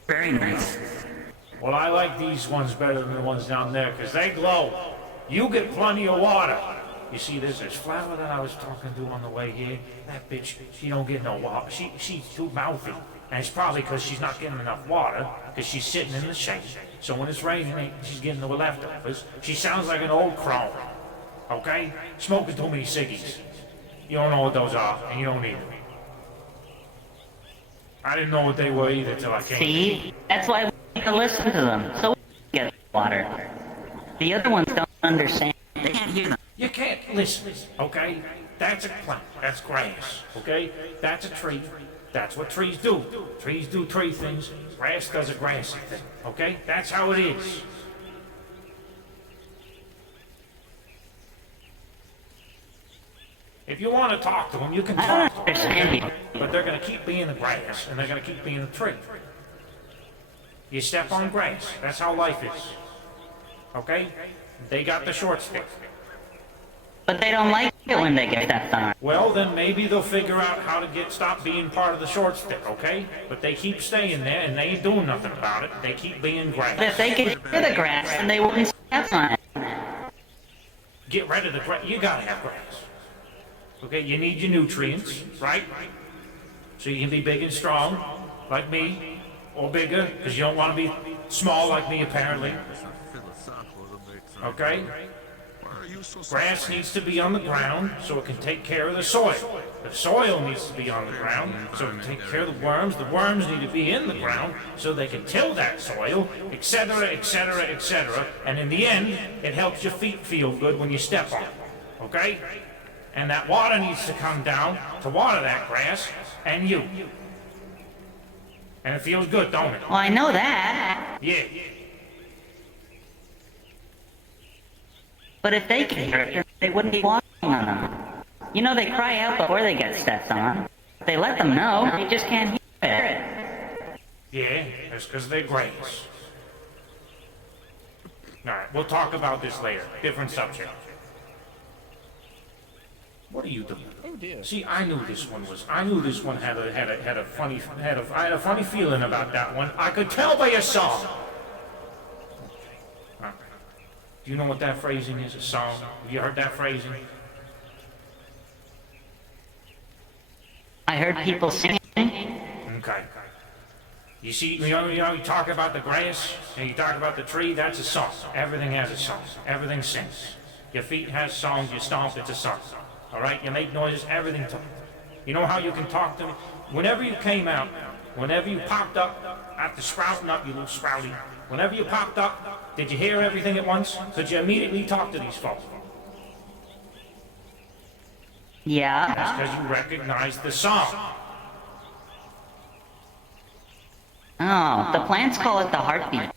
Very nice. Well, I like these ones better than the ones down there, because they glow. You get plenty of water. You see, there's this flower that I was talking to on the way here. That bitch, she don't get no water. She's too mouthy. And it's probably because she's not getting enough water, because she's sitting in the shade. So when it's raining, she's getting the leftovers. She sounds like an old crone. Okay? Smoking too many ciggies. You don't know what those are, and you don't need them. I didn't know what they were either till I came. See? That's why we need to listen to them, so we get water. The other ones don't understand. They can't hear them. You can't listen, okay? That's a plant. That's grass, okay? That's a tree. That's what trees do. Trees do tree things. Grass does a grassy thing, okay? That's how it is. If you want to talk to them, you can talk to them. But they're going to keep being the grass, and they're going to keep being the tree. You step on grass. That's how life is. Okay? They got the short stick. But they don't like it when they get stepped on. Well, then maybe they'll figure out how to stop being part of the short stick, okay? But they keep staying there, and they ain't doing nothing about it. They keep being grass. But if they could hear the grass, then they wouldn't step on it. Get rid of the grass. You gotta have grass. Okay, you need your nutrients, right? So you can be big and strong, like me, or bigger, because you don't want to be small like me, apparently. Okay? Grass needs to be on the ground so it can take care of the soil. The soil needs to be on the ground so it can take care of the worms. The worms need to be in the ground so they can till that soil, etc., etc., etc. And in the end, it helps your feet feel good when you step on it. Okay? And that water needs to come down to water that grass and you. And it feels good, don't it? Well, I know that. Yeah. But if they could hear it, they wouldn't be walking on them. You know, they cry out before they get stepped on. If they let them know, they just can't hear it. Yeah, that's because they're grass. Alright, we'll talk about this later. Different subject. What are you doing? Oh dear. See, I knew this one had a funny I had a funny feeling about that one. I could tell by your song. Okay. Do you know what that phrasing is? A song? Have you heard that phrasing? I heard people singing. Okay. You see, you talk about the grass and you talk about the tree. That's a song. Everything has a song. Everything sings. Your feet has songs. You stomp. It's a song. All right, you make noises, everything talks. You know how you can talk to them? Whenever you came out, whenever you popped up, after sprouting up, you little sprouty, whenever you popped up, did you hear everything at once? Could you immediately talk to these folks? Yeah. That's because you recognized the song. Oh, the plants call it the heartbeat.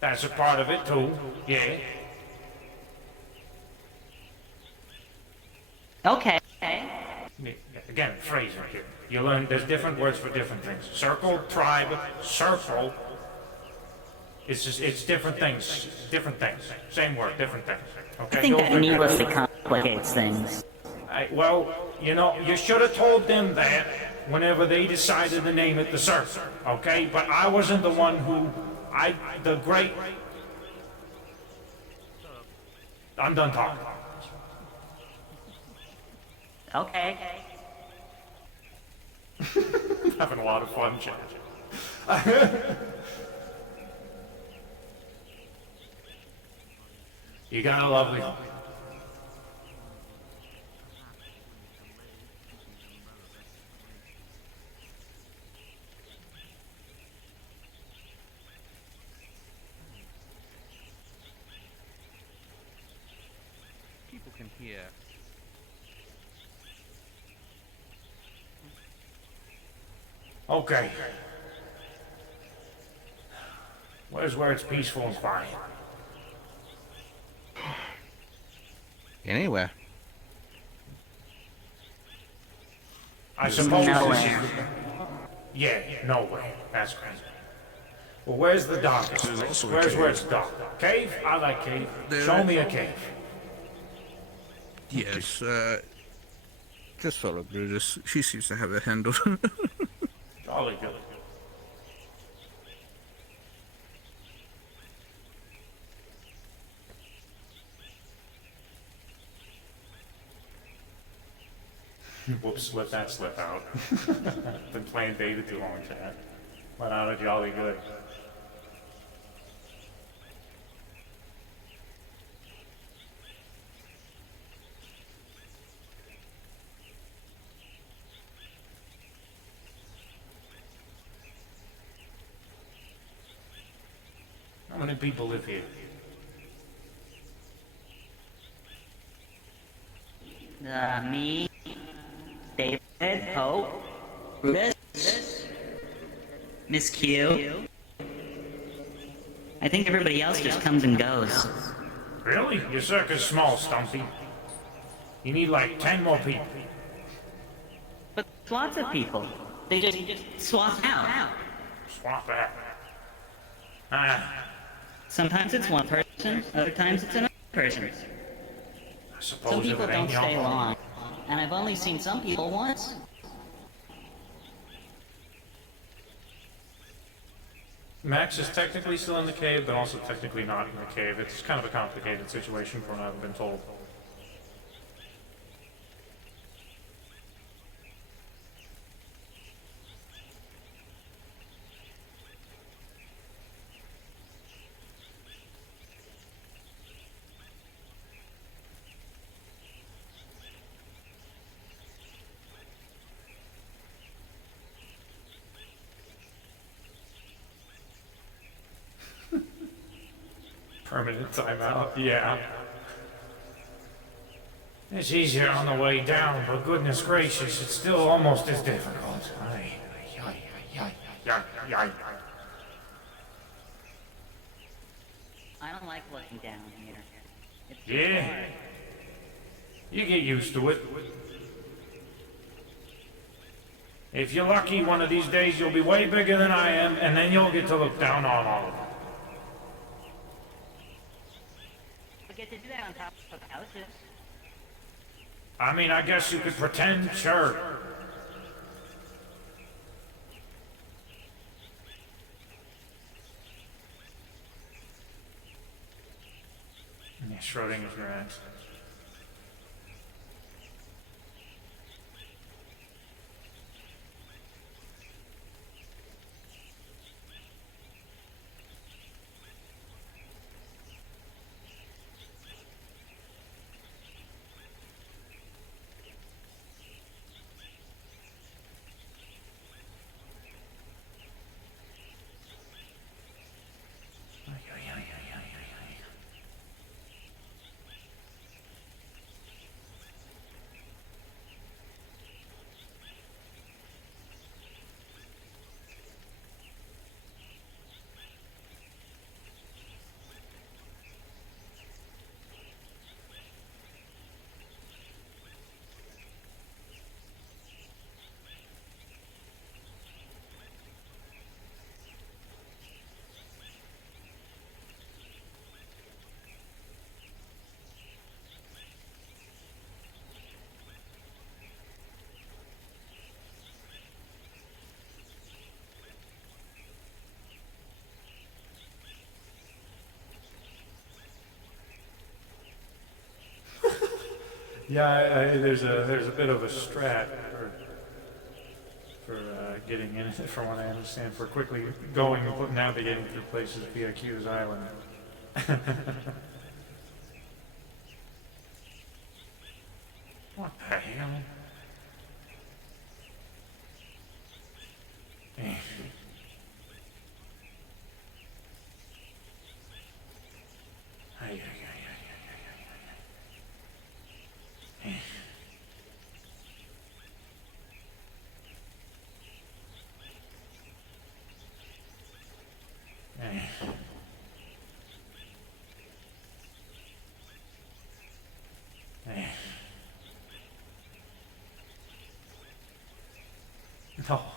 That's a part of it too, yeah. Okay. Again, phrasing here. You learn there's different words for different things. Circle, tribe, circle. It's different things. Different things. Same word, different things. Okay. I think that You'll figure it needlessly out. complicates things. Well, you know, you should have told them that whenever they decided to name it the circle. Okay, but I wasn't the one who. The great. I'm done talking. Okay. Having a lot of fun, chat. You got a lovely home. People can hear. Okay. Where's where it's peaceful and quiet? Anywhere. I suppose Nowhere. this is. Yeah, nowhere. That's crazy. Well, where's the darkest There's place? also a Where's cave. where it's dark? Cave? I like cave. Show me a cave. Yes, just follow Brutus. She seems to have it handled. Jolly good. Whoops, let that slip out. Been playing David too long, chat. Let out a jolly good. How many people live here? Me, David, Hope, Brutus, Miss Q. I think everybody else just comes and goes. Really? Your circus small, Stumpy. You need like 10 more people. But lots of people. They just swap out. Swap out. Ah, Sometimes it's one person, other times it's another person. I Some suppose if people it don't ain't stay y'all. long, and I've only seen some people once. Max is technically still in the cave, but also technically not in the cave. It's kind of a complicated situation from what I've been told. Permanent timeout. Yeah. It's easier on the way down, but goodness gracious, it's still almost as difficult. Ay, ay, ay, ay, ay, ay, ay. I don't like looking down here. It's Yeah. hard. You get used to it. If you're lucky, one of these days you'll be way bigger than I am, and then you'll get to look down on all of them. We get to do that on top of houses. I mean, I guess you could pretend, sure. Yeah, Schrodinger's right. Yeah, there's a bit of a strat for getting in it, from what I understand, for quickly going and navigating through places via Q's Island. What the hell?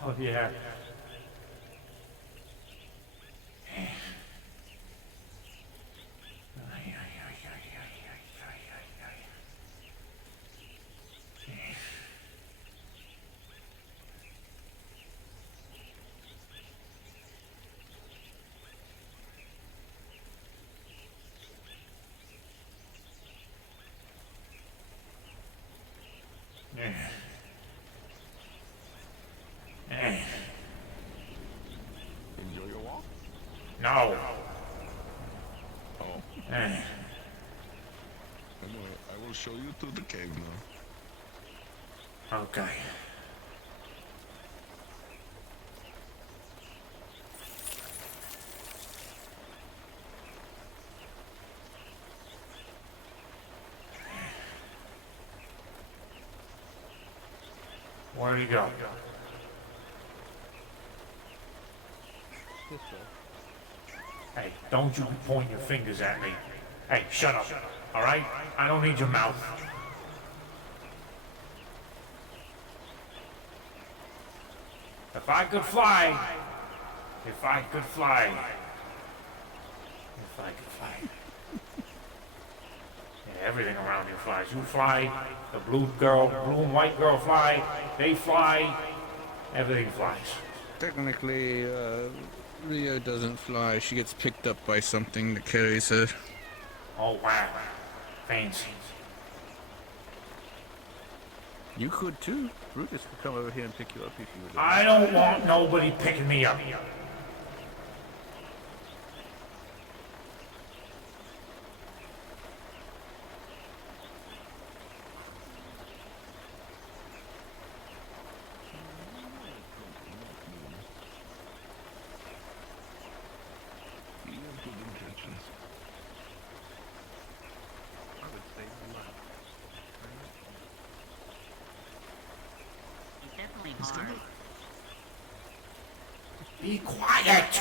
Oh, yeah. Enjoy your walk? No. Oh. Eh. Anyway, I will show you to the cave now. Okay. Where'd he go? This way. Hey, don't you point your fingers at me. Hey, shut up. All right? I don't need your mouth. If I could fly, if I could fly, if I could fly. Yeah, everything around you flies. You fly, the blue and white girl fly, they fly, everything flies. Technically, Rio doesn't fly. She gets picked up by something that carries her. Oh, wow. Fancy. You could too. Brutus could come over here and pick you up if you would. I don't want nobody picking me up. You have good intentions. I would say a lot. It's definitely hard. Be quiet!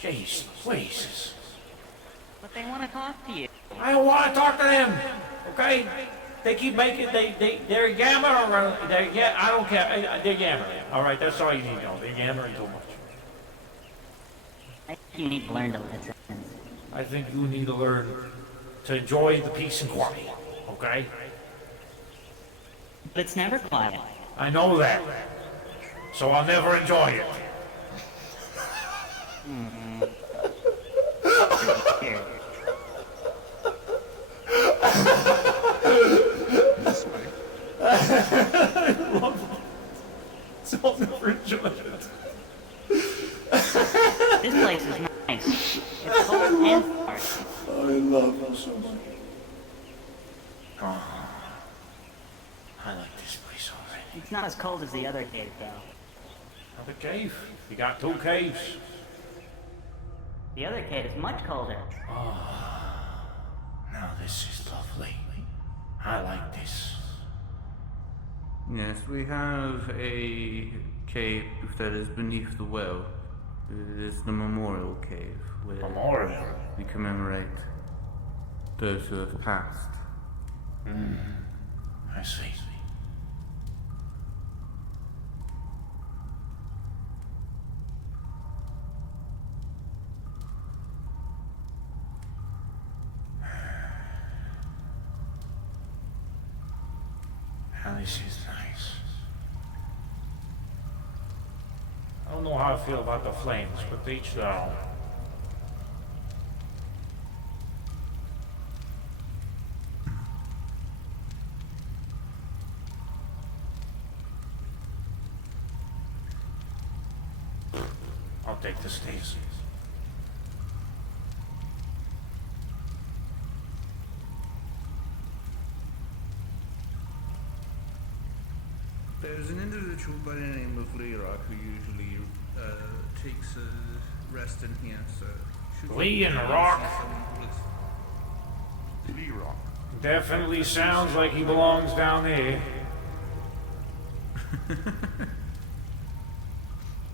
Jeez, Jesus. But they want to talk to you. I don't want to talk to them, okay? They keep making, they're yammering, I don't care, they're yammering. All right, that's all you need to know, they're yammering too much. I think you need to learn to listen. I think you need to learn to enjoy the peace and quiet, okay? But it's never quiet. I know that, so I'll never enjoy it. Here. This way. I love it. So I'll never enjoy it. This place is nice. It's cold and hard. I love it so much. Oh, I like this place already. It's not as cold as the other cave, though. Another cave? You got two caves. The other cave is much colder. Oh, now this is lovely. I like this. Yes, we have a cave that is beneath the well. It is the Memorial Cave, where Memorial? we commemorate those who have passed. I see. Now this is nice. I don't know how I feel about the flames, but to each their own. I'll take the stairs. There's an individual by the name of Lerock who usually takes a rest in here, so... Lee and Rock? Lerock. Definitely sounds like he belongs down there.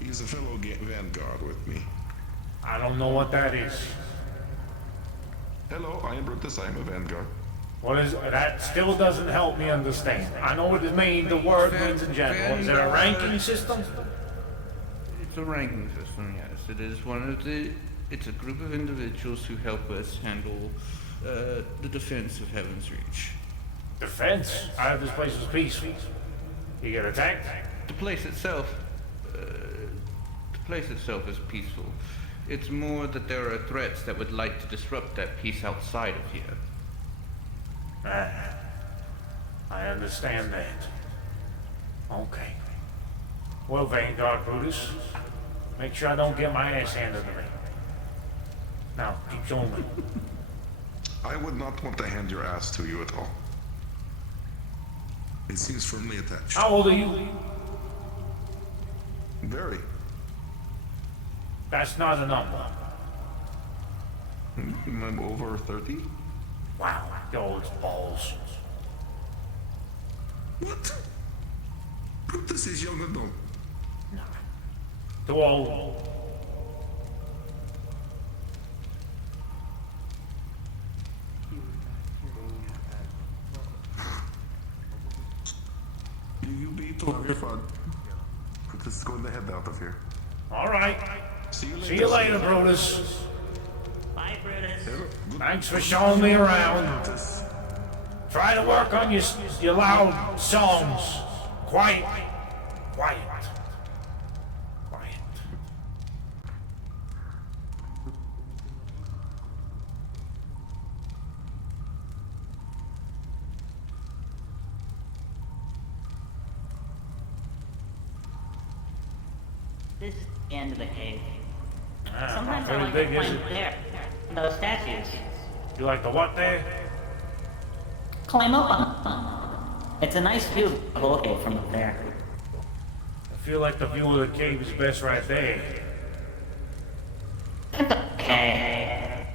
He's a fellow Vanguard with me. I don't know what that is. Hello, I am Brutus. I am a Vanguard. What is that? Still doesn't help me understand. I know what it means. The word means in general. Is it a ranking system? It's a ranking system, yes. It is one of the... It's a group of individuals who help us handle the defense of Heaven's Reach. Defense? I have this place as peaceful. You get attacked? The place itself is peaceful. It's more that there are threats that would like to disrupt that peace outside of here. I understand that. Okay. Well, Vanguard Brutus, make sure I don't get my ass handed to me. Now, keep showing me. I would not want to hand your ass to you at all. It seems firmly attached. How old are you? Very. That's not a number. I'm over 30. Wow, those balls. What? Brutus is young adult. Too old. You beat over fun. Brutus is going to head out of here. All right. See you later, Brutus. Bye, Brutus. Thanks for showing me around. Try to work on your loud songs. Quiet. Quiet. Quiet. This is the end of the cave. Ah, Sometimes I not like very to big, is climb it? there. Those statues. You like the what there? Climb up on them. It's a nice view of the whole cave from up there. I feel like the view of the cave is best right there. Okay.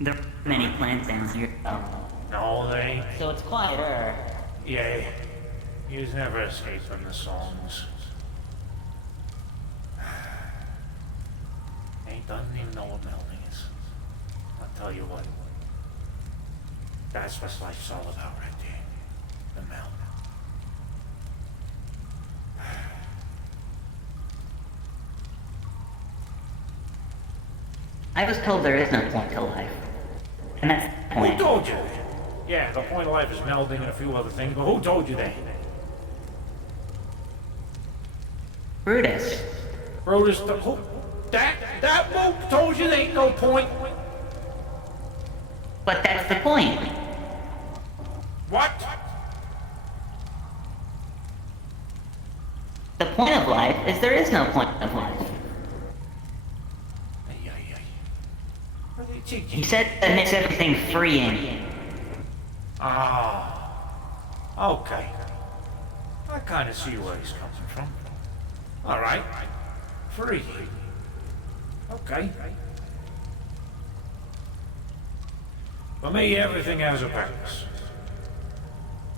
There aren't many plants down here, though. No, they ain't. So it's quieter. Yeah. He's never escaping the songs. He doesn't even know what melding is. I'll tell you what. That's what life's all about right there. The meld. I was told there is no point to life. And that's the point. Who told you that? Yeah, the point of life is melding and a few other things, but who told you that? Brutus. Brutus, who? That mook told you there ain't no point. But that's the point. What? The point of life is there is no point of life. He said that makes everything freeing. Ah. Okay. I kind of see where he's coming from. All right. Free. Okay. For me, everything has a purpose.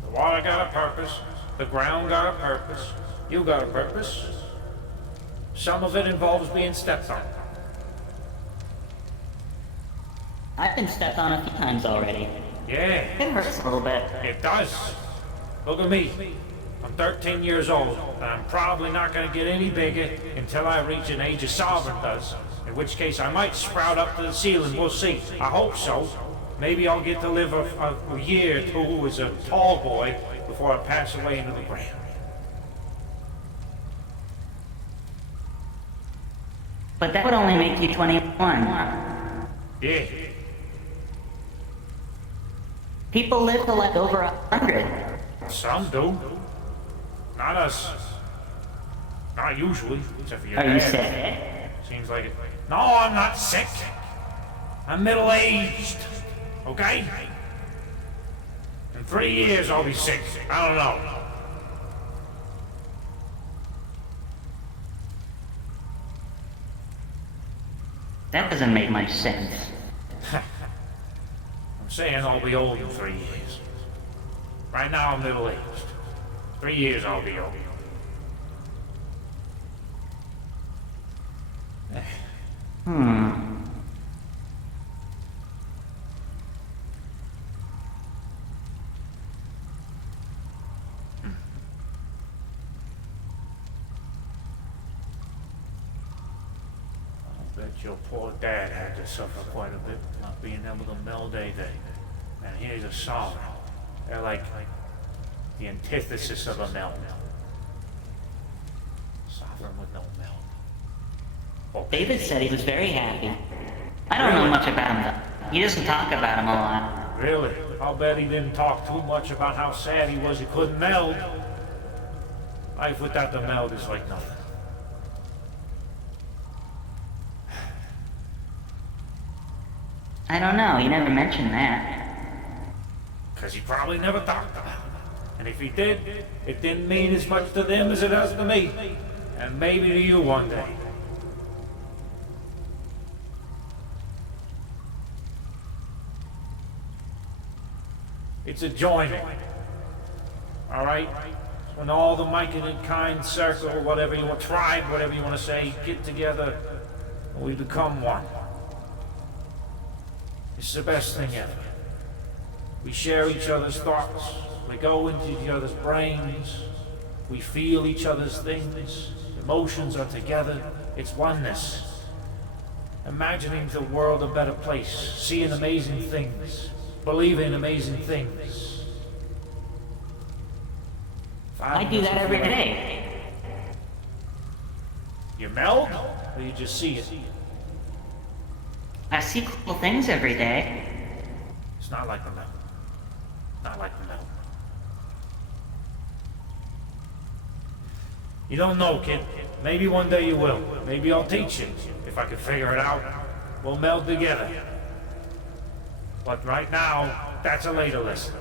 The water got a purpose. The ground got a purpose. You got a purpose. Some of it involves being stepped on. I've been stepped on a few times already. Yeah. It hurts a little bit. It does. Look at me. I'm 13 years old, and I'm probably not going to get any bigger until I reach an age of sovereign does. In which case, I might sprout up to the ceiling. We'll see. I hope so. Maybe I'll get to live a year or two as a tall boy before I pass away into the ground. But that would only make you 21. Yeah. People live to like over 100. Some do. Not us. Not usually, except for your Are you dad. sick? Seems like it. No, I'm not sick. I'm middle-aged. Okay? In 3 years, I'll be sick. I don't know. That doesn't make much sense. I'm saying I'll be old in 3 years. Right now, I'm middle-aged. 3 years, I'll be old. I bet your poor dad had to suffer quite a bit not being able to meld anything. And here's a song. They're like the antithesis of a meld. Sovereign with no meld. David said he was very happy. I don't know much about him though. He doesn't talk about him a lot. Really? I'll bet he didn't talk too much about how sad he was he couldn't meld. Life without the meld is like nothing. I don't know, he never mentioned that. Because he probably never talked about it. And if he did, it didn't mean as much to them as it does to me. And maybe to you one day. It's a joining. Alright? When all the Myconid kind circle, whatever you want, tribe, whatever you want to say, get together, and we become one. It's the best thing ever. We share each other's thoughts. We go into each other's brains. We feel each other's things. Emotions are together. It's oneness. Imagining the world a better place. Seeing amazing things. Believing amazing things. I do that every day. You meld? Or you just see it? I see cool things every day. It's not like the meld. Not like the meld. You don't know, kid. Maybe one day you will. Maybe I'll teach you. If I can figure it out, we'll meld together. But right now, that's a later lesson.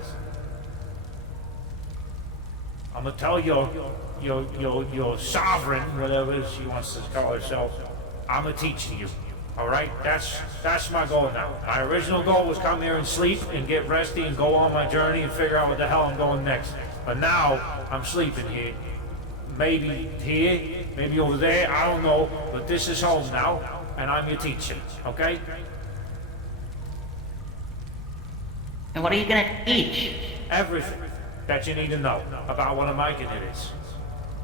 I'm gonna tell your sovereign, whatever she wants to call herself, I'm gonna teach you. Alright? That's my goal now. My original goal was come here and sleep and get resty and go on my journey and figure out what the hell I'm going next. But now, I'm sleeping here. Maybe here, maybe over there, I don't know. But this is home now, and I'm your teacher. Okay? And what are you gonna teach? Everything that you need to know about what a Myconid is.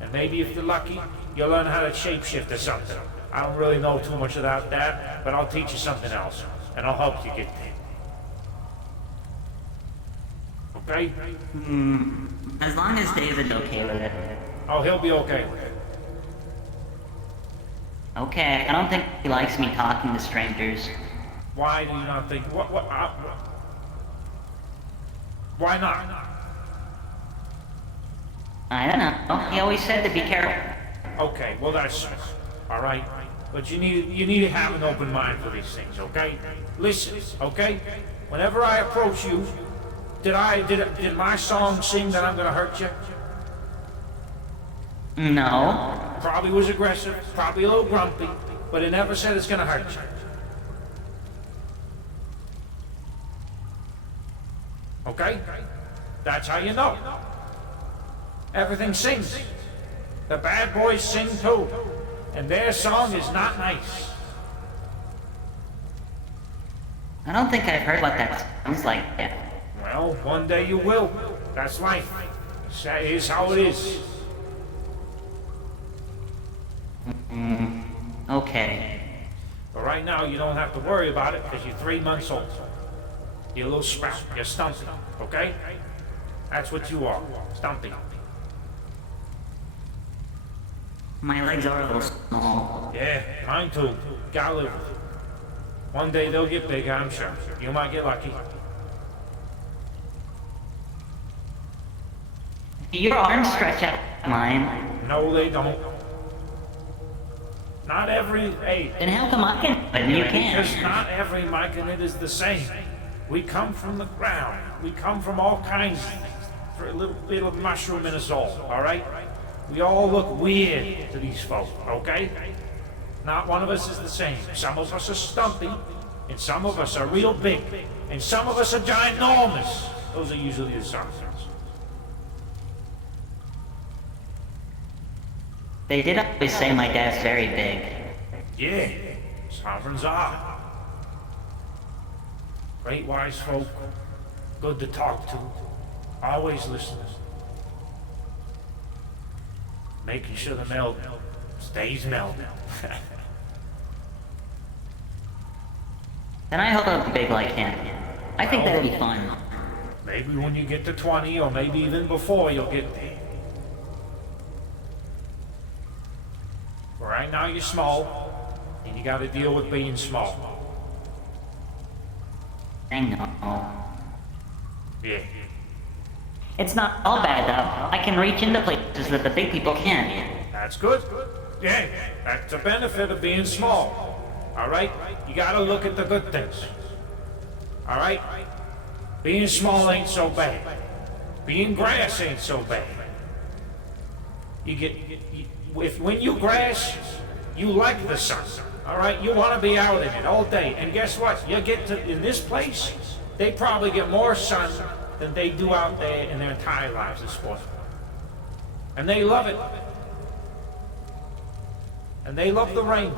And maybe if you're lucky, you'll learn how to shapeshift or something. I don't really know too much about that, but I'll teach you something else. And I'll help you get there. Okay? As long as David's okay with it. Oh, he'll be okay with it. Okay, I don't think he likes me talking to strangers. Why do you not think... Why not? I don't know. He always said to be careful. Okay, well that's... Alright? But you need to have an open mind for these things, okay? Listen, okay? Whenever I approach you, did my song sing that I'm gonna hurt you? No. Probably was aggressive, probably a little grumpy, but it never said it's gonna hurt you. Okay? That's how you know. Everything sings. The bad boys sing too. And their song is not nice. I don't think I've heard what that sounds like yet. Well, one day you will. That's life. That is how it is. Okay. But right now, you don't have to worry about it because you're 3 months old. You're a little sprout. You're stumpy. Okay? That's what you are. Stumpy. My legs are a little small. Yeah, mine too. Gotta live with it. One day they'll get bigger, I'm sure. You might get lucky. Do your arms stretch out mine. No, they don't. Not every... Hey. Then how come I can and you can't? Because not every myconid is the same. We come from the ground. We come from all kinds of things. For a little bit of mushroom in us all right? We all look weird to these folk, okay? Not one of us is the same. Some of us are stumpy, and some of us are real big, and some of us are ginormous. Those are usually the sovereigns. They did always say my dad's very big. Yeah, sovereigns are. Great wise folk, good to talk to, always listening. Making sure the milk stays melted. Then I hope I'm big like him. I think that'd be fun. Maybe when you get to 20, or maybe even before you'll get there. For right now you're small, and you gotta deal with being small. I know. Yeah. It's not all bad though. I can reach into places that the big people can't. That's good. Yeah, that's the benefit of being small. Alright? You gotta look at the good things. Alright? Being small ain't so bad. Being grass ain't so bad. When you grass, you like the sun. Alright? You want to be out in it all day. And guess what? You get to, in this place, they probably get more sun than they do out there in their entire lives as sport. And they love it. And they love the rain.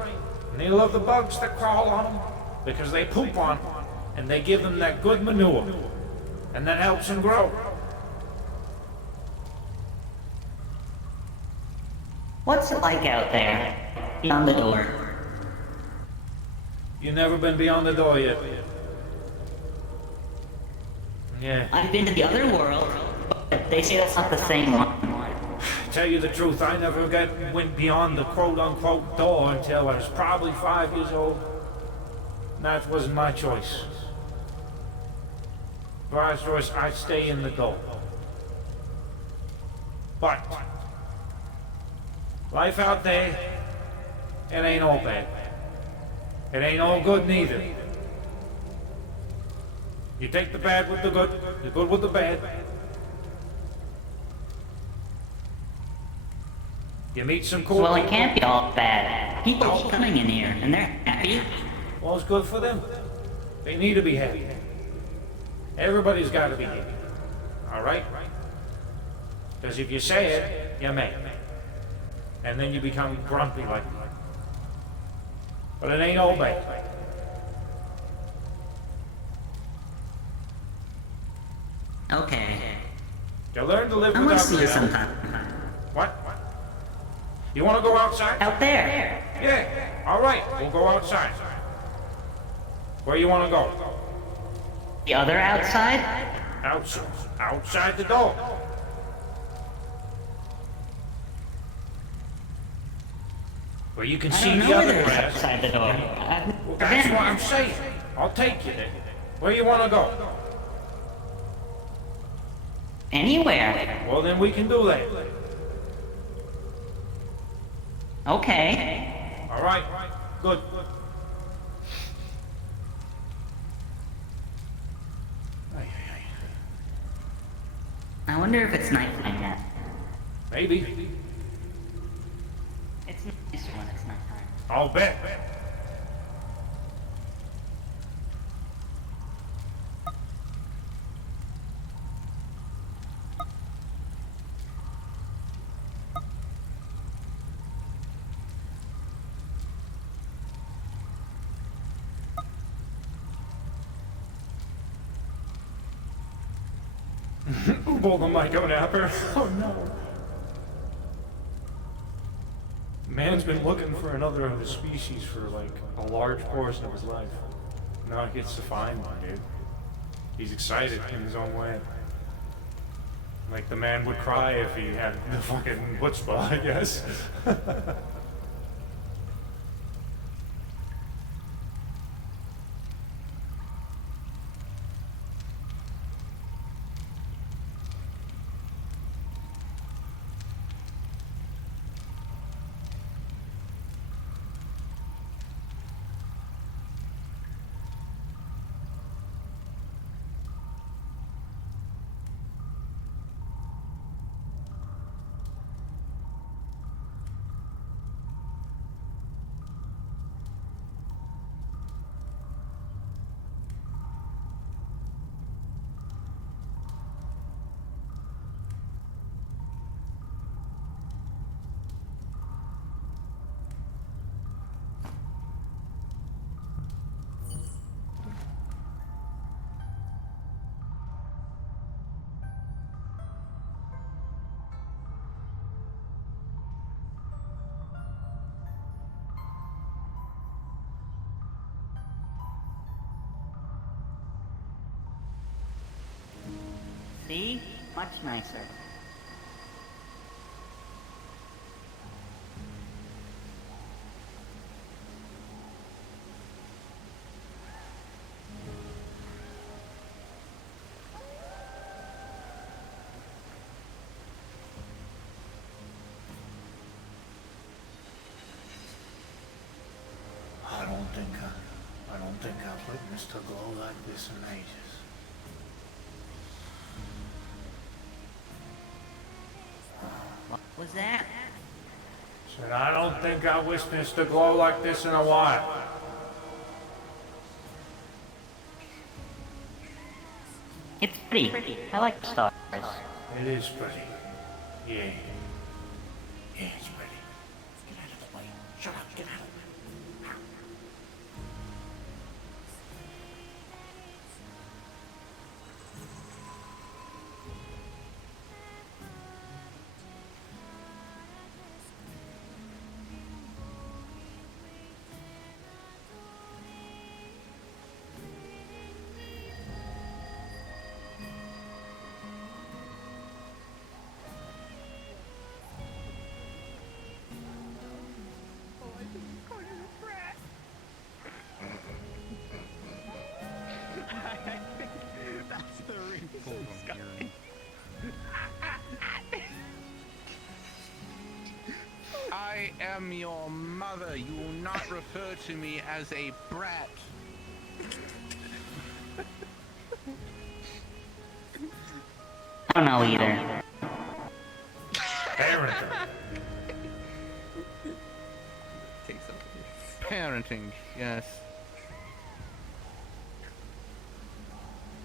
And they love the bugs that crawl on them because they poop on them. And they give them that good manure. And that helps them grow. What's it like out there, beyond the door? You never been beyond the door yet. Yeah. I've been to the other world, but they say that's not the same one. Tell you the truth, I never went beyond the quote-unquote door until I was probably 5 years old. And that wasn't my choice. If I was choice, I'd stay in the door. But life out there, it ain't all bad. It ain't all good neither. You take the bad with the good, the good with the bad. You meet some cool Well, people. it can't be all bad. People keep coming in here, and they're happy. Well, it's good for them. They need to be happy. Everybody's got to be happy. All right? Because if you say it, you're mad. And then you become grumpy like me. But it ain't all bad. Okay. You learn to live I want to without see you reality. sometime. What? You want to go outside? Out there. Yeah. All right. We'll go outside. Where you want to go? The other outside? Outside. Outside the door. Where you can I see don't know the where other there is grass. outside the door. Well, that's what I'm saying. I'll take you there. Where you want to go? Anywhere. Well, then we can do that. Okay. All right. Good. I wonder if it's nighttime yet. Maybe. It's nice when it's nighttime. I'll bet. Pull the mic out napper. Oh no. Man's been looking for another of his species for like a large portion of his life. Now he gets to find one, dude. He's excited in his own way. Like the man would cry if he had the fucking chutzpah, I guess. See? Much nicer. I don't think I've witnessed a glow like this in ages. What was that? Said I don't think I witnessed a glow like this in a while. It's pretty. I like the stars. It is pretty. Yeah. Yeah, it's pretty. Get out of the way. Shut up, get out of the way. That's the reason, Scotty. I am your mother. You will not refer to me as a brat. I don't know either. Parenting. Parenting, yes.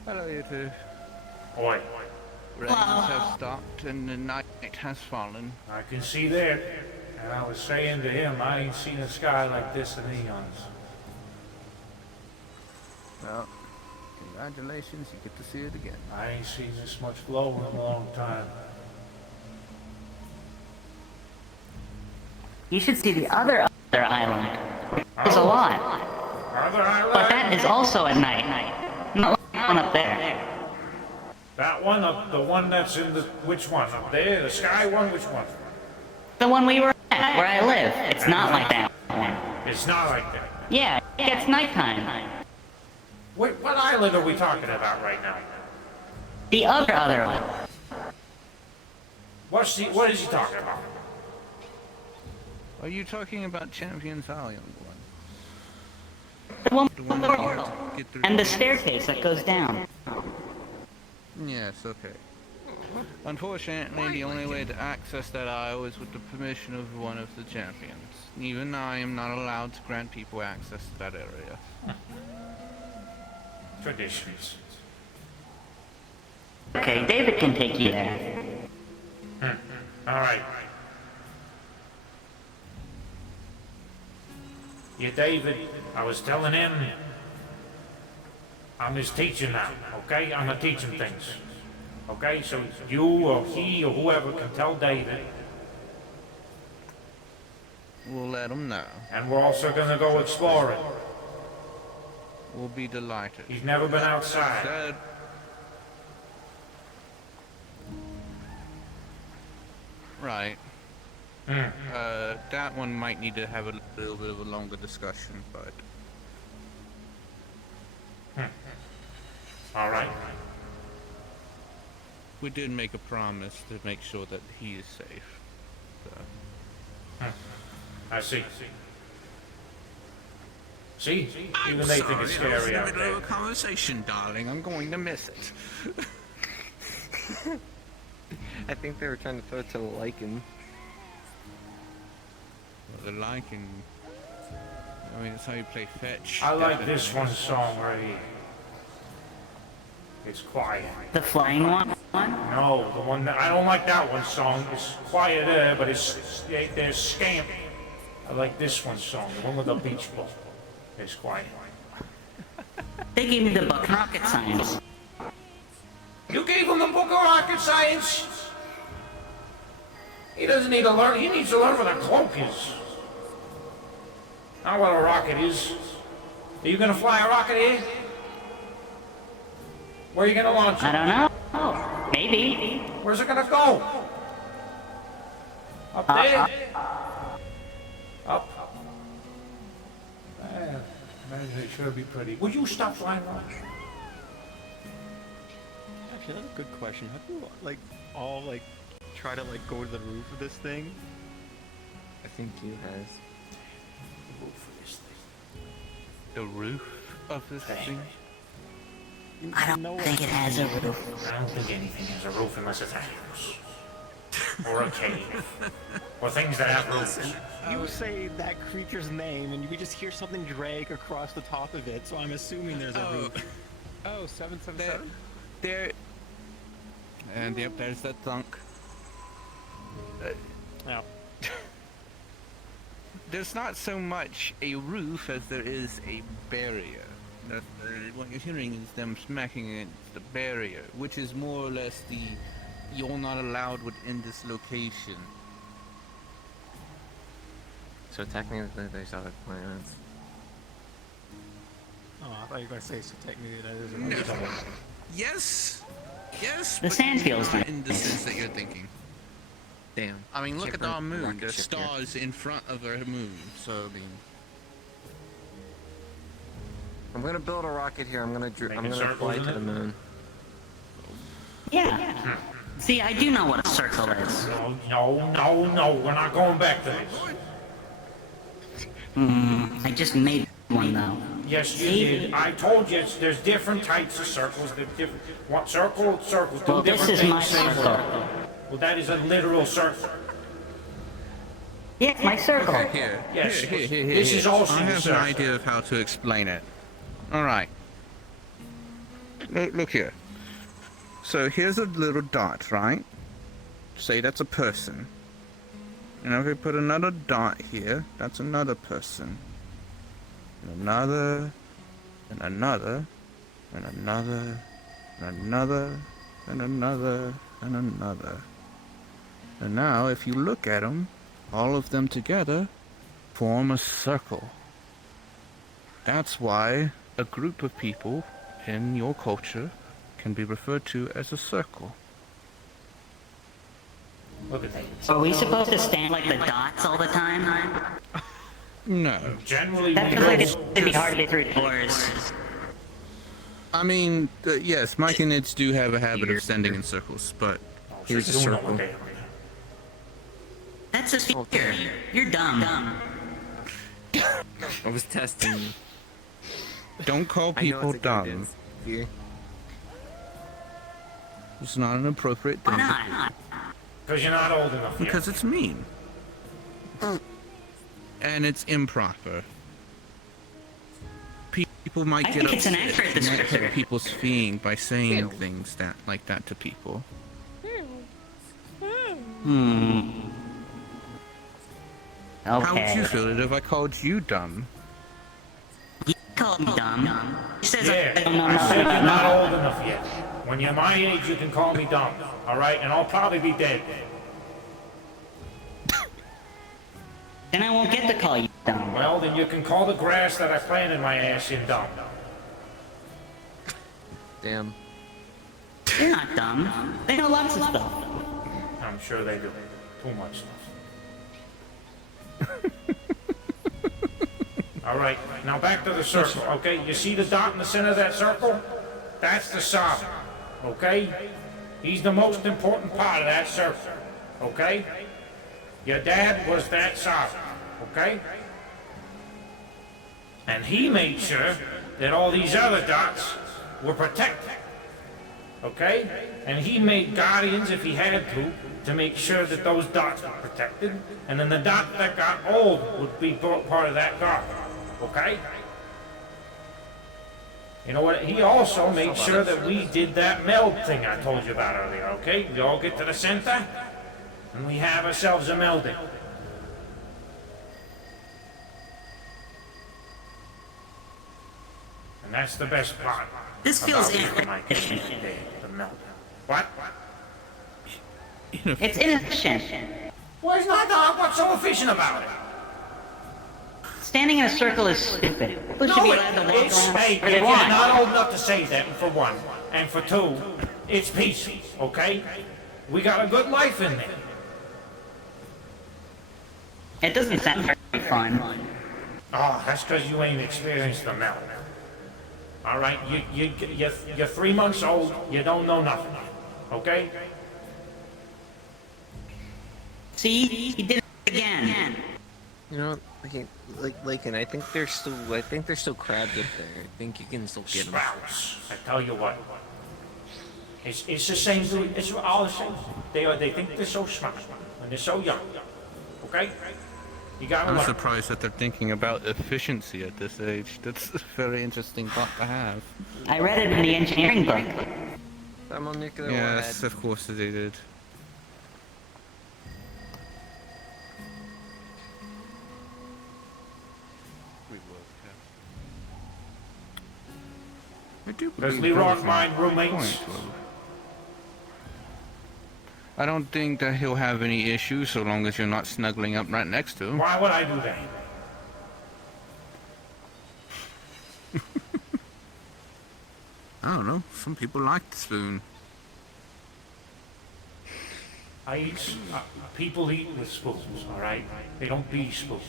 Hello, you two. Oi. Rains have stopped and the night has fallen. I can see that. And I was saying to him, I ain't seen a sky like this in eons. Well, congratulations, you get to see it again. I ain't seen this much glow in a long time. You should see the other island. There's a lot. Other island? But that is also at night. Not like the one up there. That one up, the one that's in the, which one? Up there? The sky one? Which one? The one we were at, where I live. It's not like that one. It's not like that. Yeah, it's nighttime. Wait, what island are we talking about right now? The other one. What is he talking about? Are you talking about Champions Island one? The one The with one the that you portal. have to get through. And the staircase that goes down. Yes, okay. Unfortunately, the only way to access that isle is with the permission of one of the champions. Even I am not allowed to grant people access to that area. Traditions. Okay, David can take you there. All right. Yeah, David, I was telling him I'm his teacher now, okay? I'm a teaching things. Okay, so you or he or whoever can tell David. We'll let him know. And we're also gonna go exploring. We'll be delighted. He's never been outside. Said, right. That one might need to have a little bit of a longer discussion, but... All right. We did make a promise to make sure that he is safe. So. I see. See? Even they think it's scary out middle there. of a conversation, darling. I'm going to miss it. I think they were trying to throw it to the lichen. The lichen. I mean, that's how you play fetch. I like definitely. this one song right here. It's quiet. The flying one? No, the one that I don't like that one song. It's quieter, but there's scamp. I like this one song, the one with the beach ball. It's quiet. They gave me the book Rocket Science. You gave him the book of rocket science. He doesn't need to learn. He needs to learn what a cloak is. Not what a rocket is. Are you gonna fly a rocket here? Where are you gonna launch it? I don't know. Maybe. Where's it gonna go? Up there? Up. Imagine it should be pretty. Will you stop flying around? Actually, that's a good question. Have you like all like try to like go to the roof of this thing? I think you has. The roof of this thing. The roof of this thing? I don't think it has a roof. I don't think anything has a roof unless it's a house. Or a cave. Or things that have roofs. You say that creature's name, and we just hear something drag across the top of it. So I'm assuming there's a roof. Oh, 777? There. And yep, there's that thunk. Now. There's not so much a roof as there is a barrier. What you're hearing is them smacking against the barrier, which is more or less the "you're not allowed within this location." So technically, there's other planets. Oh, I thought you were going to say so technically that is a Yes, yes. The but sand feels not nice. in the sense that you're thinking. Damn. I mean, look Can't at our bring moon. rocket There's ship here. stars in front of our moon. So I mean, I'm gonna build a rocket here. I'm gonna Making fly circles to in the it? moon. Yeah. See, I do know what a circle is. No, we're not going back to this. I just made one though. Yes, you did. I told you there's different types of circles. There's different. One circle, circles. Well, Two this different is my things, same circle. word. Well, that is a literal circle. Yeah, my circle. okay, here. Yes, Here. this is also I a have an circle. idea of how to explain it. All right. Look here. So here's a little dot, right? Say that's a person. And if we put another dot here, that's another person. And another, and another, and another, and another, and another, and another. And now, if you look at them, all of them together form a circle. That's why a group of people in your culture can be referred to as a circle. Look at that. Are we supposed to stand like the dots all the time? No. Generally, That we feels like go- it's gonna be hard to get through doors. I mean, yes, Mike and Nids do have a habit of standing in circles, but Here's a Doing it circle. one day. That's a sphere. You're dumb. I was testing you. don't call I know people it's a good dumb. sphere. It's not an appropriate Why thing. not? Because you're not old enough yet. Because it's mean. And it's improper. People might I get think it's an upset accurate and might descriptor. hurt people's feeling by saying things that like that to people. How would Okay. you feel it if I called you dumb? You called me dumb. He says Yeah, no. I said you're not old enough yet. When you're my age, you can call me dumb. All right, and I'll probably be dead. Then I won't get to call you dumb. Well, then you can call the grass that I planted my ass in dumb. Damn. You're not dumb. They know lots of stuff. I'm sure they do. Too much stuff. All right, now back to the circle, okay? You see the dot in the center of that circle? That's the sovereign, okay? He's the most important part of that circle, okay? Your dad was that sovereign, okay? And he made sure that all these other dots were protected, okay? And he made guardians, if he had to make sure that those dots were protected. And then the dot that got old would be part of that guard, okay? You know what? He also made sure that we did that meld thing I told you about earlier, okay? We all get to the center, and we have ourselves a melding. And that's the best part. This feels about my inefficient. the melding. What? It's inefficient. Why is not dog? What's so efficient about it? Standing in a circle is stupid. People should be allowed to walk it's, around hey, where they you're want. not old enough to say that, for one. And for two, It's peaceful, okay? We got a good life in there. It doesn't sound very fun. Oh, that's because you ain't experienced the melt. All right, you're 3 months old. You don't know nothing, okay? See, he did it again. You know, Lakin, I think there's still crabs up there. I think you can still get them. Sprouts. I tell you what. It's the same. It's all the same. They think they're so smart when they're so young. Okay? You got I'm to surprised that they're thinking about efficiency at this age. That's a very interesting thought to have. I read it in the engineering book. Thermonuclear Yes, of course they did. Does Leroy find roommates? I don't think that he'll have any issues so long as you're not snuggling up right next to him. Why would I do that? I don't know. Some people like the spoon. People eat with spoons, all right? They don't be spoons.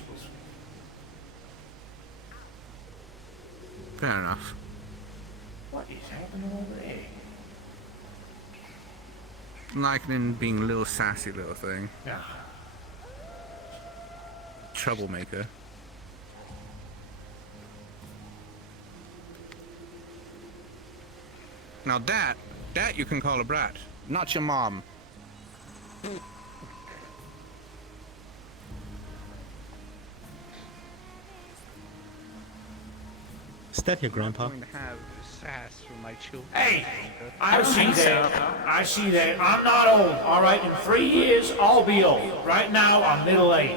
Fair enough. What is happening over there? Likening being a little sassy little thing. Yeah. Troublemaker. Now that you can call a brat. Not your mom. Is that your grandpa? I'm going to have sass for my children. Hey, I see that. I'm not old, all right? In 3 years, I'll be old. Right now, I'm middle-aged.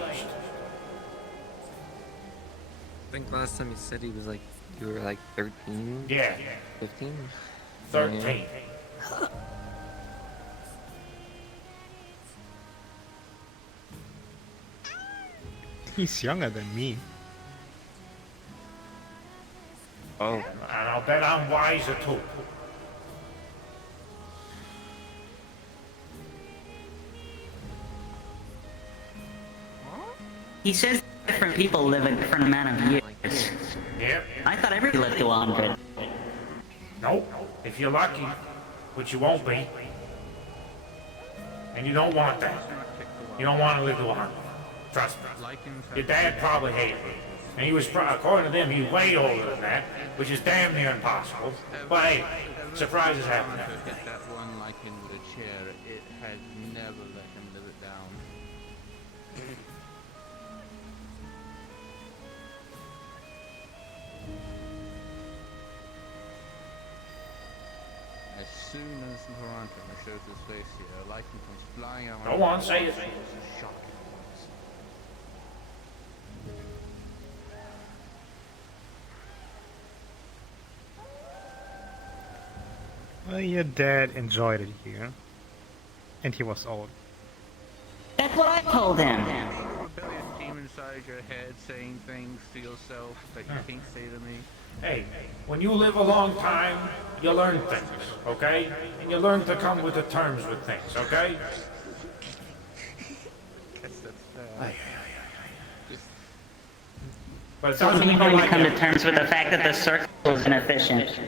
I think last time you said he was like, you were like 13? Yeah. 15? 13. He's younger than me. Oh. And I'll bet I'm wiser, too. He says different people live a different amount of years. Yeah. I thought everybody lived to 100. Nope. If you're lucky, which you won't be. And you don't want that. You don't want to live to 100. Trust me. Your dad probably hated me. And he was, according to them, he's way older than that, which is damn near impossible. But hey, surprises happen. Hit that one like in with a chair. It has never let him live it down. As soon as Toronto shows his face here, Lycan comes flying out. Go on, say it. Shocking. Well, your dad enjoyed it here. And he was old. That's what I told him. Rebellious demon inside your head saying things to yourself that you can't say to me. Hey, when you live a long time, you learn things, okay? And you learn to come with the terms with things, okay? But it So doesn't I'm mean going to like come it. to terms with the fact that the circle is inefficient.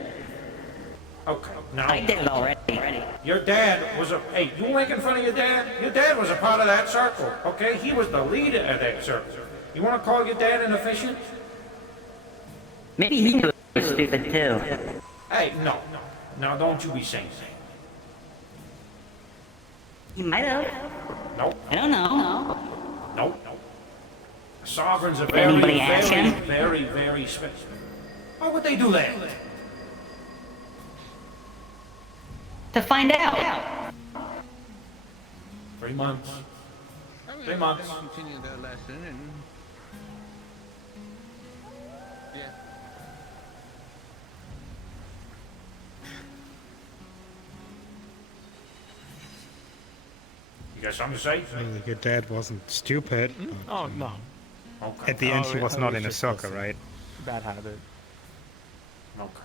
Okay, now. I did it already. Your dad was a. Hey, you making fun of your dad? Your dad was a part of that circle, okay? He was the leader of that circle. You want to call your dad inefficient? Maybe he knew it was stupid too. Hey, no. Now, don't you be saying that. He might have. Nope. I don't know. Nope. Sovereigns are Did very, anybody ask very, him? very, very special. Why would they do that? To find out. 3 months. I mean, 3 months. Continue their lesson and. Yeah. You got something to say? Your dad wasn't stupid. but, Oh, no. Okay. At the end, Oh, he was it not was in a just soccer, a right? Bad habit. Okay.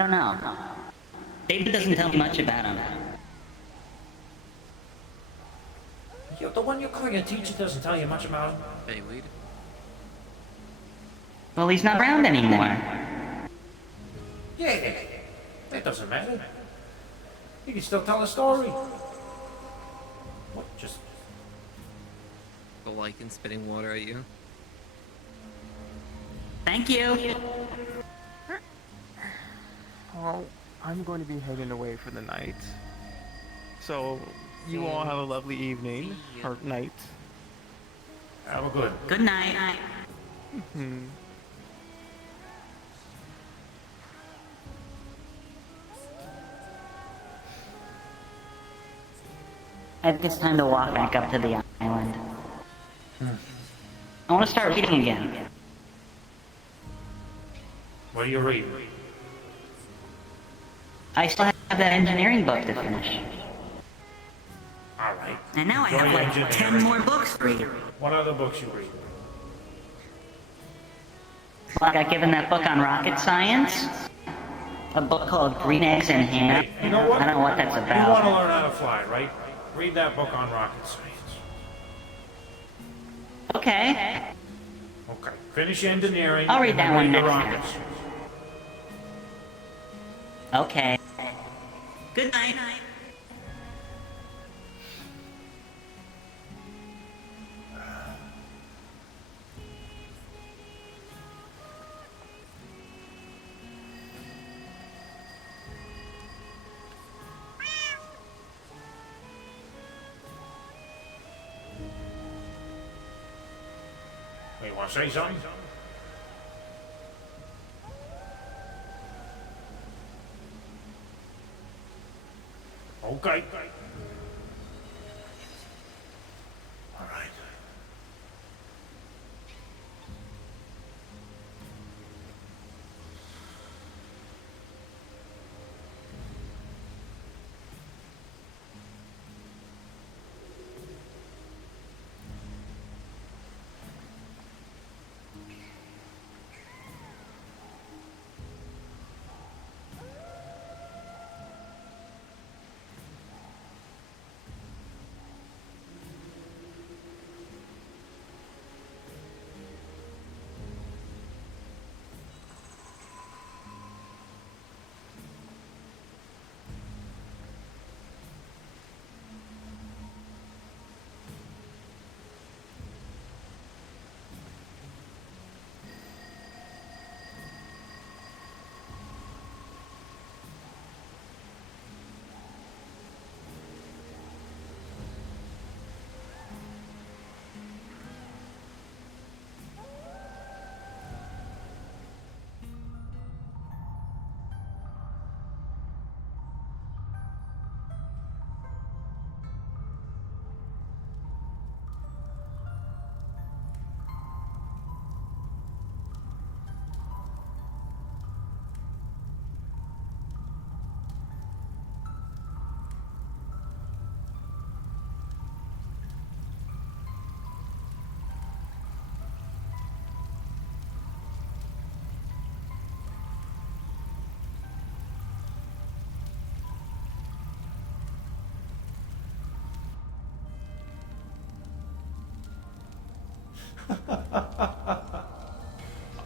don't know. David doesn't tell me much about him. The one you call your teacher doesn't tell you much about him. Bayweed. Well, he's not around anymore. Yeah, that doesn't matter. You can still tell a story. What, just... The lichen spitting water at you. Thank you. Well, I'm going to be heading away for the night. So, you all have a lovely evening, or night. Have a good. Good night. I think it's time to walk back up to the island. I want to start reading again. What do you read? I still have that engineering book to finish. All right. And now I Enjoy have like engineering. 10 more books to read. What other books you read? Well, I got given that book on rocket science. A book called Green Eggs and Ham. You know what? I don't know what that's You want about. to learn how to fly, right? Read that book on rocket science. Okay. Okay. Finish engineering. I'll read and that then one the next rockets. Okay. Good night. You want to say something? Okay. All right.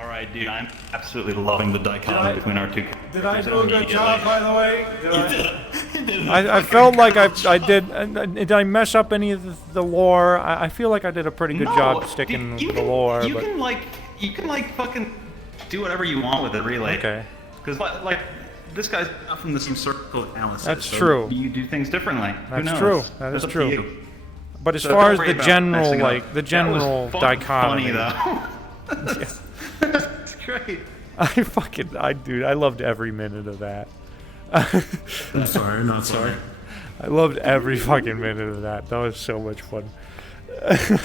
All right, dude, I'm absolutely loving the dichotomy between our two characters. Did I do a good job, by the way? You did. I felt like I did. Did I mess up any of the lore? I feel like I did a pretty good job sticking you with can, the lore. You but can like fucking do whatever you want with it, really. Okay. Because like this guy's not from the same circle analysis. That's so true. You do things differently. Who That's knows? true. That That's is up to true. you. But as So far don't as worry the about general, messing up. like the That general was dichotomy, funny though. That's great. Dude, I loved every minute of that. I'm sorry, not sorry. I loved every fucking minute of that. That was so much fun.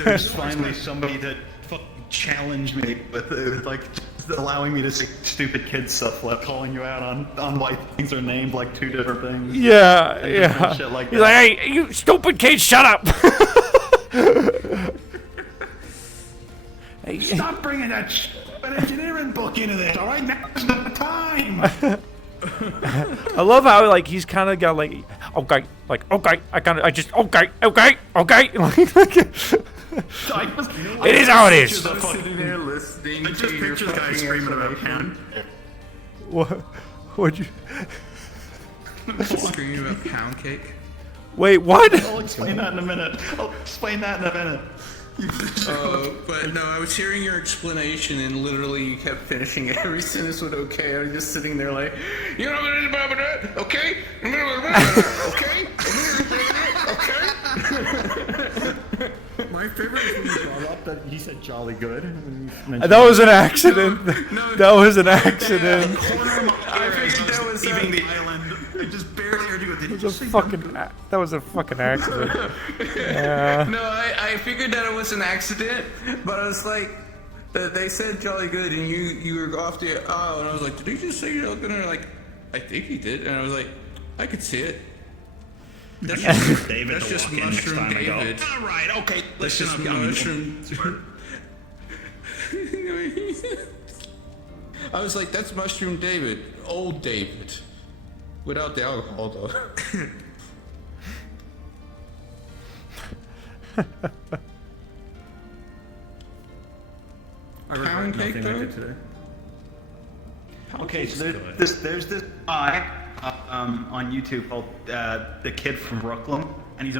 There's finally somebody that fucking challenged me with like just allowing me to say stupid kid stuff, like calling you out on why things are named like two different things. Yeah, and yeah. Shit like He's that. like, hey, you stupid kid, shut up! Stop bringing that stupid engineering book into this, all right? Now's not the time. I love how like he's kind of got like okay, I just okay. It is how it is. I was sitting there listening. I just picture the guy screaming about Pan. What? What'd you? Screaming about pound cake. Wait, what? I'll explain that in a minute. But no, I was hearing your explanation and literally you kept finishing every sentence with okay. I was just sitting there like, you know, okay, okay, okay. My favorite is when you brought up that he said jolly good. That was an accident. That was an accident. I figured that was leaving the island. I just barely heard you. Did you just say That was a fucking accident. Yeah. No, I figured that it was an accident, but I was like, they said jolly good, and you were off the aisle, and I was like, did he just say jolly good? And they're like, I think he did, and I was like, I could see it. That's just David. That's just Mushroom David. All right, okay. That's just Mushroom. I was like, that's Mushroom David, old David, without the alcohol though. Pound cake though? Today. Okay, so there's this guy on YouTube called the Kid from Brooklyn, and he's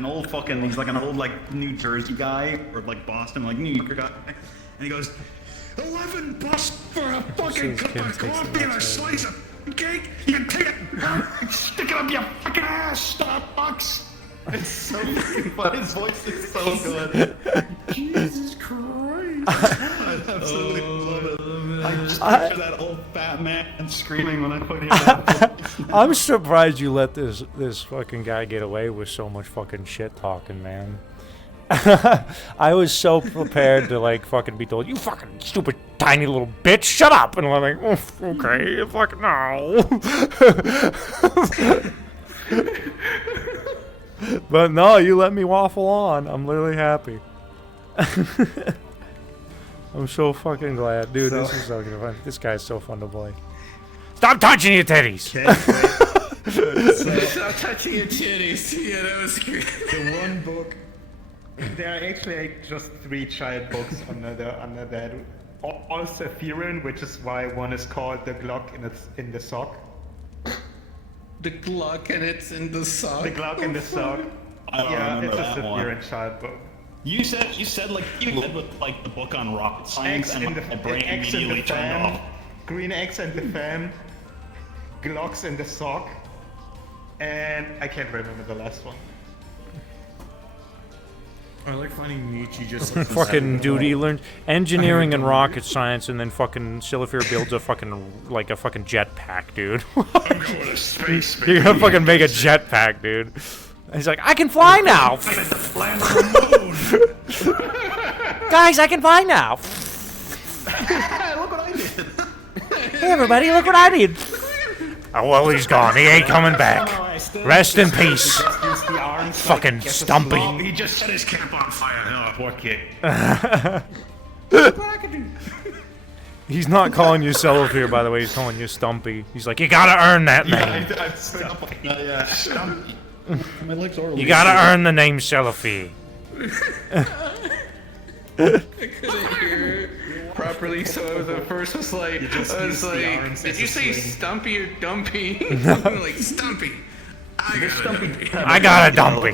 like an old like New Jersey guy or like Boston, like New York guy, and he goes, 11 bucks for a fucking cup of coffee and a slice of cake. You can take it, stick it up your fucking ass, Starbucks. It's so fucking funny. His voice is so good. Jesus Christ. I absolutely love it. I just picture that old fat man screaming when I put him out. I'm surprised you let this fucking guy get away with so much fucking shit talking, man. I was so prepared to like fucking be told, you fucking stupid tiny little bitch, shut up, and I'm like, oh, okay, fucking no. But no, you let me waffle on. I'm literally happy. I'm so fucking glad. Dude, this is so fun. This guy's so fun to play. Stop touching your titties! Stop touching your titties. Yeah, that was great. The one book. There are actually just 3 child books under that. All Sephirin, which is why one is called the Glock and it's in the sock. The Glock and it's in the sock. The Glock in the sock. Yeah, it's a Sephirin child book. You said like you led with like the book on rocket science, and my brain immediately turned off. Green eggs and the fan, Glocks in the sock, and I can't remember the last one. I like finding Nietzsche just fucking dude, he learned engineering and rocket science, and then fucking Silifir builds a fucking jetpack, dude. I'm going to space. You're gonna fucking make a jetpack, dude. He's like, I can fly now. Guys, I can fly now. Look what I did. Hey everybody, look what I did. Oh well, he's gone. He ain't coming back. Rest in peace. Fucking Stumpy. He just set his camp on fire. Oh, poor kid. He's not calling you Cellophir, by the way. He's calling you Stumpy. He's like, you gotta earn that name. Yeah, Stumpy. My legs are. You gotta earn the name Cellophir. I couldn't hear it properly, so I was at first was like, did you say Stumpy or Dumpy? I'm like, Stumpy. I got a dumpy.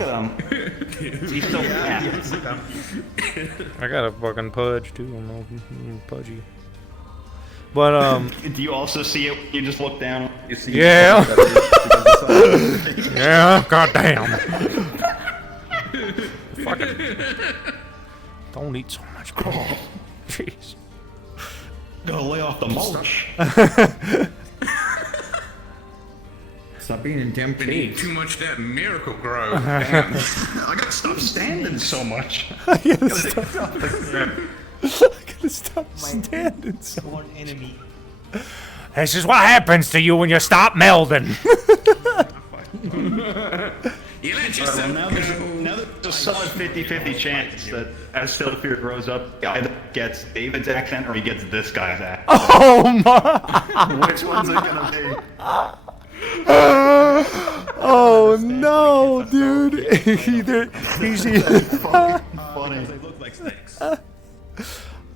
He's so I got a fucking pudge too. I'm pudgy. But do you also see it? You just look down. You see. Yeah. Yeah. Goddamn. Fucking. Don't eat so much, bro. Jeez. Gotta lay off the mulch. Stop being in damn Been eating too much of that Miracle Grow. Damn. I gotta stop standing so much. I gotta stop standing so much. One enemy. This is what happens to you when you stop melding. You let yourself now there's a solid 50-50 chance that as Silifir grows up, he either gets David's accent or he gets this guy's accent. Oh my! Which one's it gonna be? Oh no, dude! He's either. Funny. They look like snakes.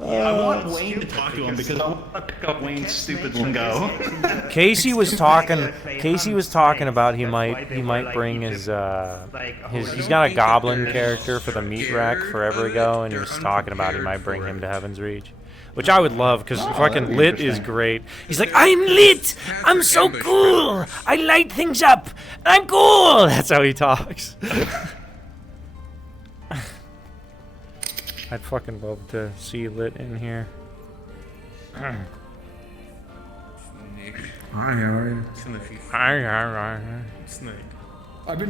I want Wayne to talk to him because I want to pick up Wayne's stupid lingo. Casey was talking. Casey was talking about he might bring his he's got a goblin character for the meat rack forever ago, and he was talking about he might bring him to Heaven's Reach, which I would love because fucking Lit is great. He's like, I'm lit. I'm so cool. I light things up. I'm cool. That's how he talks. I'd fucking love to see Lit in here. Hi, how are you? Hi. Snake. I was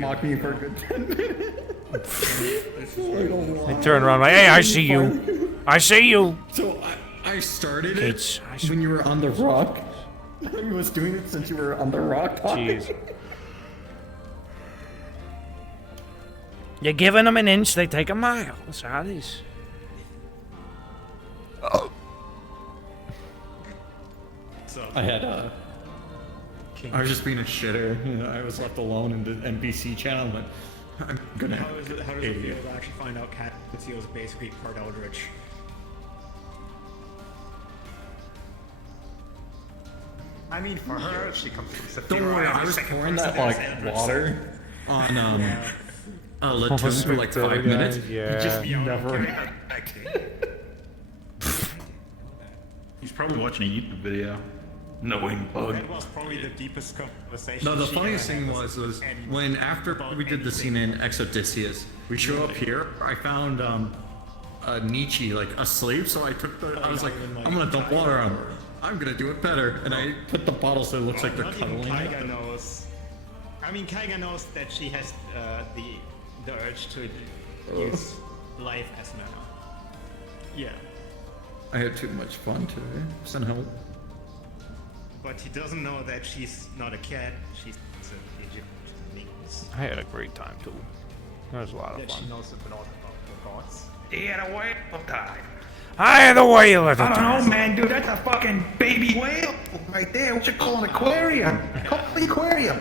mocking you for a good 10 minutes. They turn around like, hey, I see you. I see you. So I started Kate's, it when you were on the rock. He was doing it since you were on the rock talking. Jeez. You're giving them an inch, they take a mile. That's how it is. Oh. So I had I was just being a shitter. You know, I was left alone in the NBC channel, but I'm gonna. How does it feel to actually find out Cat is basically part Eldritch? I mean, for her, she completes the Don't worry, I was pouring that like water on Latoon for like 5 minutes. Yeah. Just never. He's probably watching a YouTube video. Knowing bug. That was probably the deepest conversation. No, the she funniest had thing with was anyone. when after we did the scene in Exodicius, we show up here. I found Nietzsche like asleep, so I was like, I'm gonna dump water on him. I'm gonna do it better, and I put the bottle so it looks like they're Not even cuddling. Kaiga knows. I mean, Kaiga knows that she has the urge to use life as mana. Yeah. I had too much fun today. Send help. But he doesn't know that she's not a cat, she's an Egyptian. I had a great time too. That was a lot of That she fun. knows a lot about the gods. He had a whale of time. I had a whale at the I don't time. know, man, dude. That's a fucking baby whale right there. What you call an aquarium? Call the aquarium.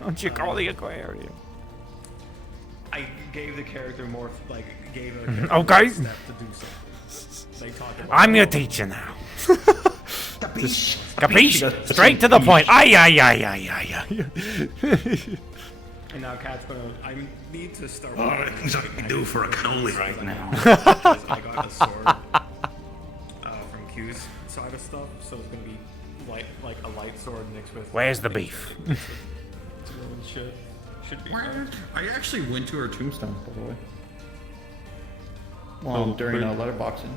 Don't you call the aquarium? I gave the character more, like, gave a Okay. step to do so. They talk about I'm your teacher now. Just, capiche? Straight to the point. Ay. And now Cat's gonna. I need to start. Oh, the things I can do for a cannoli right now. Because I got a sword from Q's side of stuff, so it's gonna be like a light sword mixed with. Where's the beef? Should be. I actually went to her tombstone, by the way. Well, Oh, during where- letterboxing.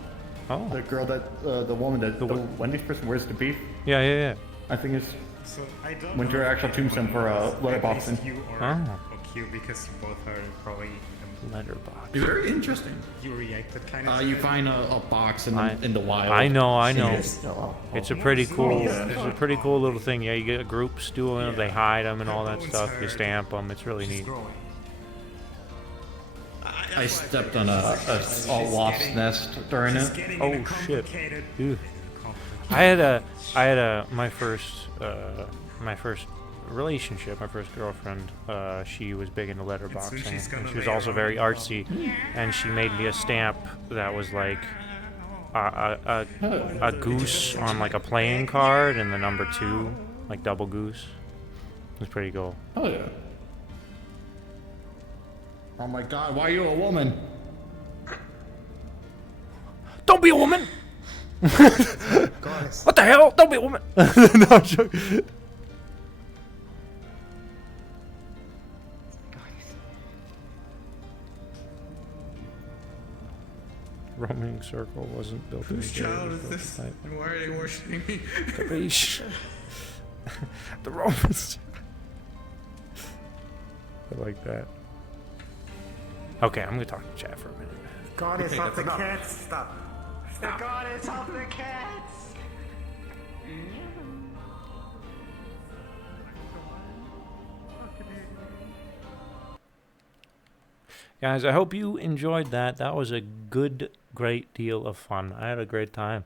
Oh. The girl that, the woman that, the Wendy's person, where's the beef? Yeah. I think it's So I don't went to know her if actual you tombstone for letterboxing. You or, Oh. or Q because you both are probably letterbox. Very interesting. You reacted kind of. You find a box in the wild. I know. Yes. It's a pretty cool. It's a pretty cool little thing. Yeah, you get groups doing it. They hide them and all that stuff. You stamp them. It's really neat. I stepped on a wasp's nest during it. Oh shit! Ew. I had my first relationship, my first girlfriend. She was big into letterboxing, and she was also very artsy. And she made me a stamp that was like a goose on like a playing card, and the number 2, like double goose. It was pretty cool. Oh yeah. Oh my god, why are you a woman? Don't be a woman! What the hell? Don't be a woman! No, I'm joking. Roaming circle wasn't built Whose in child is this? And why are they worshiping me? Capiche? The Romans. I like that. Okay, I'm gonna talk to chat for a minute. Goddess Okay, of the that's enough. cats, stop. The goddess of the cats. Guys, I hope you enjoyed that. That was a great deal of fun. I had a great time.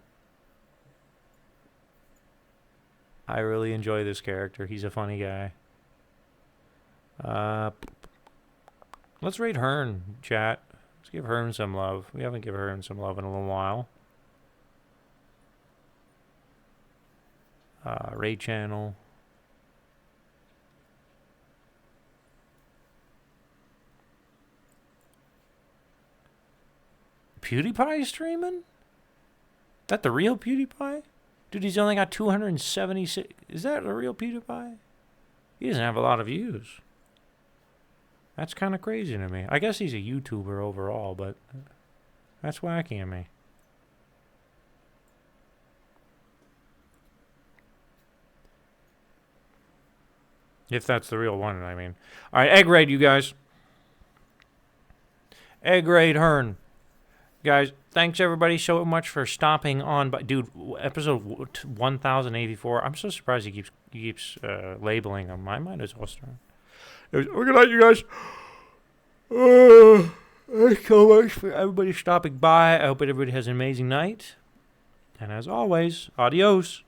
I really enjoy this character. He's a funny guy. Let's rate Hearn, chat. Let's give Hearn some love. We haven't given Hearn some love in a little while. Raid channel. PewDiePie streaming? That the real PewDiePie? Dude, he's only got 276. Is that the real PewDiePie? He doesn't have a lot of views. That's kind of crazy to me. I guess he's a YouTuber overall, but that's wacky to me. If that's the real one, I mean. All right, egg raid, you guys. Egg raid Hearn. Guys, thanks everybody so much for stopping on. But dude, episode 1084. I'm so surprised he keeps labeling them. I might as well start. Good night, you guys. Thanks so much for everybody stopping by. I hope everybody has an amazing night. And as always, adios.